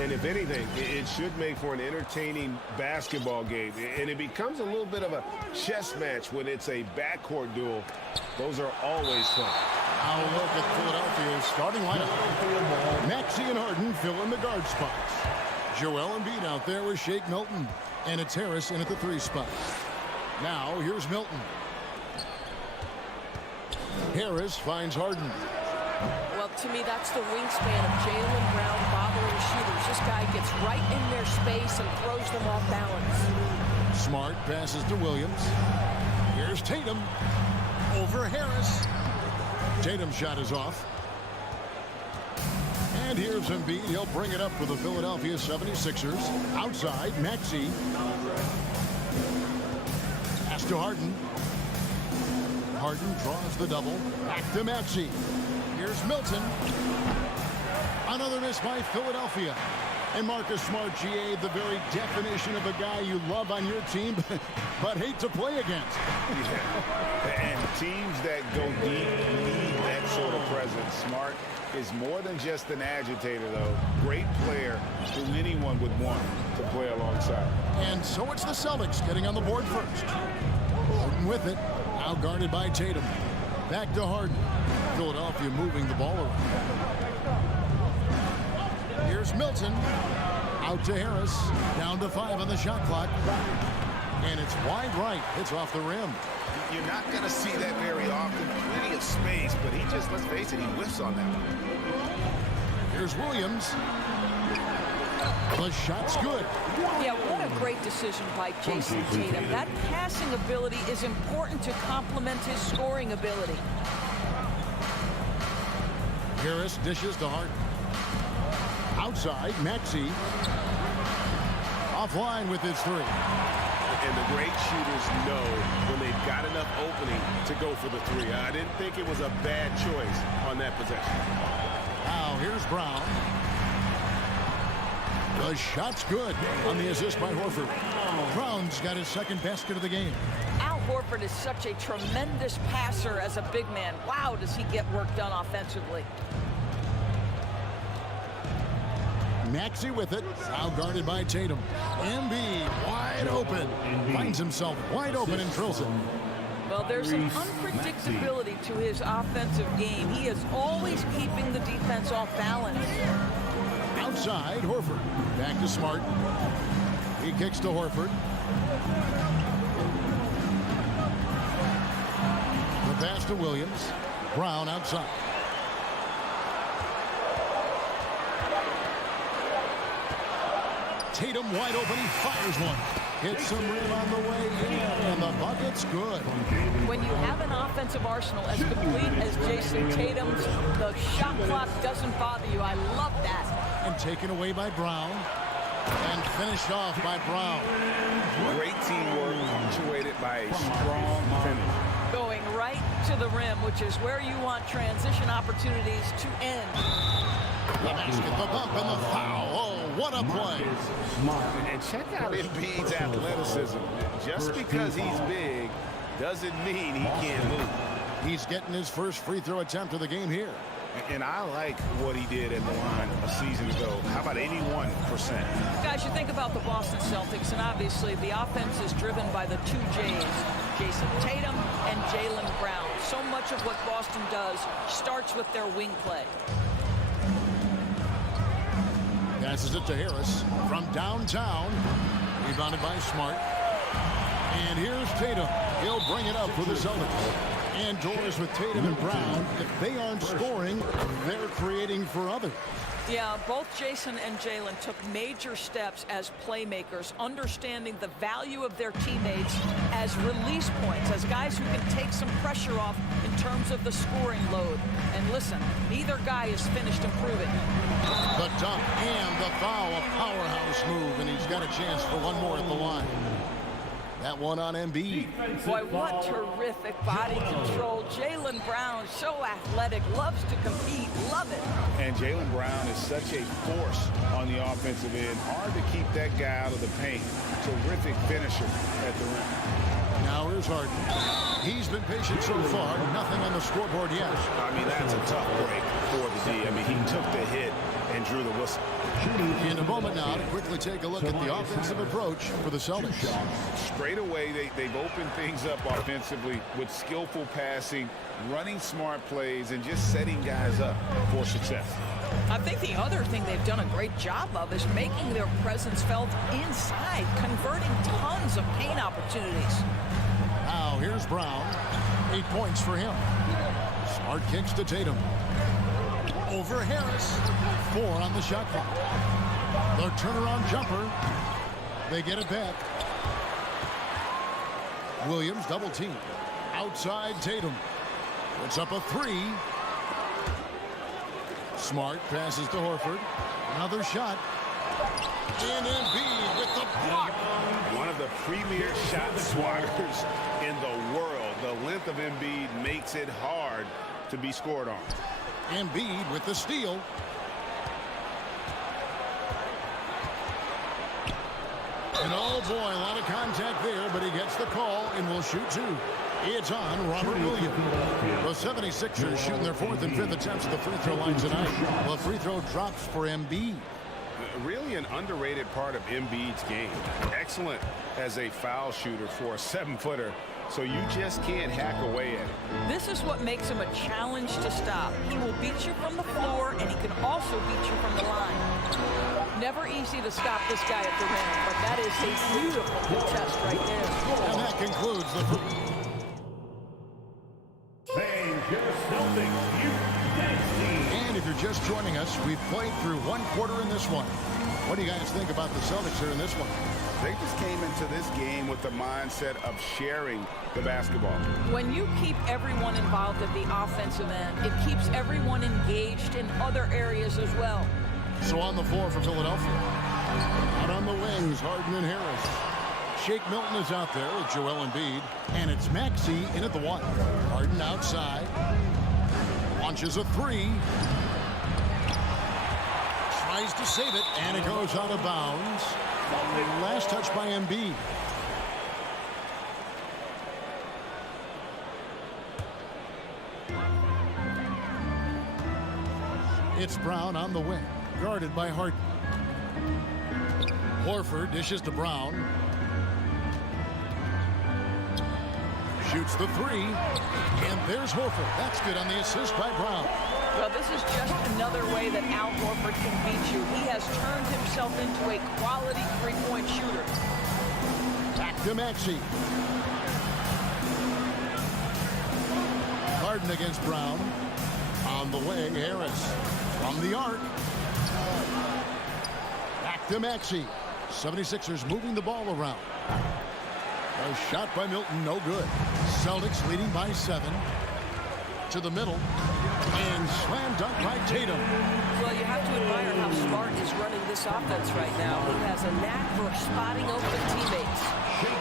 And if anything, it should make for an entertaining basketball game. And it becomes a little bit of a chess match when it's a backcourt duel. Those are always fun. Now look at Philadelphia's starting lineup. Maxey and Harden fill in the guard spots. Joel Embiid out there with Shake Milton. And it's Harris in at the 3 spot. Now here's Milton. Harris finds Harden. Well, to me, that's the wingspan of Jaylen Brown bothering shooters. This guy gets right in their space and throws them off balance. Smart passes to Williams. Here's Tatum over Harris. Tatum's shot is off. And here's Embiid. He'll bring it up for the Philadelphia 76ers. Outside, Maxey. Pass to Harden. Harden draws the double. Back to Maxey. Here's Milton. Another miss by Philadelphia. And Marcus Smart, GA, the very definition of a guy you love on your team, but hate to play against. Yeah. And teams that go deep need that sort of presence. Smart is more than just an agitator, though. Great player who anyone would want to play alongside. And so it's the Celtics getting on the board first. Harden with it. Now guarded by Tatum. Back to Harden. Philadelphia moving the ball around. Here's Milton. Out to Harris. Down to 5 on the shot clock. And it's wide right. It's off the rim. You're not going to see that very often. Plenty of space, but he just, let's face it, he whiffs on that one. Here's Williams. The shot's good. Yeah, what a great decision by Jason Tatum. That passing ability is important to complement his scoring ability. Harris dishes to Harden. Outside, Maxey. Offline with his 3. And the great shooters know when they've got enough opening to go for the 3. I didn't think it was a bad choice on that possession. Now here's Brown. The shot's good on the assist by Horford. Brown's got his second basket of the game. Al Horford is such a tremendous passer as a big man. Wow, does he get work done offensively. Maxey with it. Now guarded by Tatum. Embiid wide open. Finds himself wide open and drills it. Well, there's some unpredictability to his offensive game. He is always keeping the defense off balance. Outside, Horford. Back to Smart. He kicks to Horford. The pass to Williams. Brown outside. Tatum wide open. He fires one. Hits some rim on the way in, and the bucket's good. When you have an offensive arsenal as complete as Jason Tatum's, the shot clock doesn't bother you. I love that. And taken away by Brown. And finished off by Brown. Great teamwork punctuated by a strong finish. Going right to the rim, which is where you want transition opportunities to end. The basket, the bump, and the foul. Oh, what a play. And check out Embiid's athleticism. Just because he's big doesn't mean he can't move. He's getting his first free throw attempt of the game here. And I like what he did at the line a season ago. How about 81%? Guys, you think about the Boston Celtics, and obviously the offense is driven by the 2 J's, Jason Tatum and Jaylen Brown. So much of what Boston does starts with their wing play. Passes it to Harris from downtown. Rebounded by Smart. And here's Tatum. He'll bring it up for the Celtics. And doors with Tatum and Brown. If they aren't scoring, they're creating for others. Yeah, both Jason and Jaylen took major steps as playmakers, understanding the value of their teammates as release points, as guys who can take some pressure off in terms of the scoring load. And listen, neither guy is finished improving. The dunk and the foul, a powerhouse move, and he's got a chance for one more at the line. That one on Embiid. Boy, what terrific body control. Jaylen Brown, so athletic, loves to compete, love it. And Jaylen Brown is such a force on the offensive end. Hard to keep that guy out of the paint. Terrific finisher at the rim. Now here's Harden. He's been patient so far. Nothing on the scoreboard yet. I mean, that's a tough break for the D. I mean, he took the hit and drew the whistle. In a moment now to quickly take a look at the offensive approach for the Celtics. Straight away, they've opened things up offensively with skillful passing, running smart plays, and just setting guys up for success. I think the other thing they've done a great job of is making their presence felt inside, converting tons of paint opportunities. Now here's Brown. 8 points for him. Smart kicks to Tatum. Over Harris. 4 on the shot clock. The turnaround jumper. They get it back. Williams double team. Outside Tatum. Puts up a 3. Smart passes to Horford. Another shot. And Embiid with the block. One of the premier shot swatters in the world. The length of Embiid makes it hard to be scored on. Embiid with the steal. And oh boy, a lot of contact there, but he gets the call and will shoot 2. It's on Robert Williams. The 76ers shooting their 4th and 5th attempts at the free throw line tonight. The free throw drops for Embiid. Really an underrated part of Embiid's game. Excellent as a foul shooter for a 7-footer, so you just can't hack away at it. This is what makes him a challenge to stop. He will beat you from the floor, and he can also beat you from the line. Never easy to stop this guy at the rim, but that is a beautiful contest right there. And that concludes the... And if you're just joining us, we've played through 1 quarter in this one. What do you guys think about the Celtics here in this one? They just came into this game with the mindset of sharing the basketball. When you keep everyone involved at the offensive end, it keeps everyone engaged in other areas as well. So on the floor for Philadelphia. Out on the wings, Harden and Harris. Shake Milton is out there with Joel Embiid. And it's Maxey in at the 1. Harden outside. Launches a 3. Tries to save it, and it goes out of bounds. Last touch by Embiid. It's Brown on the wing, guarded by Harden. Horford dishes to Brown. Shoots the 3, and there's Horford. That's good on the assist by Brown. Well, this is just another way that Al Horford can beat you. He has turned himself into a quality three-point shooter. Back to Maxey. Harden against Brown. On the way, Harris. From the arc. Back to Maxey. 76ers moving the ball around. A shot by Milton, no good. Celtics leading by 7. To the middle. And slam dunk by Tatum. Well, you have to admire how Smart is running this offense right now. He has a knack for spotting open teammates.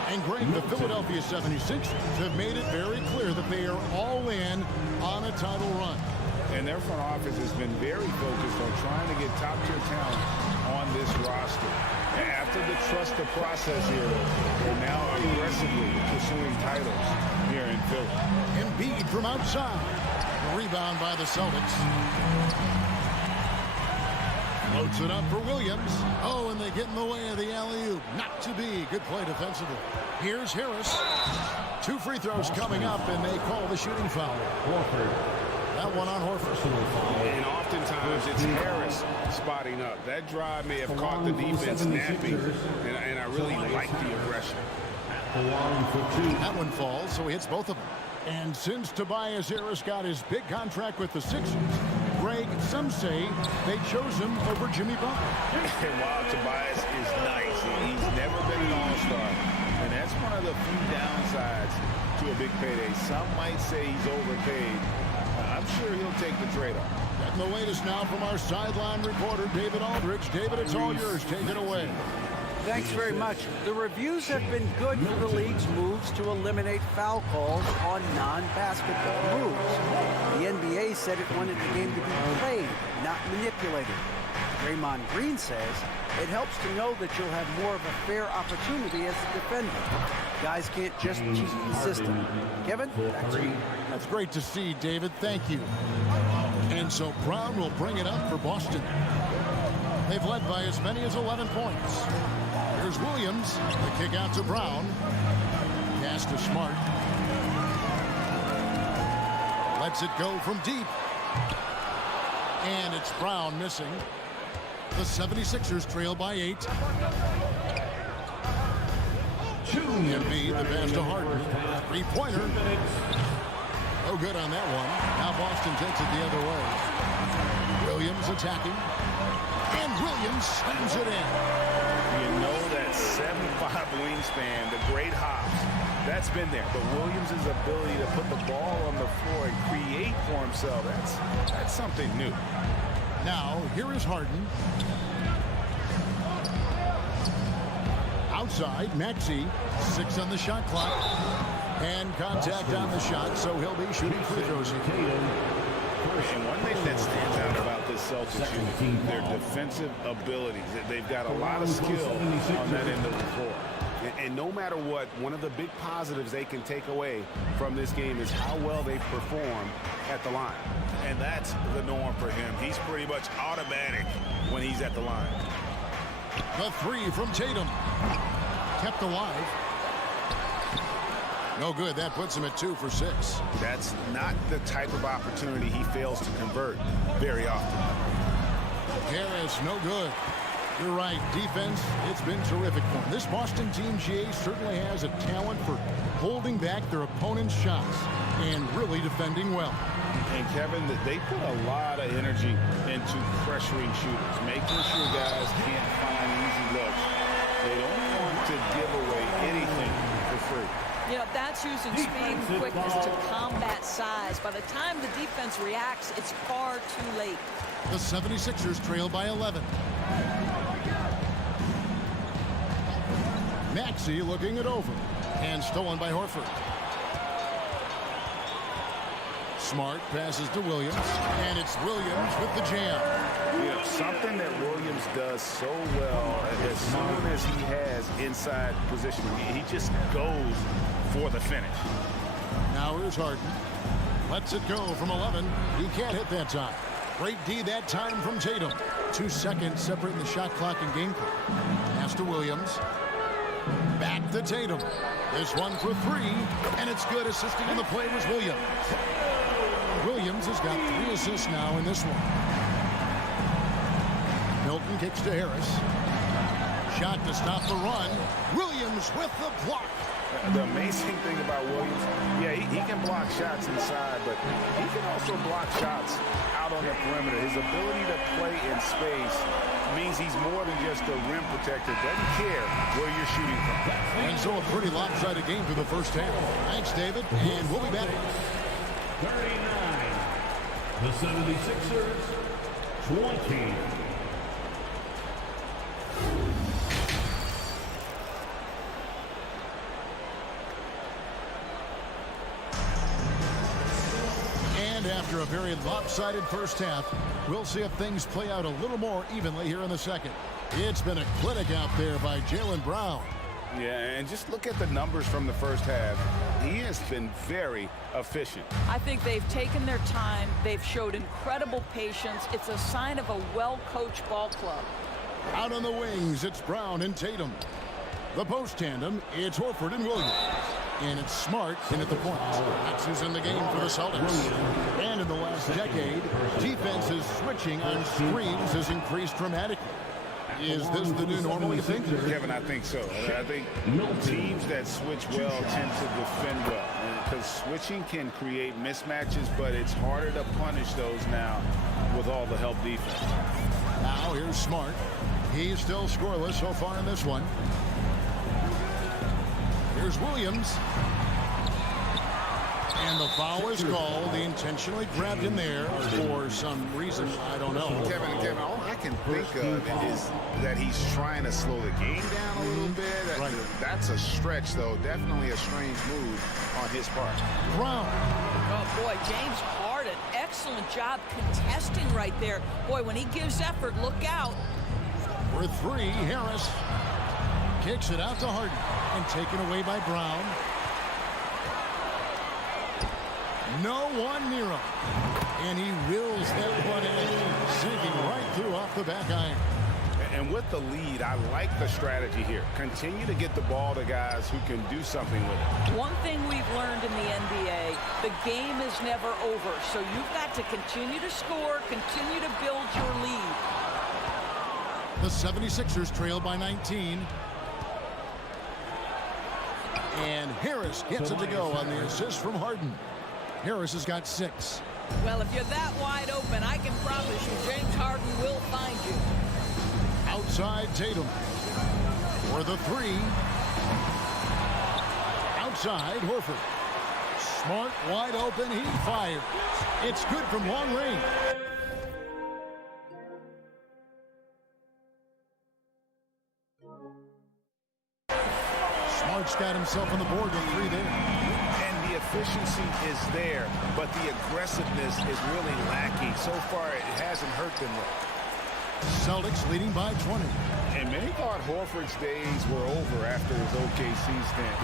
And Greg, the Philadelphia 76ers have made it very clear that they are all in on a title run. And their front office has been very focused on trying to get top-tier talent on this roster. After the trust the process here, they're now aggressively pursuing titles here in Philly. Embiid from outside. Rebound by the Celtics. Floats it up for Williams. Oh, and they get in the way of the alley-oop. Not to be. Good play defensively. Here's Harris. 2 free throws coming up, and they call the shooting foul. That one on Horford. And oftentimes it's Harris spotting up. That drive may have caught the defense napping, and I really like the aggression. That one falls, so he hits both of them. And since Tobias Harris got his big contract with the Sixers, Greg, some say they chose him over Jimmy Butler. And while Tobias is nice, he's never been an all-star. And that's one of the few downsides to a big payday. Some might say he's overpaid. I'm sure he'll take the trade-off. Getting the latest now from our sideline reporter, David Aldridge. David, it's all yours. Take it away. Thanks very much. The reviews have been good for the league's moves to eliminate foul calls on non-basketball moves. The NBA said it wanted the game to be played, not manipulated. Draymond Green says it helps to know that you'll have more of a fair opportunity as a defender. Guys can't just cheat the system. Kevin, back to you. That's great to see, David. Thank you. And so Brown will bring it up for Boston. They've led by as many as 11 points. Here's Williams. The kick out to Brown. Pass to Smart. Lets it go from deep. And it's Brown missing. The 76ers trail by 8. Embiid, the pass to Harden. Three-pointer. No good on that one. Now Boston takes it the other way. Williams attacking. And Williams slams it in. You know that 7'5" wingspan, the great hops, that's been there. But Williams' ability to put the ball on the floor and create for himself, that's something new. Now, here is Harden. Outside, Maxey, 6 on the shot clock. And contact on the shot, so he'll be shooting free throws here. And one thing that stands out about this Celtics unit, their defensive abilities. They've got a lot of skill on that end of the floor. And no matter what, one of the big positives they can take away from this game is how well they perform at the line. And that's the norm for him. He's pretty much automatic when he's at the line. The 3 from Tatum. Kept alive. No good. That puts him at 2 for 6. That's not the type of opportunity he fails to convert very often. Harris, no good. You're right. Defense, it's been terrific for him. This Boston team, GA, certainly has a talent for holding back their opponent's shots and really defending well. And Kevin, they put a lot of energy into pressuring shooters, making sure guys can't find easy looks. They don't want to give away anything for free. You know, that's using speed and quickness to combat size. By the time the defense reacts, it's far too late. The 76ers trail by 11. Maxey looking it over. And stolen by Horford. Smart passes to Williams. And it's Williams with the jam. You know, something that Williams does so well as soon as he has inside position, he just goes for the finish. Now here's Harden. Lets it go from 11. He can't hit that time. Great D that time from Tatum. 2 seconds separating the shot clock and game clock. Pass to Williams. Back to Tatum. This one for 3. And it's good. Assisting in the play was Williams. Williams has got 3 assists now in this one. Milton kicks to Harris. Shot to stop the run. Williams with the block. The amazing thing about Williams, yeah, he can block shots inside, but he can also block shots out on the perimeter. His ability to play in space means he's more than just a rim protector. Doesn't care where you're shooting from. And so a pretty lopsided game through the first half. Thanks, David, and we'll be back. 39. The 76ers, 20. After a very lopsided first half, we'll see if things play out a little more evenly here in the second. It's been a clinic out there by Jaylen Brown. Yeah, and just look at the numbers from the first half. He has been very efficient. I think they've taken their time. They've showed incredible patience. It's a sign of a well-coached ball club. Out on the wings, it's Brown and Tatum. The post tandem, it's Horford and Williams. And it's Smart in at the point. That's who's in the game for the Celtics. And in the last decade, defense's switching on screens has increased dramatically. Is this the new normal, you think? Kevin, I think so. I think teams that switch well tend to defend well. Because switching can create mismatches, but it's harder to punish those now with all the help defense. Now here's Smart. He's still scoreless so far in this one. Here's Williams. And the foul is called. He intentionally grabbed him there for some reason. I don't know. Kevin, all I can think of is that he's trying to slow the game down a little bit. That's a stretch, though. Definitely a strange move on his part. Brown. Oh, boy, James Harden, excellent job contesting right there. Boy, when he gives effort, look out. For three, Harris kicks it out to Harden and taken away by Brown. No one near him. And he wills that one in, sinking right through off the back iron. And with the lead, I like the strategy here. Continue to get the ball to guys who can do something with it. One thing we've learned in the NBA, the game is never over. So you've got to continue to score, continue to build your lead. The 76ers trail by 19. And Harris gets it to go on the assist from Harden. Harris has got 6. Well, if you're that wide open, I can promise you James Harden will find you. Outside Tatum for the 3. Outside Horford. Smart, wide open, he fires. It's good from long range. Smart's got himself on the board with 3 there. And the efficiency is there, but the aggressiveness is really lacking. So far, it hasn't hurt them. Celtics leading by 20. And many thought Horford's days were over after his OKC stint,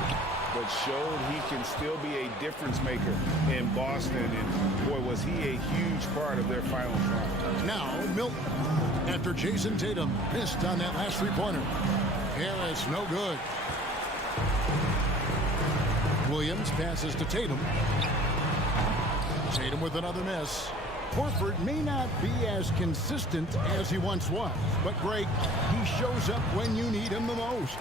but showed he can still be a difference maker in Boston. And boy, was he a huge part of their final run. Now Milton, after Jason Tatum missed on that last 3-pointer. Harris no good. Williams passes to Tatum. Tatum with another miss. Horford may not be as consistent as he once was, but Greg, he shows up when you need him the most.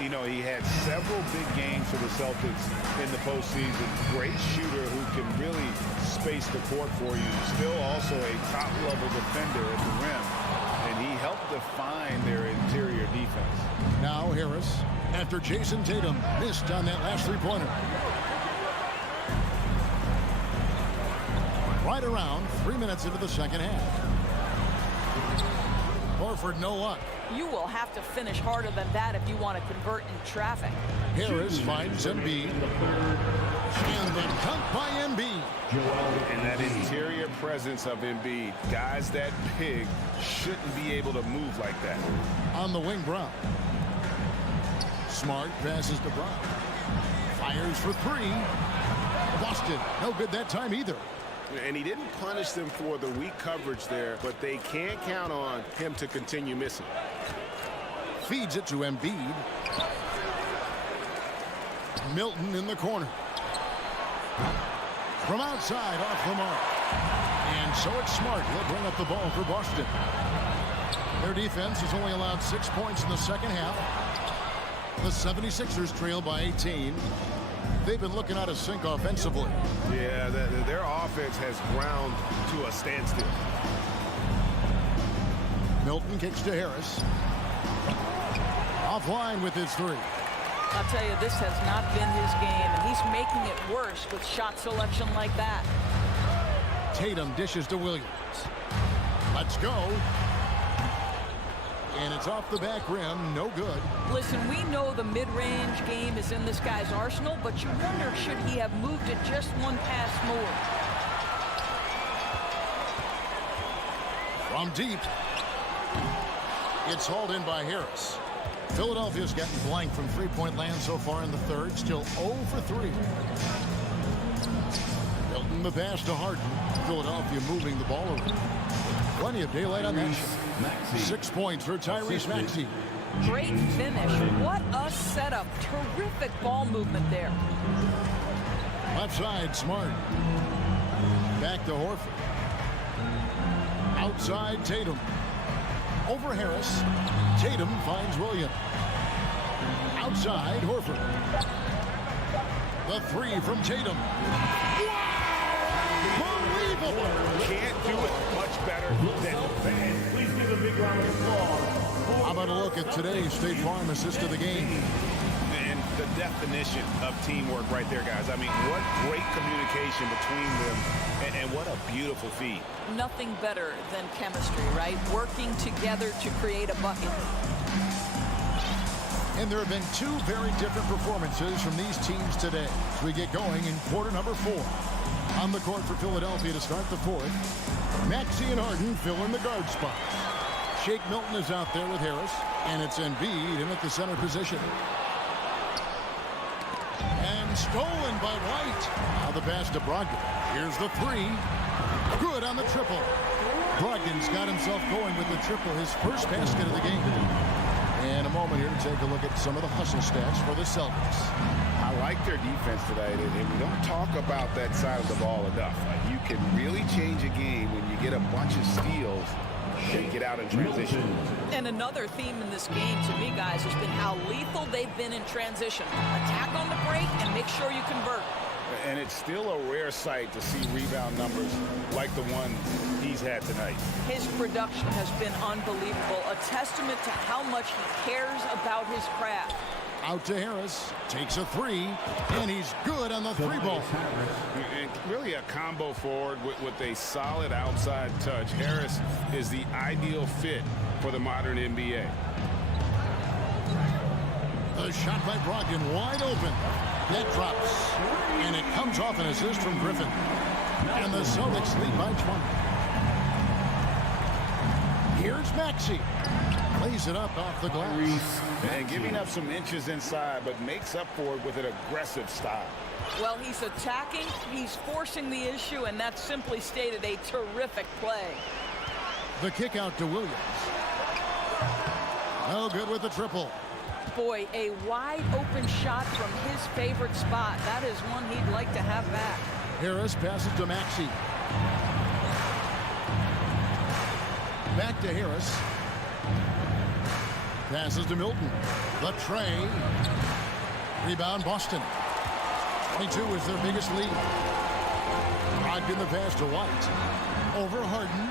You know, he had several big games for the Celtics in the postseason. Great shooter who can really space the court for you. Still also a top-level defender at the rim, and he helped define their interior defense. Now Harris, after Jason Tatum missed on that last 3-pointer. Right around 3 minutes into the second half. Horford no luck. You will have to finish harder than that if you want to convert in traffic. Harris finds Embiid. And the dunk by Embiid. And that interior presence of Embiid, guys that big shouldn't be able to move like that. On the wing, Brown. Smart passes to Brown. Fires for 3. Boston, no good that time either. And he didn't punish them for the weak coverage there, but they can't count on him to continue missing. Feeds it to Embiid. Milton in the corner. From outside, off the mark. And so it's Smart. He'll bring up the ball for Boston. Their defense has only allowed 6 points in the second half. The 76ers trail by 18. They've been looking out of sync offensively. Yeah, their offense has ground to a standstill. Milton kicks to Harris. Offline with his 3. I'll tell you, this has not been his game, and he's making it worse with shot selection like that. Tatum dishes to Williams. Let's go. And it's off the back rim, no good. Listen, we know the mid-range game is in this guy's arsenal, but you wonder, should he have moved it just one pass more? From deep. It's hauled in by Harris. Philadelphia's gotten blank from 3-point land so far in the third. Still 0 for 3. Milton the pass to Harden. Philadelphia moving the ball around. Plenty of daylight on that shot. 6 points for Tyrese Maxey. Great finish. What a setup. Terrific ball movement there. Left side, Smart. Back to Horford. Outside, Tatum. Over Harris. Tatum finds Williams. Outside, Horford. The 3 from Tatum. Unbelievable! Can't do it much better than that. Please give a big round of applause. How about a look at today's State Farm assist of the game? And the definition of teamwork right there, guys. I mean, what great communication between them, and what a beautiful feed. Nothing better than chemistry, right? Working together to create a bucket. And there have been 2 very different performances from these teams today as we get going in quarter number 4. On the court for Philadelphia to start the fourth. Maxey and Harden fill in the guard spots. Shake Milton is out there with Harris, and it's Embiid in at the center position. And stolen by White. Now the pass to Brogdon. Here's the three. Good on the triple. Brogdon's got himself going with the triple, his first basket of the game. And a moment here to take a look at some of the hustle stats for the Celtics. I like their defense today, and we don't talk about that side of the ball enough. You can really change a game when you get a bunch of steals and get out in transition. And another theme in this game to me, guys, has been how lethal they've been in transition. Attack on the break and make sure you convert. And it's still a rare sight to see rebound numbers like the one he's had tonight. His production has been unbelievable, a testament to how much he cares about his craft. Out to Harris, takes a three, and he's good on the three ball. And really a combo forward with a solid outside touch. Harris is the ideal fit for the modern NBA. The shot by Brogdon wide open. That drops, and it comes off an assist from Griffin. And the Celtics lead by 20. Here's Maxey. Lays it up off the glass. And giving up some inches inside, but makes up for it with an aggressive style. Well, he's attacking, he's forcing the issue, and that's simply stated a terrific play. The kick out to Williams. No good with the triple. Boy, a wide open shot from his favorite spot. That is one he'd like to have back. Harris passes to Maxey. Back to Harris. Passes to Milton. The tray. Rebound Boston. 22 is their biggest lead. Brogdon the pass to White. Over Harden.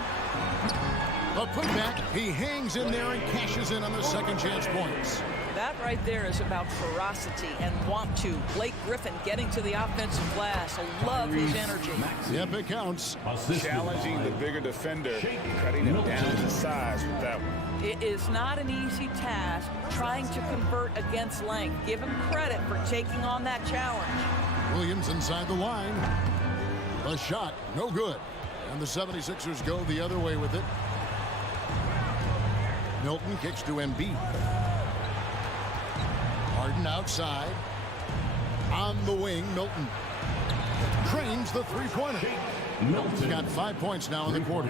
The putback. He hangs in there and cashes in on the second chance points. That right there is about ferocity and want to. Blake Griffin getting to the offensive glass. I love his energy. Yep, it counts. Challenging the bigger defender, cutting him down to size with that one. It is not an easy task trying to convert against length. Give him credit for taking on that challenge. Williams inside the line. The shot, no good. And the 76ers go the other way with it. Milton kicks to Embiid. Harden outside. On the wing, Milton trains the three-pointer. Milton's got 5 points now in the quarter.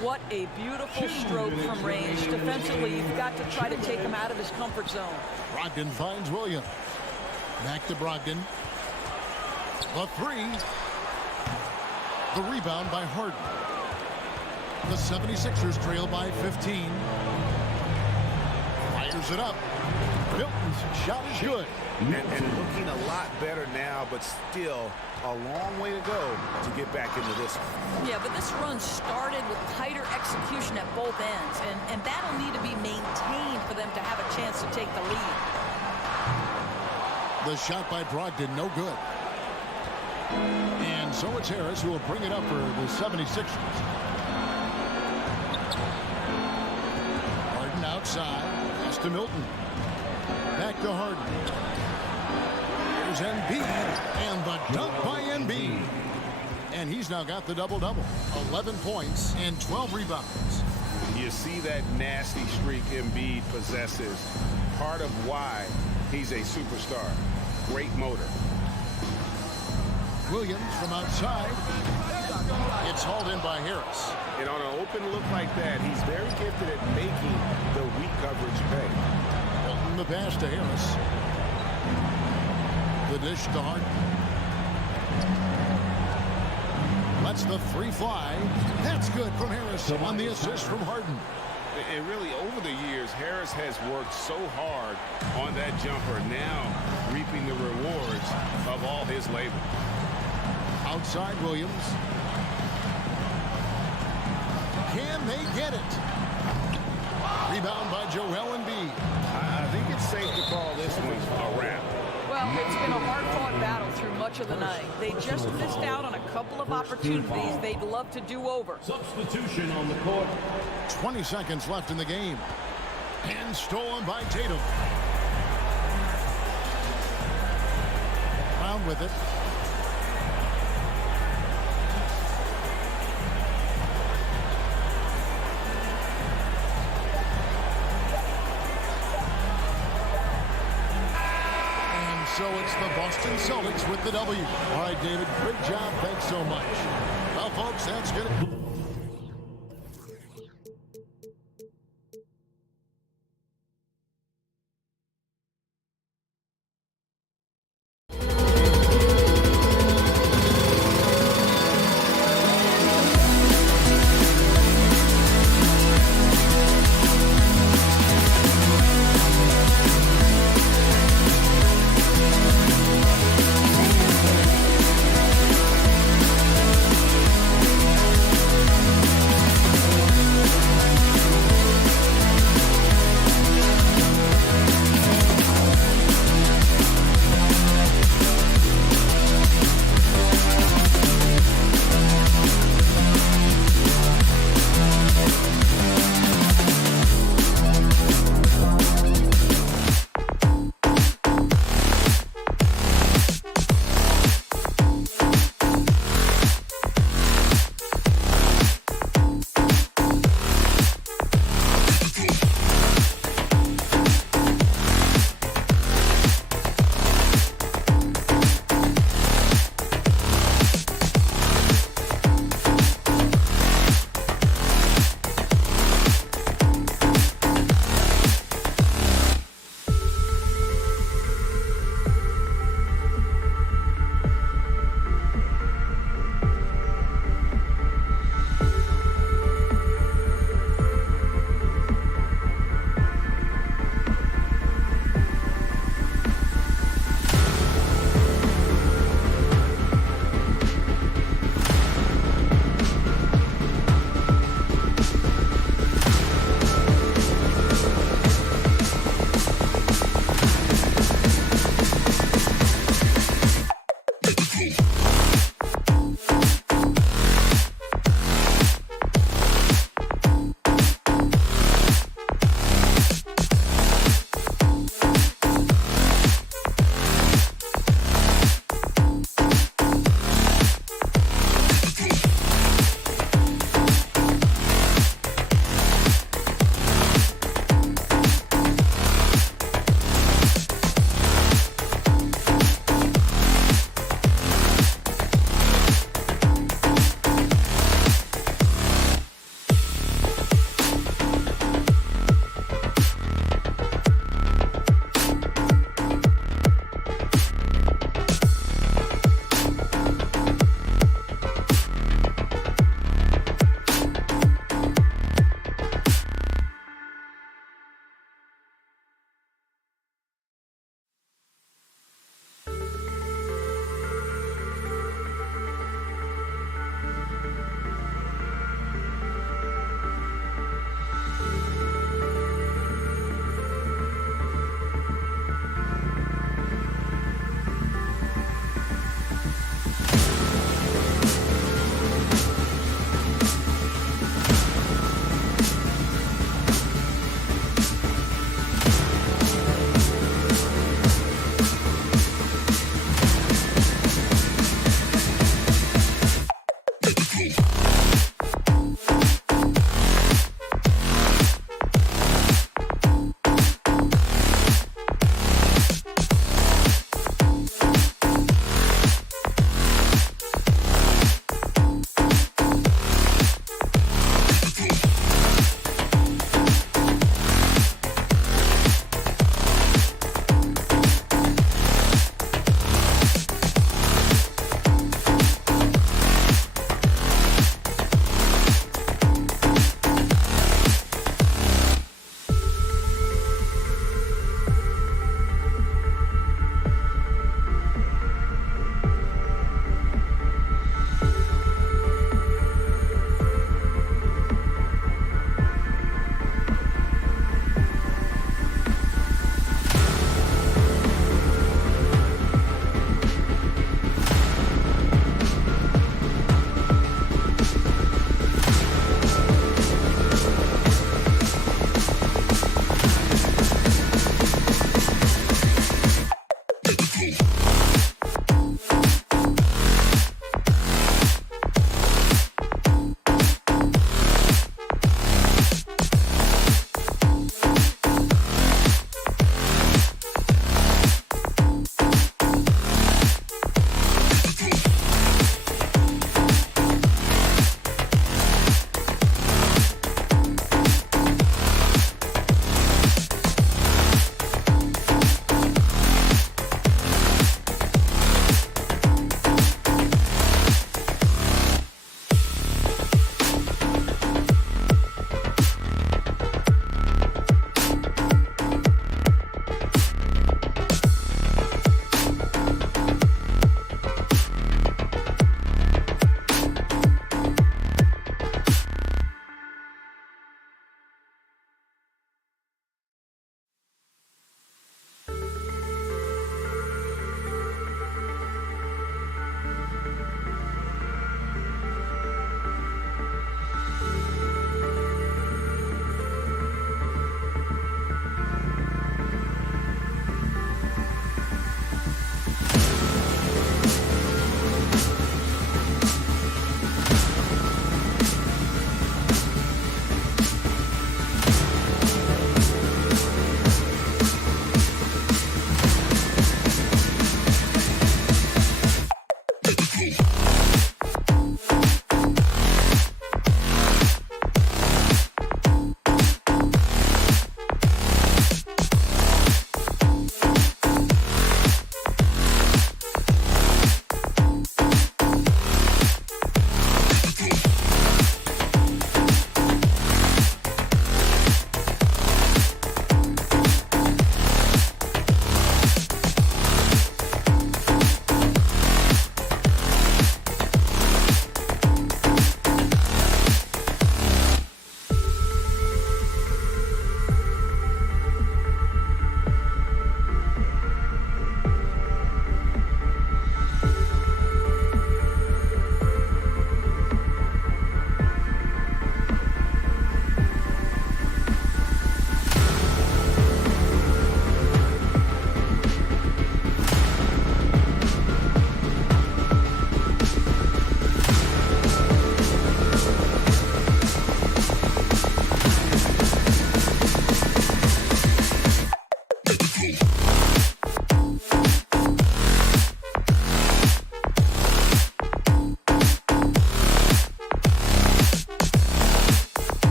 What a beautiful stroke from range. Defensively, you've got to try to take him out of his comfort zone. Brogdon finds Williams. Back to Brogdon. The three. The rebound by Harden. The 76ers trail by 15. Fires it up. Milton's shot is good. And looking a lot better now, but still a long way to go to get back into this one. Yeah, but this run started with tighter execution at both ends, and that'll need to be maintained for them to have a chance to take the lead. The shot by Brogdon, no good. And so it's Harris who will bring it up for the 76ers. Harden outside. Pass to Milton. Back to Harden. Here's Embiid. And the dunk by Embiid. And he's now got the double-double. 11 points and 12 rebounds. You see that nasty streak Embiid possesses. Part of why he's a superstar. Great motor. Williams from outside. It's hauled in by Harris. And on an open look like that, he's very gifted at making the weak coverage pay. Milton the pass to Harris. The dish to Harden. Lets the three fly. That's good from Harris on the assist from Harden. And really, over the years, Harris has worked so hard on that jumper, now reaping the rewards of all his labor. Outside Williams. Can they get it? Rebound by Joel Embiid. I think it's safe to call this one a wrap. Well, it's been a hard-fought battle through much of the night. They just missed out on a couple of opportunities they'd love to do over. Substitution on the court. 20 seconds left in the game. And stolen by Tatum. Brown with it. so it's the Boston Celtics with the W. All right, David, great job. Thanks so much. Well, folks, that's going to...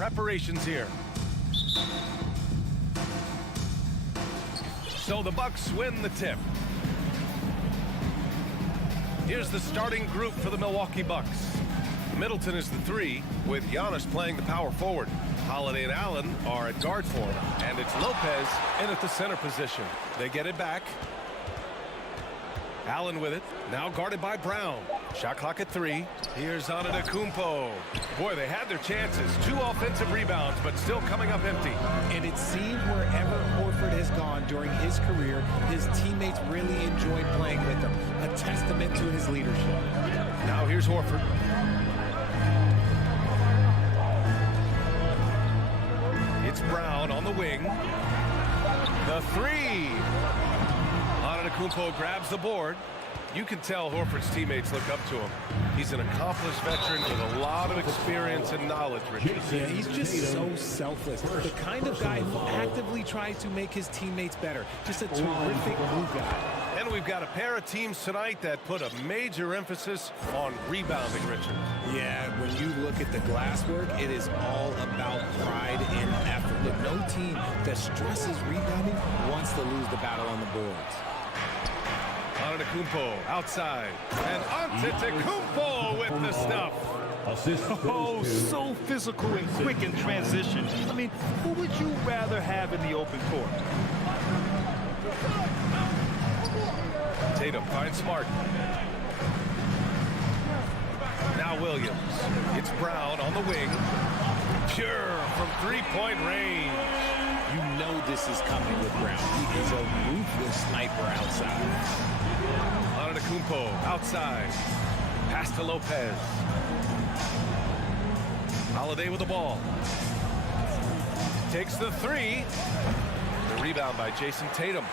preparations here. So the Bucks win the tip. Here's the starting group for the Milwaukee Bucks. Middleton is the 3, with Giannis playing the power forward. Holiday and Allen are at guard for him, and it's Lopez in at the center position. They get it back. Allen with it, now guarded by Brown. Shot clock at 3. Here's Antetokounmpo. Boy, they had their chances. 2 offensive rebounds, but still coming up empty. And it seemed wherever Horford has gone during his career, his teammates really enjoyed playing with him. A testament to his leadership. Now here's Horford. It's Brown on the wing. The 3. Antetokounmpo grabs the board. You can tell Horford's teammates look up to him. He's an accomplished veteran with a lot of experience and knowledge, Richard. Yeah, he's just so selfless. The kind of guy who actively tries to make his teammates better. Just a terrific glue guy. And we've got a pair of teams tonight that put a major emphasis on rebounding, Richard. Yeah, when you look at the glass work, it is all about pride and effort. But no team that stresses rebounding wants to lose the battle on the boards. Antetokounmpo outside, and Antetokounmpo with the stuff. Oh, so physical and quick in transition. I mean, who would you rather have in the open court? Tatum finds Smart. Now Williams. It's Brown on the wing. Pure from three-point range. You know this is coming with Brown. He is a ruthless sniper outside. Antetokounmpo outside. Pass to Lopez. Holiday with the ball. Takes the 3. The rebound by Jason Tatum.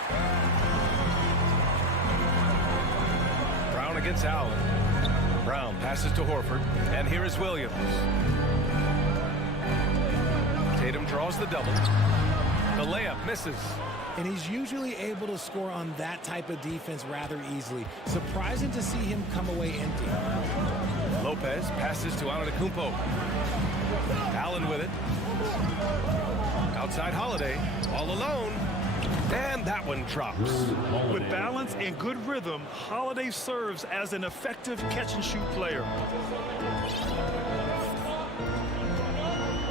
Brown against Allen. Brown passes to Horford. And here is Williams. Tatum draws the double. The layup misses. And he's usually able to score on that type of defense rather easily. Surprising to see him come away empty. Lopez passes to Antetokounmpo. Allen with it. Outside Holiday, all alone. And that one drops. With balance and good rhythm, Holiday serves as an effective catch-and-shoot player.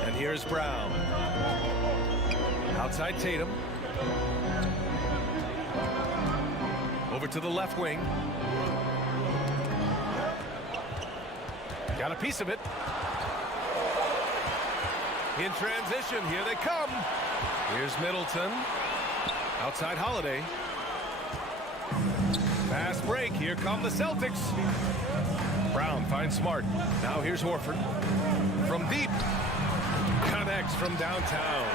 And here's Brown. Outside Tatum. Over to the left wing. Got a piece of it. In transition, here they come. Here's Middleton. Outside Holiday. Fast break, here come the Celtics. Brown finds Smart. Now here's Horford. From deep. Connects from downtown.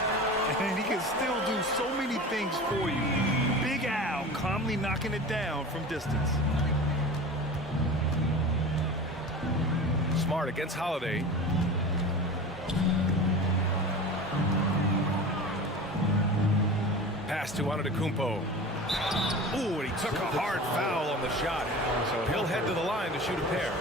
And he can still do so many things for you. Big Al calmly knocking it down from distance. Smart against Holiday. Pass to Antetokounmpo. Ooh, and he took a hard foul on the shot. So he'll head to the line to shoot a pair.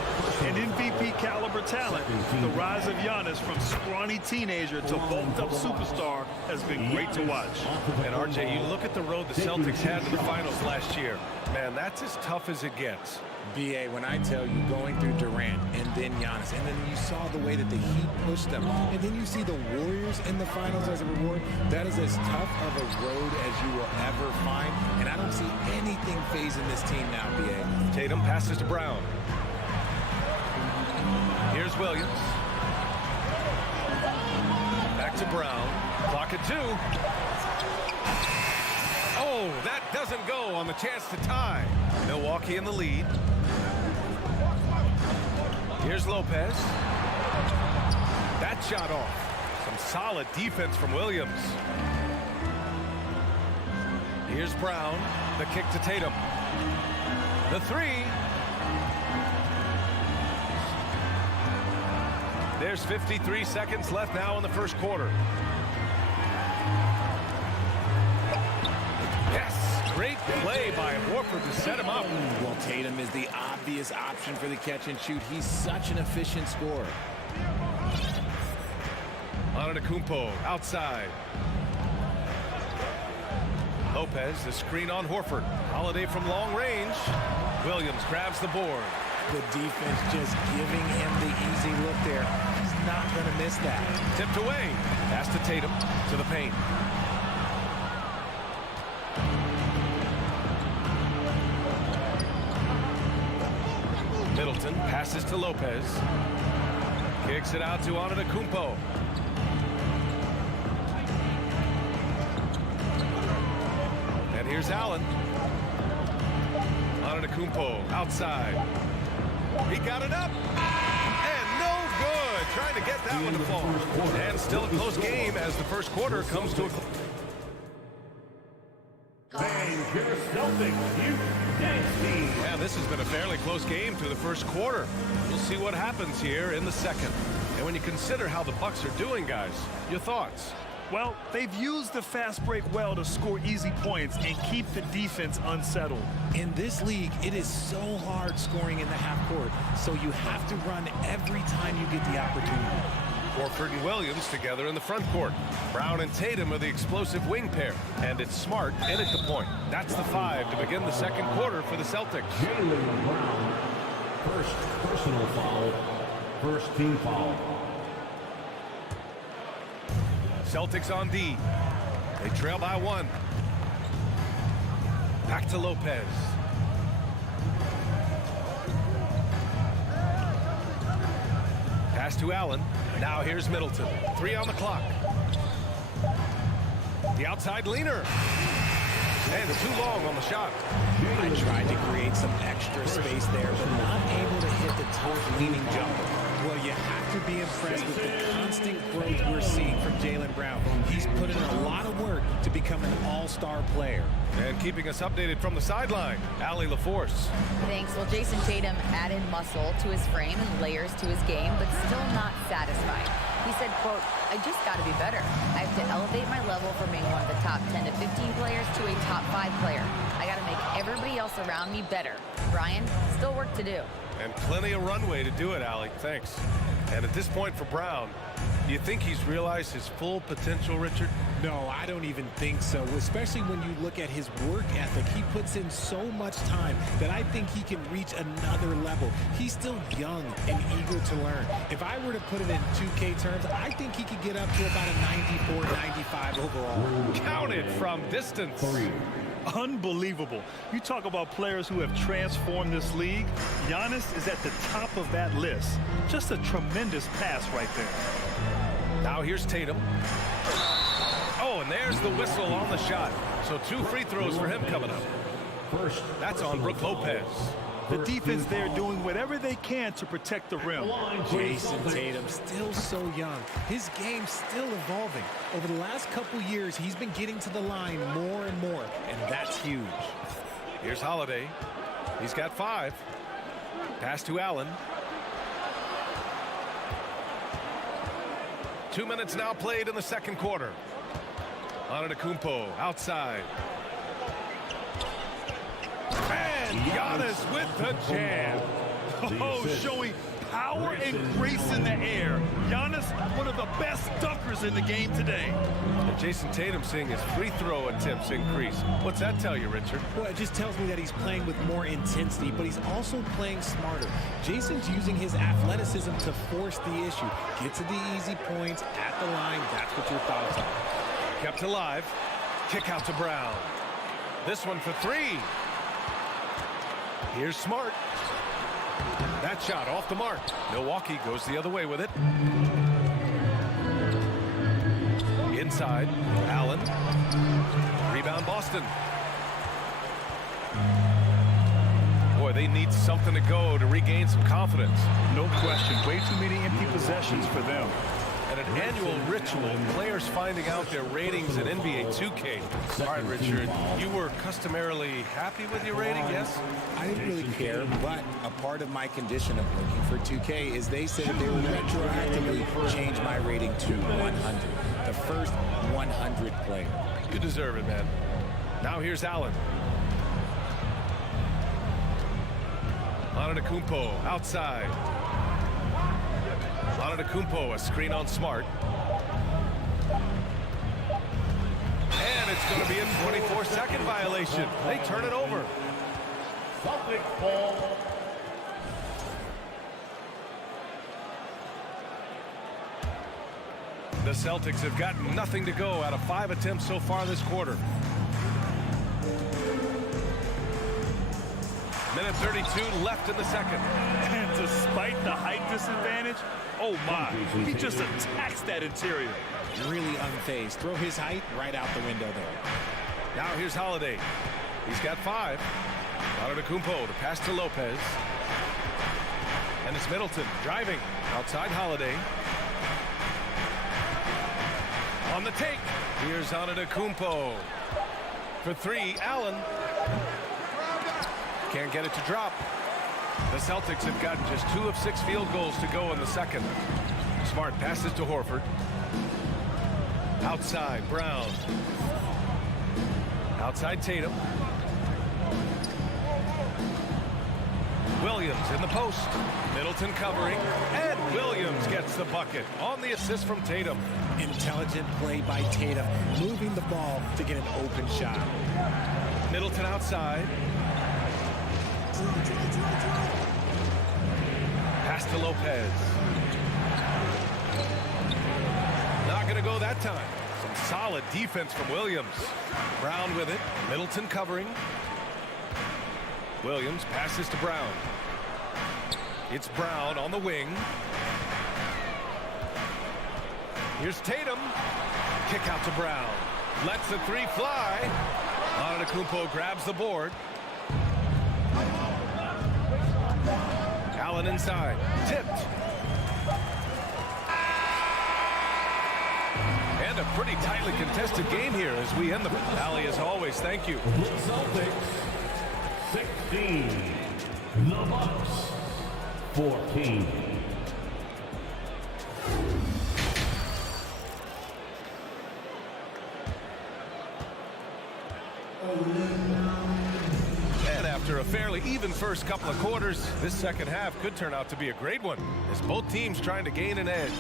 And MVP caliber talent. The rise of Giannis from scrawny teenager to bulked up superstar has been great to watch. And RJ, you look at the road the Celtics had to the finals last year. Man, that's as tough as it gets. BA, when I tell you, going through Durant and then Giannis, and then you saw the way that the Heat pushed them, and then you see the Warriors in the finals as a reward, that is as tough of a road as you will ever find, and I don't see anything phasing this team now, BA. Tatum passes to Brown. Here's Williams. Back to Brown. Clock at 2. Oh, that doesn't go on the chance to tie. Milwaukee in the lead. Here's Lopez. That shot off. Some solid defense from Williams. Here's Brown. The kick to Tatum. The 3. There's 53 seconds left now in the first quarter. Yes, great play by Horford to set him up. Well, Tatum is the obvious option for the catch and shoot. He's such an efficient scorer. Antetokounmpo outside. Lopez, the screen on Horford. Holiday from long range. Williams grabs the board. The defense just giving him the easy look there. He's not going to miss that. Tipped away. Pass to Tatum to the paint. Middleton passes to Lopez. Kicks it out to Antetokounmpo. And here's Allen. Antetokounmpo outside. He got it up. And no good. Trying to get that one to fall. And still a close game as the first quarter comes to a close. Yeah, this has been a fairly close game through the first quarter. We'll see what happens here in the second. And when you consider how the Bucks are doing, guys, your thoughts? Well, they've used the fast break well to score easy points and keep the defense unsettled. In this league, it is so hard scoring in the half court, so you have to run every time you get the opportunity. Horford and Williams together in the front court. Brown and Tatum are the explosive wing pair. And it's Smart in at the point. That's the 5 to begin the second quarter for the Celtics. Jaylen Brown, first personal foul, first team foul. Celtics on D. They trail by 1. Back to Lopez. Pass to Allen. Now here's Middleton. 3 on the clock. The outside leaner. And too long on the shot. I tried to create some extra space there, but not able to hit the tough leaning jumper. Well, you have to be impressed with the constant growth we're seeing from Jaylen Brown. He's put in a lot of work to become an all-star player. And keeping us updated from the sideline, Allie LaForce. Thanks. Well, Jason Tatum added muscle to his frame and layers to his game, but still not satisfied. He said, quote, I just got to be better. I have to elevate my level from being one of the top 10 to 15 players to a top 5 player. I got to make everybody else around me better. Brian, still work to do. And plenty of runway to do it, Allie. Thanks. And at this point for Brown, do you think he's realized his full potential, Richard? No, I don't even think so, especially when you look at his work ethic. He puts in so much time that I think he can reach another level. He's still young and eager to learn. If I were to put it in 2K terms, I think he could get up to about a 94, 95 overall. Counted from distance. Unbelievable. You talk about players who have transformed this league. Giannis is at the top of that list. Just a tremendous pass right there. Now here's Tatum. Oh, and there's the whistle on the shot. So 2 free throws for him coming up. That's on Brook Lopez. The defense there doing whatever they can to protect the rim. Jason Tatum, still so young. His game's still evolving. Over the last couple years, he's been getting to the line more and more, and that's huge. Here's Holiday. He's got 5. Pass to Allen. 2 minutes now played in the second quarter. Antetokounmpo outside. And Giannis with the jam. Oh, showing power and grace in the air. Giannis, one of the best dunkers in the game today. And Jason Tatum seeing his free throw attempts increase. What's that tell you, Richard? Well, it just tells me that he's playing with more intensity, but he's also playing smarter. Jason's using his athleticism to force the issue. Get to the easy points at the line. That's what your thoughts are. Kept alive. Kick out to Brown. This one for 3. Here's Smart. That shot off the mark. Milwaukee goes the other way with it. Inside, Allen. Rebound, Boston. Boy, they need something to go to regain some confidence. No question. Way too many empty possessions for them. And an annual ritual, players finding out their ratings in NBA 2K. All right, Richard, you were customarily happy with your rating, yes? I didn't really care, but a part of my condition of looking for 2K is they said they would retroactively change my rating to 100. The first 100 player. You deserve it, man. Now here's Allen. Antetokounmpo outside. Antetokounmpo, a screen on Smart. going to be a 24-second violation. They turn it over. Celtics ball. The Celtics have gotten nothing to go out of 5 attempts so far this quarter. Minute 32 left in the second. And despite the height disadvantage, oh my, he just attacks that interior. Really unfazed. Throw his height right out the window there. Now here's Holiday. He's got 5. Antetokounmpo to pass to Lopez. And it's Middleton driving outside Holiday. On the take. Here's Antetokounmpo. For 3, Allen. Can't get it to drop. The Celtics have gotten just 2 of 6 field goals to go in the second. Smart passes to Horford. Outside, Brown. Outside, Tatum. Williams in the post. Middleton covering. And Williams gets the bucket on the assist from Tatum. Intelligent play by Tatum, moving the ball to get an open shot. Middleton outside. Pass to Lopez. Not going to go that time. Some solid defense from Williams. Brown with it. Middleton covering. Williams passes to Brown. It's Brown on the wing. Here's Tatum. Kick out to Brown. Lets the 3 fly. Antetokounmpo grabs the board. Allen inside. Tipped. And a pretty tightly contested game here as we end the rally as always. Thank you. Celtics 16. The Bucks 14. And after a fairly even first couple of quarters, this second half could turn out to be a great one as both teams trying to gain an edge.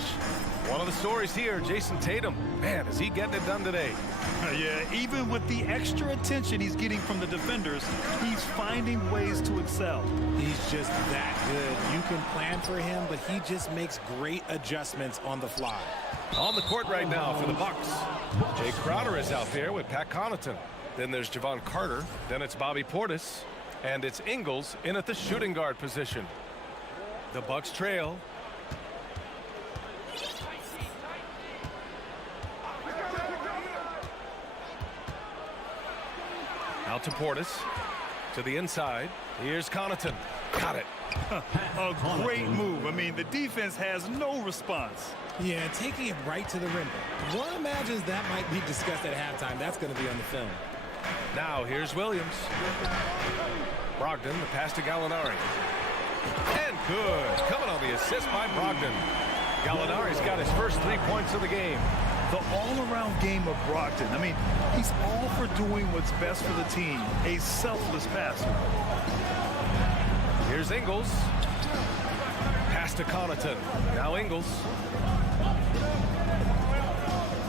One of the stories here, Jason Tatum. Man, is he getting it done today? Yeah, even with the extra attention he's getting from the defenders, he's finding ways to excel. He's just that good. You can plan for him, but he just makes great adjustments on the fly. On the court right now for the Bucks. Jay Crowder is out there with Pat Connaughton. Then there's Javon Carter. Then it's Bobby Portis. And it's Ingles in at the shooting guard position. The Bucks trail. Out to Portis. To the inside. Here's Connaughton. Got it. A great move. I mean, the defense has no response. Yeah, taking it right to the rim. One imagines that might be discussed at halftime. That's going to be on the film. Now here's Williams. Brogdon, the pass to Gallinari. And good. Coming on the assist by Brogdon. Gallinari's got his first 3 points of the game. The all-around game of Brogdon. I mean, he's all for doing what's best for the team. A selfless passer. Here's Ingles. Pass to Connaughton. Now Ingles.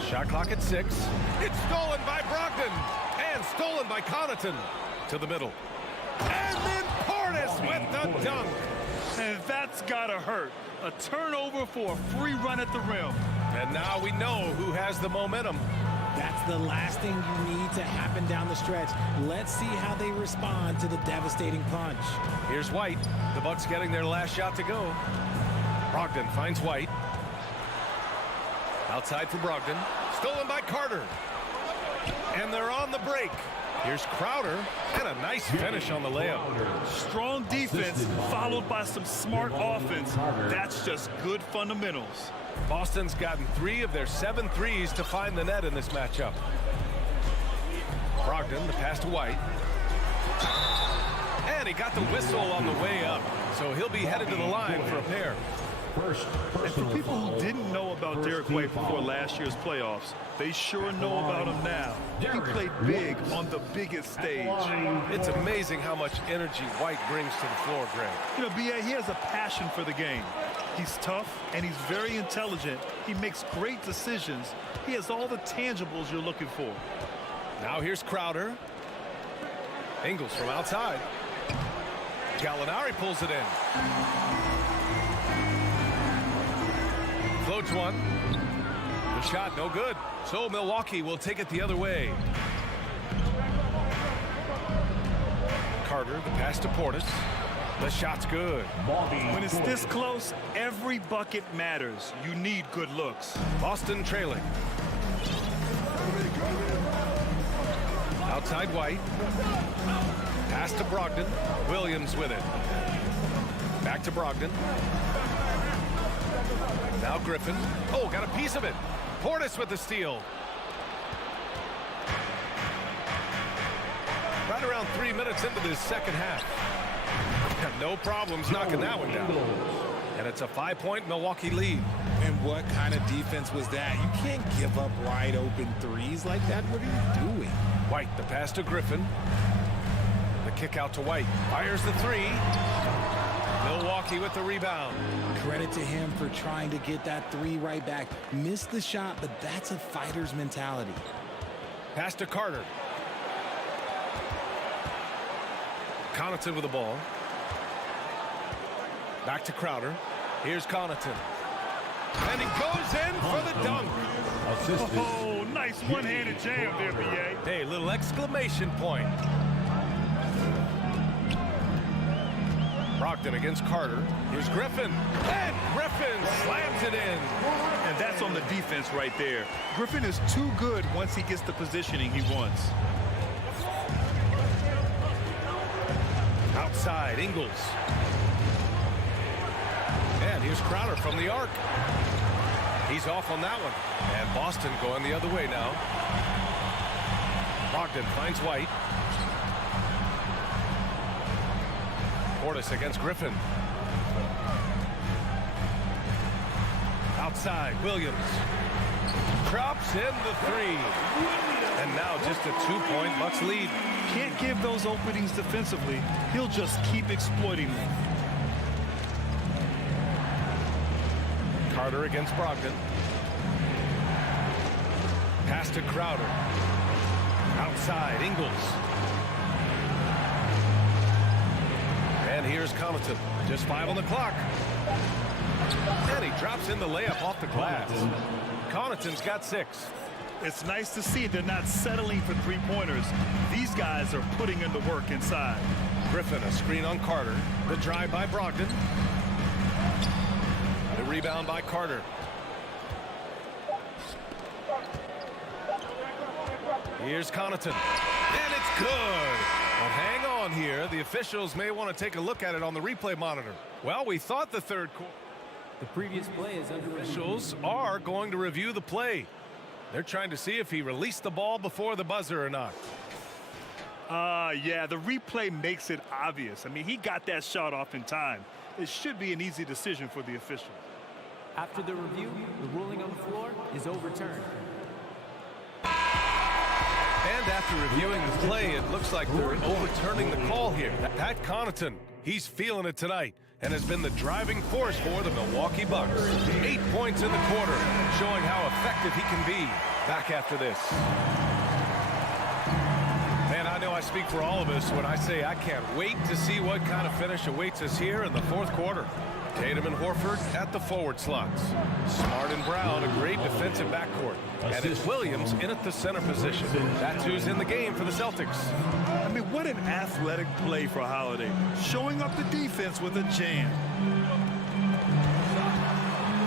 Shot clock at 6. It's stolen by Brogdon. And stolen by Connaughton. To the middle. And then Portis with the dunk. And that's gotta hurt. A turnover for a free run at the rim. And now we know who has the momentum. That's the last thing you need to happen down the stretch. Let's see how they respond to the devastating punch. Here's White. The Bucks getting their last shot to go. Brogdon finds White. Outside for Brogdon. Stolen by Carter. And they're on the break. Here's Crowder. And a nice finish on the layup. Strong defense followed by some smart offense. That's just good fundamentals. Boston's gotten 3 of their 7 threes to find the net in this matchup. Brogdon, the pass to White. And he got the whistle on the way up. So he'll be headed to the line for a pair. And for people who didn't know about Derek White before last year's playoffs, they sure know about him now. He played big on the biggest stage. It's amazing how much energy White brings to the floor, Greg. You know, B.A., he has a passion for the game. He's tough, and he's very intelligent. He makes great decisions. He has all the tangibles you're looking for. Now here's Crowder. Ingles from outside. Gallinari pulls it in. Floats one. The shot no good. So Milwaukee will take it the other way. Carter, the pass to Portis. The shot's good. When it's this close, every bucket matters. You need good looks. Boston trailing. Outside White. Pass to Brogdon. Williams with it. Back to Brogdon. Now Griffin. Oh, got a piece of it. Portis with the steal. Right around 3 minutes into this second half. No problems knocking that one down. And it's a 5-point Milwaukee lead. And what kind of defense was that? You can't give up wide open threes like that. What are you doing? White, the pass to Griffin. The kick out to White. Fires the three. Milwaukee with the rebound. Credit to him for trying to get that three right back. Missed the shot, but that's a fighter's mentality. Pass to Carter. Connaughton with the ball. Back to Crowder. Here's Connaughton. And he goes in for the dunk. Oh, nice one-handed jam there, B.A. Hey, little exclamation point. Brogdon against Carter. Here's Griffin. And Griffin slams it in. And that's on the defense right there. Griffin is too good once he gets the positioning he wants. Outside, Ingles. And here's Crowder from the arc. He's off on that one. And Boston going the other way now. Brogdon finds White. Portis against Griffin. Outside, Williams. Drops in the three. And now just a 2-point Bucks lead. Can't give those openings defensively. He'll just keep exploiting them. Carter against Brogdon. Pass to Crowder. Outside, Ingles. And here's Connaughton. Just 5 on the clock. And he drops in the layup off the glass. Connaughton's got 6. It's nice to see they're not settling for three-pointers. These guys are putting in the work inside. Griffin, a screen on Carter. The drive by Brogdon. The rebound by Carter. Here's Connaughton. And it's good. Well, hang on here. The officials may want to take a look at it on the replay monitor. Well, we thought the third quarter. The previous play is under review. Officials are going to review the play. They're trying to see if he released the ball before the buzzer or not. Yeah, the replay makes it obvious. I mean, he got that shot off in time. It should be an easy decision for the official. After the review, the ruling on the floor is overturned. And after reviewing the play, it looks like they're overturning the call here. Pat Connaughton, he's feeling it tonight and has been the driving force for the Milwaukee Bucks. 8 points in the quarter, showing how effective he can be. Back after this. Man, I know I speak for all of us when I say I can't wait to see what kind of finish awaits us here in the fourth quarter. Tatum and Horford at the forward slots. Smart and Brown, a great defensive backcourt. And it's Williams in at the center position. That's who's in the game for the Celtics. I mean, what an athletic play for Holiday. Showing up the defense with a jam.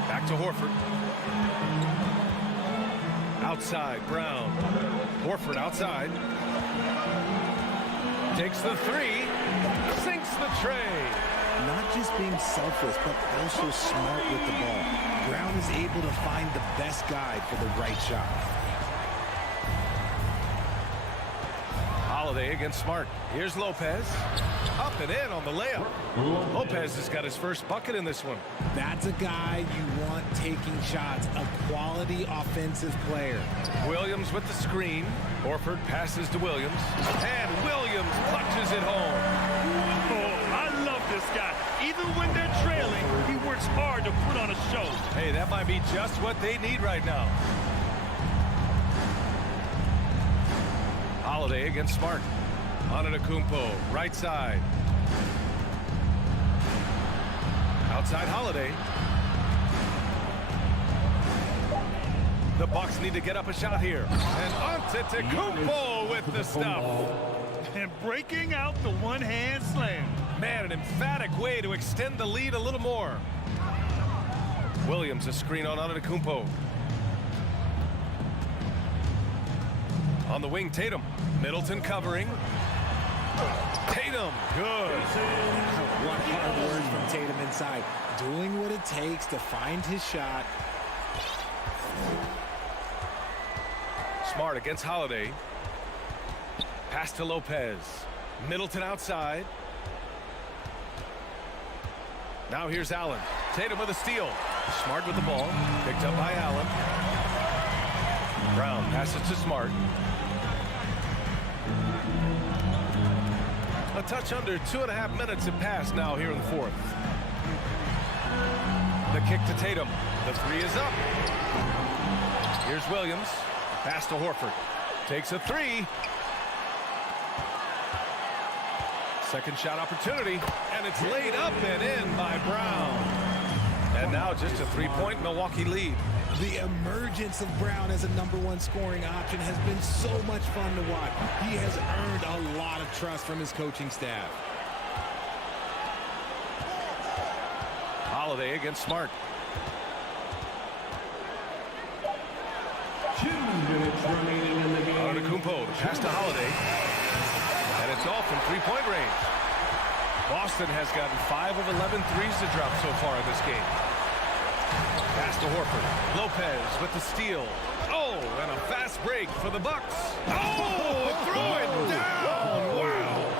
Back to Horford. Outside, Brown. Horford outside. Takes the three. Sinks the tray. Not just being selfless, but also smart with the ball. Brown is able to find the best guy for the right shot. Holiday against Smart. Here's Lopez. Up and in on the layup. Lopez has got his first bucket in this one. That's a guy you want taking shots, a quality offensive player. Williams with the screen. Horford passes to Williams. And Williams punches it home. Oh, I love this guy. Even when they're trailing, he works hard to put on a show. Hey, that might be just what they need right now. Holiday against Smart. Antetokounmpo, right side. Outside Holiday. The Bucks need to get up a shot here. And Antetokounmpo with the stuff. And breaking out the one-hand slam. Man, an emphatic way to extend the lead a little more. Williams, a screen on Antetokounmpo. On the wing, Tatum. Middleton covering. Tatum, good. One hard word from Tatum inside. Doing what it takes to find his shot. Smart against Holiday. Pass to Lopez. Middleton outside. Now here's Allen. Tatum with a steal. Smart with the ball. Picked up by Allen. Brown passes to Smart. A touch under 2.5 minutes have passed now here in the fourth. The kick to Tatum. The three is up. Here's Williams. Pass to Horford. Takes a three. Second shot opportunity. And it's laid up and in by Brown. And now just a three-point Milwaukee lead. The emergence of Brown as a #1 scoring option has been so much fun to watch. He has earned a lot of trust from his coaching staff. Holiday against Smart. 2 minutes remaining in the game. Antetokounmpo, pass to Holiday. And it's off from three-point range. Boston has gotten 5 of 11 threes to drop so far in this game. Pass to Horford. Lopez with the steal. Oh, and a fast break for the Bucks. Oh, throw it down. Wow.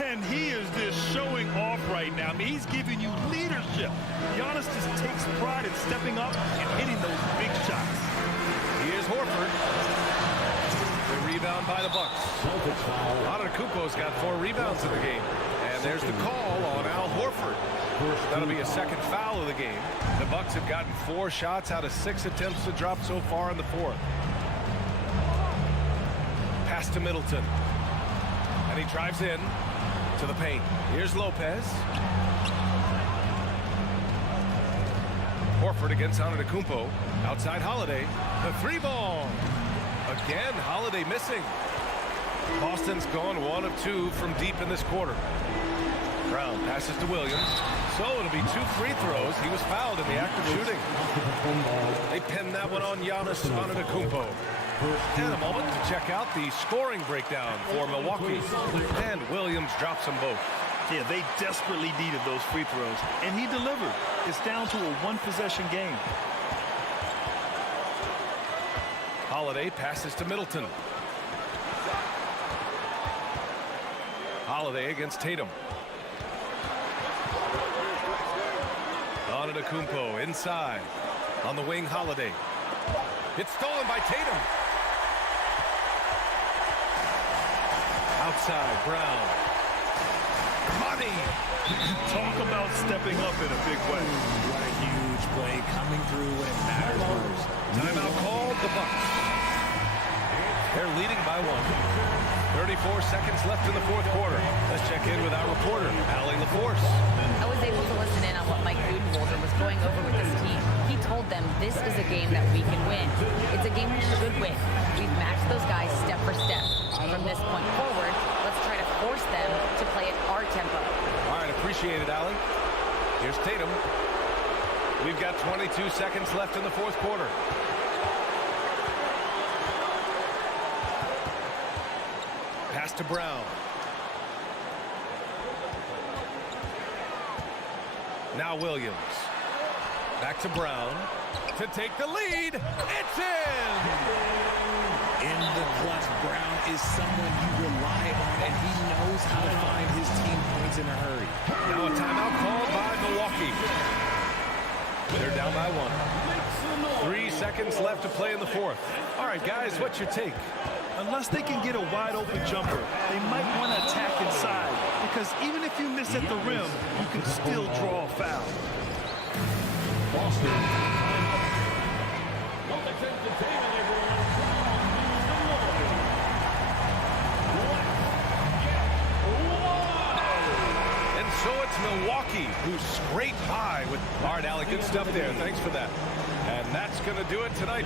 And he is just showing off right now. I mean, he's giving you leadership. Giannis just takes pride in stepping up and hitting those big shots. Here's Horford. The rebound by the Bucks. Antetokounmpo's got 4 rebounds in the game. And there's the call on Al Horford. That'll be a second foul of the game. The Bucks have gotten 4 shots out of 6 attempts to drop so far in the fourth. Pass to Middleton. And he drives in to the paint. Here's Lopez. Horford against Antetokounmpo. Outside Holiday. The 3-ball. Again, Holiday missing. Boston's gone 1 of 2 from deep in this quarter. Brown passes to Williams. So it'll be 2 free throws. He was fouled in the act of shooting. They pinned that one on Giannis Antetokounmpo. And a moment to check out the scoring breakdown for Milwaukee. And Williams drops them both. Yeah, they desperately needed those free throws, and he delivered. It's down to a 1-possession game. Holiday passes to Middleton. Holiday against Tatum. Antetokounmpo inside. On the wing, Holiday. It's stolen by Tatum. Outside, Brown. Money. Talk about stepping up in a big way. What a huge play coming through when it matters most. Timeout called, the Bucks. They're leading by 1. 34 seconds left in the fourth quarter. Let's check in with our reporter, Allie LaForce. I was able to listen in on what Mike Budenholzer was going over with this team. He told them this is a game that we can win. It's a game we should win. We've matched those guys step for step. From this point forward, let's try to force them to play at our tempo. All right, appreciate it, Allie. Here's Tatum. We've got 22 seconds left in the fourth quarter. Pass to Brown. Now Williams. Back to Brown to take the lead. It's in! In the clutch, Brown is someone you rely on, and he knows how to find his team points in a hurry. Now a timeout called by Milwaukee. They're down by 1. 3 seconds left to play in the fourth. All right, guys, what's your take? Unless they can get a wide-open jumper, they might want to attack inside, because even if you miss at the rim, you can still draw a foul. Boston. Celtics entertainment, everyone. It's Milwaukee who scraped high with Art Alley. Good stuff there. Thanks for that. And that's going to do it tonight.